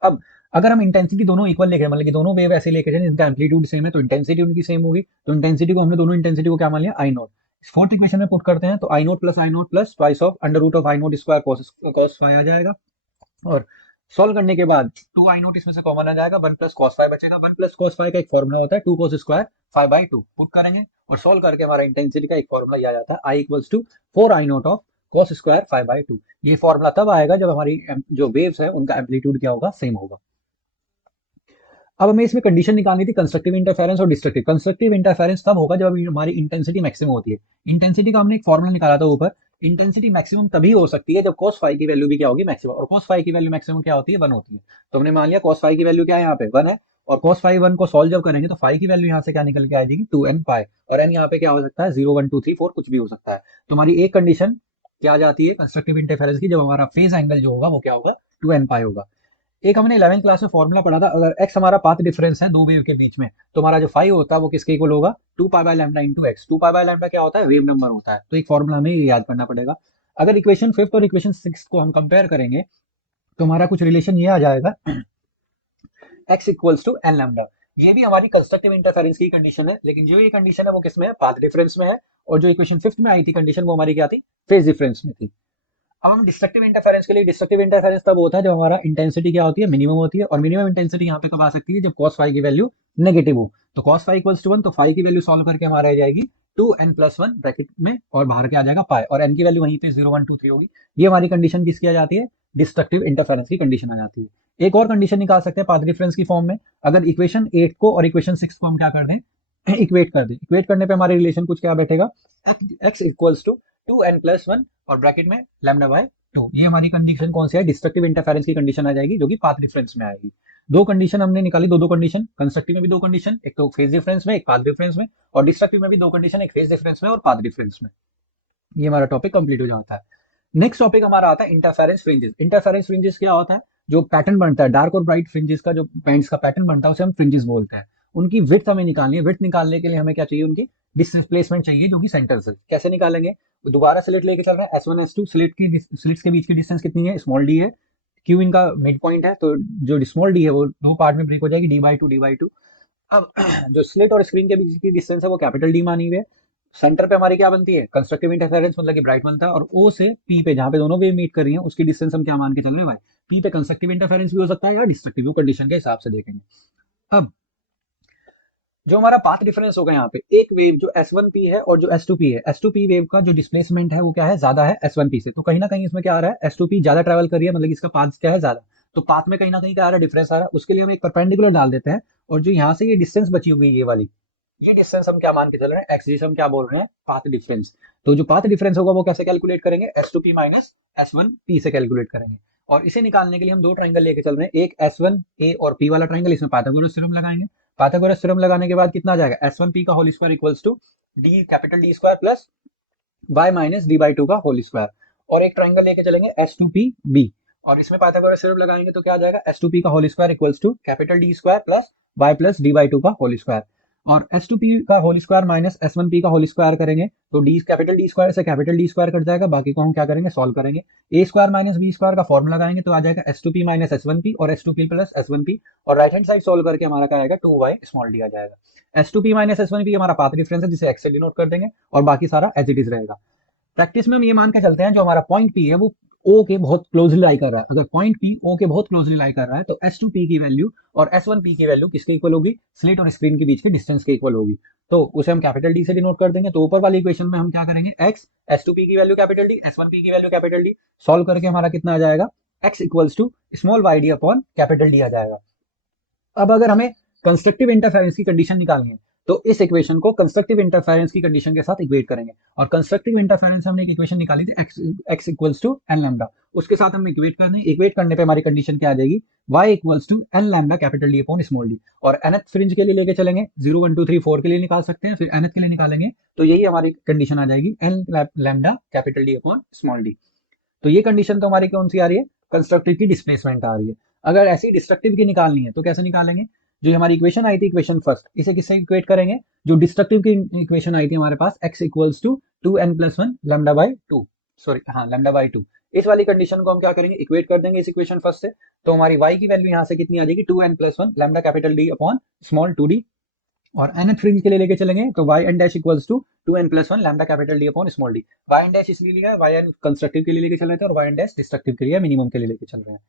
अब अगर हम इंटेंसिटी दोनों इक्वल लेके, मतलब कि दोनों वेव ऐसे लेके जाए जिनका एम्पलीट्यूड सेम है, तो इंटेंसिटी उनकी सेम होगी। तो इंटेंसिटी को हमने दोनों इंटेंसिटी को क्या मान लिया, आई नोट। फोर्थ इक्वेशन में पुट करते हैं तो I not plus twice of under root of I not square cos 5 आ जाएगा। और सॉल्व करने के बाद टू आई नोट इसमें से कॉमन आ जाएगा, वन प्लस कॉस 5 बचेगा। वन प्लस कॉस 5 का एक फॉर्मूला होता है two cos square 5 by two, put करेंगे और सॉल्व करके हमारा इंटेंसिटी का एक फॉर्मूला ये आ जाता है, I equals to 4 I naught of cos square 5 by two. ये फॉर्मूला तब आएगा जब हमारी जो वेव्स है उनका एम्पलीट्यूड क्या होगा, सेम होगा। अब हमें इसमें कंडीशन निकालनी थी कंस्ट्रक्टिव इंटरफेरेंस और डिस्ट्रक्टिव। कंस्ट्रक्टिव इंटरफेरेंस तब होगा जब हमारी इंटेंसिटी मैक्सिमम होती है। इंटेंसिटी का हमने एक फॉर्मूला निकाला था ऊपर, इंटेंसिटी मैक्सिमम तभी हो सकती है जब cos फाइव की वैल्यू भी क्या होगी, मैक्सिमम, और cos फाइव की वैल्यू मैक्सिमम क्या होती है, 1 होती है। तो हमने मान लिया cos फाइव की वैल्यू क्या है, यहाँ पे 1 है, और cos फाइव 1 को सॉल्व जब करेंगे तो फाइव की वैल्यू यहाँ से क्या निकल के आ जाएगी, 2n पाई, और n यहाँ पे क्या हो सकता है, 0 1 2 3 4 कुछ भी हो सकता है। तो हमारी एक कंडीशन क्या आ जाती है कंस्ट्रक्टिव इंटरफेरेंस की, जब हमारा फेज एंगल जो होगा वो क्या होगा, 2n पाई होगा। एक हमने 11th क्लास में फॉर्मूला पढ़ा था, अगर x हमारा पाथ डिफरेंस है दो वेव के बीच में, तो हमारा जो फाई होता है वो किसके इक्वल होगा, 2 pi by lambda into x. 2 pi by lambda क्या होता है, वेव नंबर होता है। तो एक फॉर्मूला हमें याद करना पड़ेगा। अगर इक्वेशन 5 और इक्वेशन 6 को हम कंपेयर करेंगे तो हमारा कुछ रिलेशन ये आ जाएगा, x equals to n lambda. ये भी हमारी कंस्ट्रक्टिव इंटरफेरेंस की कंडीशन है, लेकिन जो ये कंडीशन है वो किसमें है, पाथ डिफरेंस में है। और जो इक्वेशन 5 में आई थी कंडीशन वो हमारी क्या थी, फेज डिफरेंस में थी। अब हम डिस्ट्रक्टिव इंटरफेरेंस के लिए, डिस्ट्रक्टिव इंटरफेरेंस तब होता है जब हमारा इंटेंसिटी क्या होती है, मिनिमम होती है, और मिनिमम इंटेंसिटी यहाँ पे कब आ सकती है, जब cos फाइव की वैल्यू नेगेटिव हो। तो cos फाइव इक्वल्स टू 1, तो फाइव की वैल्यू सॉल्व करके हमारा आ जाएगी 2n प्लस 1 ब्रैकेट में, और बाहर के आ जाएगा पाई, और n की वैल्यू वहीं पे 0 1 2 3 होगी। ये हमारी कंडीशन किसकी आ जाती है, डिस्ट्रक्टिव इंटरफेरेंस की कंडीशन आ जाती है। एक और कंडीशन निकाल सकते हैं पाथ डिफरेंस की फॉर्म में, अगर इक्वेशन 8 को और इक्वेशन 6 को हम क्या कर दें, इक्वेट कर दें। इक्वेट करने पे हमारे रिलेशन कुछ क्या बैठेगा, x equals to 2n plus 1 और ब्रैकेट में लैम्डा बाय 2। ये हमारी कंडीशन कौन सी है, डिस्ट्रक्टिव इंटरफेरेंस की कंडीशन आ जाएगी, जो कि पाथ डिफरेंस में आएगी। दो कंडीशन हमने निकाली, दो कंडीशन, कंस्ट्रक्टिव में भी दो कंडीशन, एक तो फेज डिफरेंस में, एक पाथ डिफरेंस में, और डिस्ट्रक्टिव में भी दो कंडीशन, एक फेज डिफरेंस में और पाथ डिफरेंस में। ये हमारा टॉपिक कंप्लीट हो जाता है। नेक्स्ट टॉपिक हमारा आता है इंटरफेरेंस फ्रिंजेस। इंटरफेरेंस फ्रिंजेस क्या होता है, जो पैटर्न बनता है डार्क और ब्राइट फ्रिंजेस का, जो बैंड्स का पैटर्न बनता है उसे हम फ्रिंजेस बोलते हैं। उनकी विड्थ हमें निकालनी है। विड्थ निकालने के लिए हमें क्या चाहिए, उनकी डिस्प्लेसमेंट चाहिए, जो कि सेंटर से। कैसे निकालेंगे, दोबारा स्लिट लेके चल रहे हैं, S1 S2, स्लिट्स के बीच की डिस्टेंस कितनी है, स्मॉल डी है, क्यू इनका मिड पॉइंट है, तो जो स्मॉल डी है वो दो पार्ट में ब्रेक हो जाएगी, डी बाई टू। अब जो स्लिट और स्क्रीन के बीच की डिस्टेंस है वो कैपिटल डी मानी हुई है। सेंटर पे हमारी क्या बनती है, कंस्ट्रक्टिव इंटरफेरेंस, मतलब कि ब्राइट बनता है, और ओ से पी पे, जहां पे दोनों वेव मीट कर रही हैं, उसकी डिस्टेंस हम क्या मान के चल रहे हैं भाई, पी पे कंस्ट्रक्टिव इंटरफेरेंस भी हो सकता है या डिस्ट्रक्टिव, कंडीशन के हिसाब से देखेंगे। अब जो हमारा पाथ डिफरेंस होगा यहाँ पे, एक वेव जो S1P है और जो S2P है, S2P वेव का जो डिस्प्लेसमेंट है वो क्या है, ज्यादा है S1P से। तो कहीं ना कहीं इसमें क्या आ रहा है, S2P ज्यादा ट्रेवल कर रही है, मतलब इसका पाथ क्या है, ज्यादा। तो पाथ में कहीं ना कहीं क्या आ रहा है, डिफरेंस आ रहा है। उसके लिए हम एक परपेंडिकुलर डाल देते हैं, और जो यहाँ से ये डिस्टेंस बची हुई ये वाली, ये डिस्टेंस हम क्या मान के चल रहे हैं, एक्स, जिसे हम क्या बोल रहे हैं, पाथ डिफरेंस। तो जो पाथ डिफरेंस होगा वो कैसे कैलकुलेट करेंगे, S2P माइनस S1P से कैलकुलेट करेंगे। और इसे निकालने के लिए हम दो ट्राइंगल लेके चल रहे हैं, एक S1A और P वाला ट्राइंगल, इसमें पाइथागोरस थ्योरम लगाएंगे। पाइथागोरस थ्योरम लगाने के बाद कितना आ जाएगा, S1P का whole square equals to d capital D square plus y minus d by two का होल स्क्वायर। और एक ट्राइंगल लेके चलेंगे S2PB, और इसमें पाइथागोरस थ्योरम लगाएंगे तो क्या आ जाएगा, S2P का whole square equals to capital D square plus y plus d by two का होल स्क्वायर। और S2P का होल स्क्वायर माइनस S1P का होल स्क्वायर करेंगे तो डी कैपिटल डी स्क्वायर से कैपिटल डी स्क्वायर कट जाएगा, बाकी को हम क्या करेंगे सॉल्व करेंगे। ए स्क्वायर माइनस बी स्क्वायर का फॉर्मूला लगाएंगे तो आ जाएगा S2P माइनस S1P और S2P प्लस S1P, और राइट हैंड साइड सॉल्व करके हमारा क्या आएगा 2y स्मॉल डी आ जाएगा। S2P माइनस S1P हमारा पाथ डिफरेंस है जिसे x से डिनोट कर देंगे और बाकी सारा एज इट इज रहेगा। प्रैक्टिस में हम ये मान के चलते हैं जो हमारा पॉइंट P है वो O के बहुत क्लोजली लाई कर रहा है। अगर पॉइंट P O के बहुत क्लोजली लाई कर रहा है तो S2P की वैल्यू और S1P की वैल्यू किसके इक्वल होगी, स्लिट और स्क्रीन के बीच के डिस्टेंस के इक्वल होगी। तो उसे हम कैपिटल डी से डिनोट कर देंगे। तो ऊपर वाली इक्वेशन में हम क्या करेंगे x S2P की वैल्यू कैपिटल डी, S1P की वैल्यू कैपिटल डी, सॉल्व करके हमारा कितना आ जाएगा x equals to small Y D upon capital D आ जाएगा। अब अगर हमें कंस्ट्रक्टिव इंटरफेरेंस की कंडीशन निकालनी है तो इस इक्वेशन को कंस्ट्रक्टिव इंटरफेरेंस की कंडीशन के साथ इक्वेट करेंगे, और कंस्ट्रक्टिव इंटरफेरेंस हमने एक इक्वेशन निकाली थी x equals to n lambda, उसके साथ हम इक्वेट करने, इक्वेट करने पे हमारी कंडीशन क्या आ जाएगी y equals to n lambda capital D upon small d, और nth फ्रिंज के लिए लेके चलेंगे 0 1 2 3 4 के लिए निकाल सकते हैं, फिर nth के लिए निकालेंगे तो यही हमारी कंडीशन आ जाएगी n lambda capital D upon small d. तो ये कंडीशन तो हमारी कौन सी आ रही है, कंस्ट्रक्टिव की डिस्प्लेसमेंट आ रही है। अगर ऐसी डिस्ट्रक्टिव की निकालनी है तो कैसे निकालेंगे, जो हमारी इक्वेशन आई थी इक्वेशन फर्स्ट, इसे किससे इक्वेट करेंगे, जो डिस्ट्रक्टिव की इक्वेशन आई थी हमारे पास x equals to 2n+1 lambda by 2, sorry हाँ लैम्डा बाई 2, इस वाली कंडीशन को हम क्या करेंगे इक्वेट कर देंगे इस इक्वेशन फर्स्ट से। तो हमारी y की वैल्यू यहाँ से कितनी आ जाएगी 2n+1 lambda capital D upon small 2d, और nth फ्रिंज के लिए लेके चलेंगे तो y n dash equals to 2n+1 lambda capital D upon small d. y n dash इसलिए लिया है, y n कंस्ट्रक्टिव के लिए लेके चल रहे थे और y n डैश डिस्ट्रक्टिव के लिए मिनिमम के लिए लेके चल रहे हैं।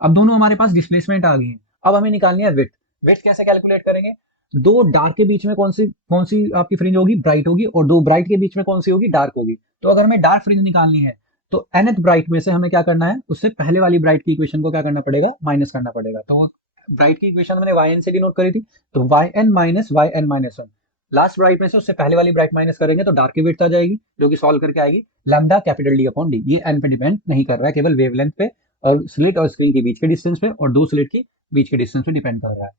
अब दोनों हमारे पास डिस्प्लेसमेंट आ गई है। अब हमें निकालनी है विड्थ। विड्थ कैसे कैलकुलेट करेंगे, दो डार्क के बीच में कौन सी आपकी फ्रिंज होगी, ब्राइट होगी, और दो ब्राइट के बीच में कौन सी होगी, डार्क होगी। तो अगर हमें डार्क फ्रिंज निकालनी है तो nth ब्राइट में से हमें क्या करना है, उससे पहले वाली ब्राइट की इक्वेशन को क्या करना पड़ेगा, माइनस करना पड़ेगा। तो ब्राइट की इक्वेशन मैंने yn से डिनोट करी थी, तो yn minus yn minus 1, last bright में से उससे पहले वाली ब्राइट माइनस करेंगे तो डार्क की विड्थ आ जाएगी, जो कि सॉल्व करके आएगी lambda capital D upon D. ये n पे डिपेंड नहीं कर रहा है, केवल वेवलेंथ पे और स्लिट और स्क्रीन के बीच के डिस्टेंस पे और दो स्लिट की बीच के डिस्टेंस पे डिपेंड कर रहा है।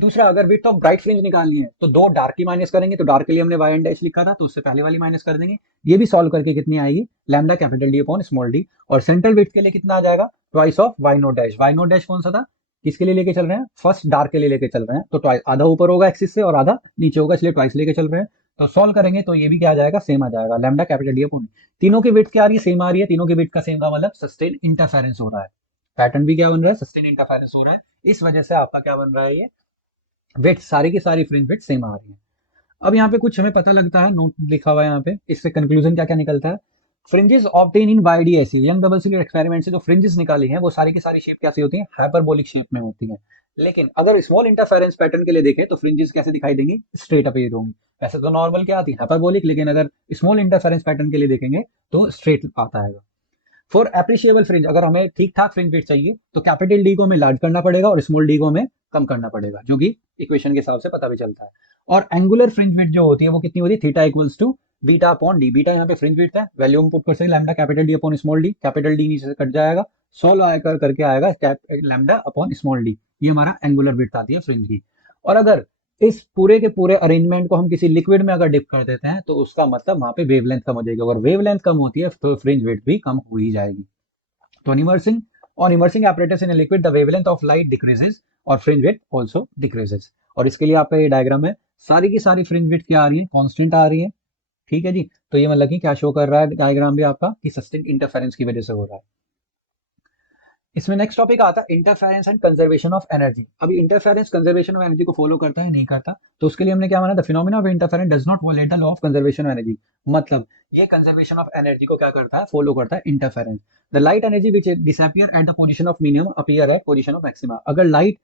दूसरा, अगर विड्थ ऑफ ब्राइट फ्रिंज निकालनी है तो दो डार्क की माइनस करेंगे, तो डार्क के लिए हमने y डैश लिखा था तो उससे पहले वाली माइनस कर देंगे, ये भी सॉल्व करके कितनी आएगी lambda capital D upon small d. और सेंट्रल विड्थ के लिए कितना आ जाएगा twice of y note dash. y note dash कौन सा था, किसके लिए लेके चल रहे हैं, फर्स्ट डार्क के लिए लेके चल रहे हैं, तो ट्वाइस आधा ऊपर होगा एक्सिस से और आधा नीचे होगा, इसलिए ट्वाइस लेके चल रहे हैं। तो सॉल्व करेंगे तो ये भी क्या आ जाएगा, सेम आ जाएगा लैम्डा कैपिटल डी अपॉन। तीनों की विड्थ क्या आ रही है, सेम आ रही है, तीनों की विड्थ का सेम का मतलब सस्टेन इंटरफेरेंस हो रहा है, पैटर्न भी क्या बन रहा है, सस्टेन इंटरफेरेंस हो रहा है, इस वजह से आपका क्या बन रहा है, ये विड्थ सारी की सारी फ्रिंज विड्थ सेम आ रही है। अब यहाँ पे कुछ हमें पता लगता है, नोट लिखा हुआ है यहाँ पे, इससे कंक्लूजन क्या क्या निकलता है, फ्रिंजेस ऑब्टेन इन YDSC young double slit experiment से जो फ्रिंजेस निकाली हैं वो सारी की सारी शेप कैसी होती है, हाइपरबोलिक शेप में होती है। लेकिन अगर स्मॉल इंटरफेरेंस पैटर्न के लिए देखें तो फ्रिंजेस कैसे दिखाई देंगी, स्ट्रेट अपीयर होंगी। वैसे तो नॉर्मल क्या आती है, हाइपरबोलिक, लेकिन अगर स्मॉल इंटरफेरेंस पैटर्न के लिए देखेंगे तो स्ट्रेट आता है। फॉर एप्रिशिएबल फ्रिंज, अगर हमें ठीक ठाक फ्रिंज विड्थ चाहिए तो कैपिटल डी को हमें लार्ज करना पड़ेगा और स्मॉल डी को हमें कम करना पड़ेगा, जो कि इक्वेशन के हिसाब से पता भी चलता है। और एंगुलर फ्रिंज विड्थ जो होती है वो कितनी होती है, theta equals to beta upon D. Beta यहाँ पे फ्रिंज विड्थ है, वैल्यू हम पुट कर सकते lambda capital D upon small d, capital D नीचे से कट जाएगा, सोल्व करके आएगा लैम्डा अपॉन स्मॉल डी, ये हमारा एंगुलर विड्थ आती है फ्रिंज की। और अगर इस पूरे के पूरे अरेंजमेंट को हम किसी लिक्विड में अगर डिप कर देते हैं तो उसका मतलब वहां पे वेवलेंथ कम हो जाएगी, अगर वेवलेंथ कम होती है तो फ्रिंज विड्थ भी कम हो ही जाएगी। तो on immersing apparatus in a liquid the wavelength of light decreases और fringe width also decreases। और इसके लिए आपका ये डायग्राम है, सारी की सारी fringe width क्या आ रही है, कांस्टेंट आ रही है, ठीक है जी। तो ये मतलब कि क्या शो कर रहा है डायग्राम भी आपका, कि सस्टेन इंटरफेरेंस की वजह से हो रहा है। इसमें नेक्स्ट टॉपिक आता है interference and conservation of energy. अभी इंटरफेरेंस कंजर्वेशन ऑफ एनर्जी को फॉलो करता है नहीं करता, तो उसके लिए हमने क्या माना, the phenomena of interference does not violate the law of conservation of energy, मतलब ये कंजर्वेशन ऑफ एनर्जी को क्या करता है, फॉलो करता है interference. The light energy which disappear at the position of minimum appear eight position of maxima. अगर light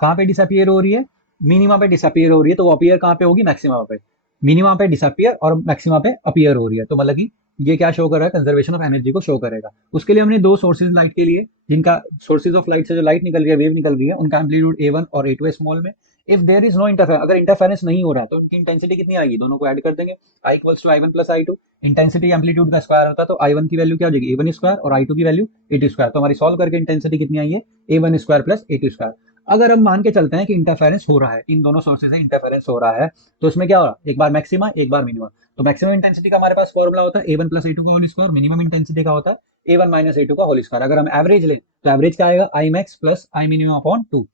कहाँ पे डिसअपीयर हो रही है, मिनिमा पे डिसअपीयर हो रही है, तो वो अपीयर कहाँ पे होगी, मैक्सिमा पे। मिनिमा पे डिसअपीयर और मैक्सिमा पे अपीयर हो रही है, तो मतलब कि ये क्या शो कर रहा है, कंजर्वेशन ऑफ एनर्जी को शो करेगा। उसके लिए हमने दो सोर्सेज लाइट के लिए, जिनका सोर्सेज ऑफ लाइट से जो लाइट निकल रही है, वेव निकल रही है, उनका एम्पलीट्यूड A1 और A2 है स्मॉल में। If there is no interference, अगर इंटरफेरेंस नहीं हो रहा है तो उनकी इंटेंसिटी कितनी आएगी, दोनों को ऐड कर देंगे, I equals to I1 plus I2। Intensity amplitude का स्क्वायर होता है, तो I1 की वैल्यू क्या हो जाएगी, A1 स्क्वायर, और I2 की वैल्यू A2 स्क्वायर। तो हमारी सॉल्व करके इंटेंसिटी कितनी आई है, A1 square plus A2 square. अगर हम मान के चलते हैं कि इंटरफेरेंस हो रहा है, इन दोनों सोर्सेज से इंटरफेरेंस हो रहा है, तो इसमें क्या हो रहा है, एक बार मैक्सिमा एक बार मिनिमम। तो मैक्सिमम इंटेंसिटी का हमारे पास फॉर्मूला होता है A1 प्लस A2 का होल स्क्वायर, मिनिमम इंटेंसिटी का होता है A1 माइनस A2 का होल स्क्वायर। अगर हम एवरेज लें तो एवरेज क्या आएगा, I max plus I minimum upon 2।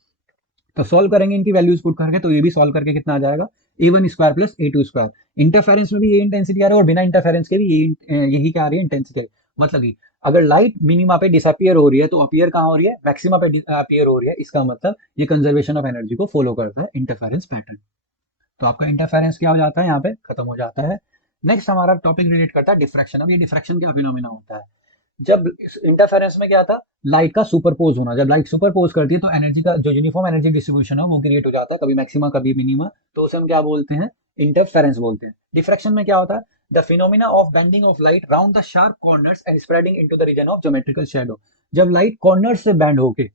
तो सॉल्व करेंगे इनकी वैल्यूज पुट करके, तो ये भी सॉल्व करके कितना आ जाएगा, a1 square plus a2 square. Interference में भी ये इंटेंसिटी आ रही है और बिना इंटरफेरेंस के भी यही क्या आ रही है, इंटेंसिटी। मतलब कि अगर लाइट मिनिमा पे डिसअपियर हो रही है तो अपीयर कहाँ हो रही है, मैक्सिमा पे अपीयर हो रही है। इसका मतलब ये कंजर्वेशन ऑफ एनर्जी को फॉलो करता है इंटरफेरेंस पैटर्न। तो आपका इंटरफेरेंस क्या हो जाता है, यहाँ पे खत्म हो जाता है। नेक्स्ट हमारा टॉपिक रिलेट करता है डिफ्रैक्शन। अब ये डिफ्रैक्शन क्या फिनोमेना होता है, जब इंटरफेरेंस में क्या था, लाइट का सुपरपोज होना। जब लाइट सुपरपोज करती है तो एनर्जी का जो यूनिफॉर्म एनर्जी डिस्ट्रीब्यूशन है वो क्रिएट हो जाता है, कभी मैक्सिमा कभी मिनिमा, तो उसे हम क्या बोलते हैं, इंटरफेरेंस बोलते हैं। डिफ्रैक्शन में क्या होता है, the phenomena of bending of light round the sharp corners and spreading into the region of geometrical shadow. जब लाइट कॉर्नर से बैंड होके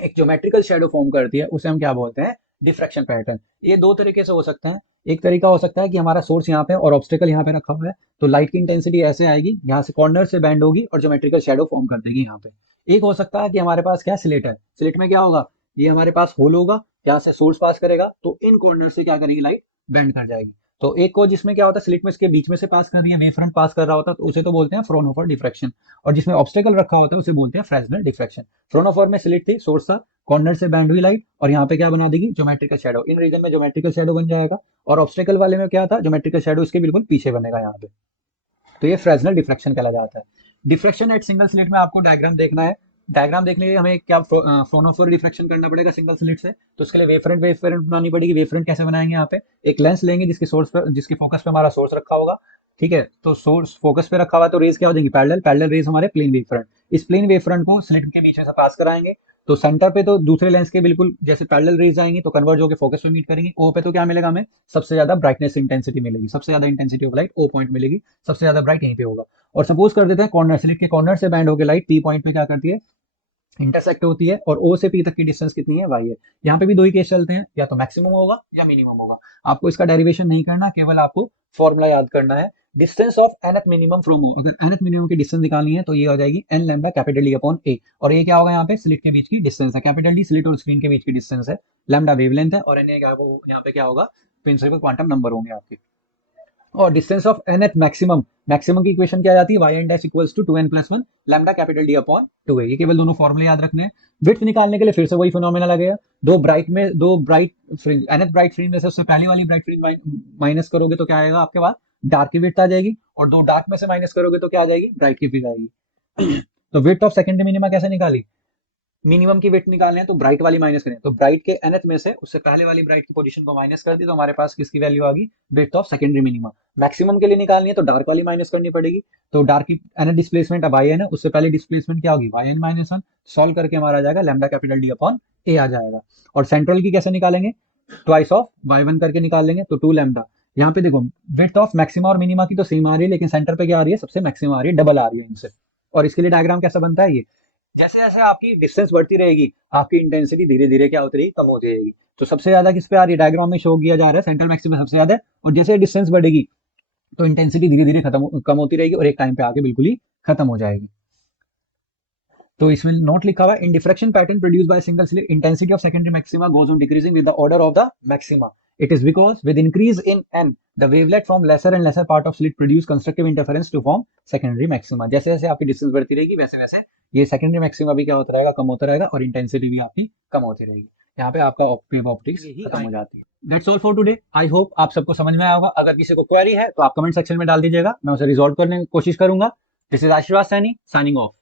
एक ज्योमेट्रिकल शैडो फॉर्म करती है उसे हम क्या बोलते हैं, डिफ्रैक्शन पैटर्न। ये दो तरीके से हो सकते हैं। एक तरीका हो सकता है कि हमारा सोर्स यहाँ पे और ऑब्स्टेकल यहाँ पे रखा हुआ है, तो लाइट की इंटेंसिटी ऐसे आएगी, यहाँ से कॉर्नर से बैंड होगी और ज्योमेट्रिकल शैडो फॉर्म कर देगी यहाँ पे। एक हो सकता है कि हमारे पास क्या स्लिट है, स्लिट में क्या होगा, ये हमारे पास होल होगा, यहाँ से सोर्स पास करेगा तो इन कॉर्नर से क्या करेगी, लाइट बेंड कर जाएगी। तो एक को जिसमें क्या होता है, स्लिट में इसके बीच में से पास कर रही है, वेव फ्रंट पास कर रहा होता है, तो उसे तो बोलते हैं फ्रोनहोफर डिफ्रैक्शन। और जिसमें ऑब्स्टेकल रखा होता है उसे बोलते हैं फ्रेस्नेल डिफ्रैक्शन। फ्रोनहोफर में स्लिट थी, सोर्स था, कॉर्नर से बैंड हुई लाइट और यहाँ पे क्या बना देगी, ज्योमेट्रिकल शैडो। इन रीजन में ज्योमेट्रिकल शैडो बन जाएगा। और ऑब्स्टेकल वाले में क्या था, ज्योमेट्रिकल शैडो इसके बिल्कुल पीछे बनेगा यहाँ पे। तो ये फ्रेस्नेल डिफ्रैक्शन कहला जाता है। डिफ्रैक्शन एट सिंगल स्लिट में आपको डायग्राम देखना है। डायग्राम देखने के लिए हमें क्या फ्रोनोफोर डिफ्रैक्शन करना पड़ेगा सिंगल स्लिट से, तो उसके लिए वेव फ्रंट बनानी पड़ेगी। वेव फ्रंट कैसे बनाएंगे, यहाँ पे एक लेंस लेंगे जिसके सोर्स पर, जिसके फोकस पे हमारा सोर्स रखा होगा, ठीक है। तो सोर्स फोकस पे रखा हुआ है तो रेज क्या हो जाएंगी, पैरेलल। पैरेलल रेज हमारे प्लेन वेव फ्रंट, इस प्लेन वेव फ्रंट को स्लिट के बीच में से पास कराएंगे। तो सेंटर पे तो दूसरे लेंस के बिल्कुल जैसे पैरेलल रेज आएंगी तो कन्वर्ज होकर फोकस पे मीट करेंगे। ओ पे तो क्या मिलेगा हमें, सबसे ज्यादा ब्राइटनेस इंटेंसिटी मिलेगी, सबसे ज्यादा intensity of light O point मिलेगी, सबसे ज्यादा ब्राइट यहीं पे होगा। और सपोज कर देते हैं कॉर्नर, स्लिट के कॉर्नर से बैंड होकर लाइट पी पॉइंट पे क्या करती है, इंटरसेक्ट होती है, और ओ से पी तक की डिस्टेंस कितनी है, वाई है। यहाँ पे भी दो ही केस चलते हैं, या तो मैक्सिमम होगा या मिनिमम होगा। आपको इसका डेरिवेशन नहीं करना, केवल आपको फॉर्मूला याद करना है। Distance of nth minimum from O, अगर nth मिनिमम की डिस्टेंस निकालनी है तो ये हो जाएगी n lambda capital D upon A. और ये क्या होगा, यहाँ पे स्लिट के बीच की डिस्टेंस है, कैपिटल डी स्लिट और स्क्रीन के बीच की डिस्टेंस है, लैम्डा वेवलेंथ है, और n यहाँ पे क्या होगा, प्रिंसिपल क्वांटम नंबर होंगे आपके। और distance of nth maximum, maximum की इक्वेशन क्या जाती है, y n dash equals to 2n+1 lambda capital D upon 2a। ये केवल दोनों फॉर्मूले याद रखने हैं। विड्थ निकालने के लिए फिर से वही फिनोमेना लगेगा, दो bright fringe, nth bright fringe में से उससे पहले वाली ब्राइट फ्रिंज माइनस करोगे तो क्या आएगा आपके पास, डार्क की विड्थ आ जाएगी, और दो डार्क में से माइनस करोगे तो क्या आ जाएगी, ब्राइट की विड्थ आएगी। तो विड्थ ऑफ सेकेंडरी मिनिमा कैसे निकाली, मिनिमम की वेट निकालने हैं तो ब्राइट वाली माइनस करें, तो ब्राइट के nth में से उससे पहले वाली ब्राइट की पोजीशन को माइनस कर दी तो हमारे पास किसकी वैल्यू आ गई, weight of secondary minima. Maximum के लिए निकालनी है तो डार्क वाली माइनस करनी पड़ेगी, तो डार्क की nth डिस्प्लेसमेंट अब yn है, उससे पहले डिस्प्लेसमेंट क्या होगी, yn-1। सॉल्व करके हमारा आ जाएगा लैम्डा कैपिटल डी अपॉन ए आ जाएगा। और सेंट्रल की कैसे निकालेंगे, ट्वाइस ऑफ y1 करके निकाल लेंगे, तो 2 लैम्डा। यहाँ पे देखो विड्थ ऑफ मैक्सिमा और मिनिमा की तो सेम आ रही है, लेकिन सेंटर पे क्या आ रही है, सबसे मैक्सिमम आ रही है, डबल आ रही है इनसे। और इसके लिए डायग्राम कैसा बनता है, ये जैसे जैसे आपकी डिस्टेंस बढ़ती रहेगी आपकी इंटेंसिटी धीरे धीरे क्या होती रहेगी, कम होती रहेगी। तो सबसे ज्यादा किस पे आ रही है, डायग्राम में शो किया जा रहा है सेंट्रल मैक्सिमम सबसे ज्यादा है, और जैसे डिस्टेंस बढ़ेगी तो इंटेंसिटी धीरे धीरे कम होती रहेगी और एक टाइम पे आके बिल्कुल ही खत्म हो जाएगी। तो इसमें नोट लिखा हुआ है, in diffraction pattern produced by single slit intensity of secondary maxima goes on decreasing with the order of the maxima. It is because with increase in n, the wavelet from lesser and lesser part of slit produce constructive interference to form secondary maxima। जैसे जैसे आपकी distance बढ़ती रहेगी वैसे वैसे ये secondary maxima भी क्या होता रहेगा, कम होता रहेगा, और इंटेंसिटी भी आपकी कम होती रहेगी। यहाँ पे आपका वेव ऑप्टिक्स खत्म हो जाती है। That's all for today। I hope आप सबको समझ में आया होगा। अगर किसी को क्वेरी है तो आप कमेंट सेक्शन में डाल दीजिएगा, मैं उसे रिजॉल्व करने की कोशिश करूंगा। दिस इज आशीर्वाद सैनी साइनिंग ऑफ।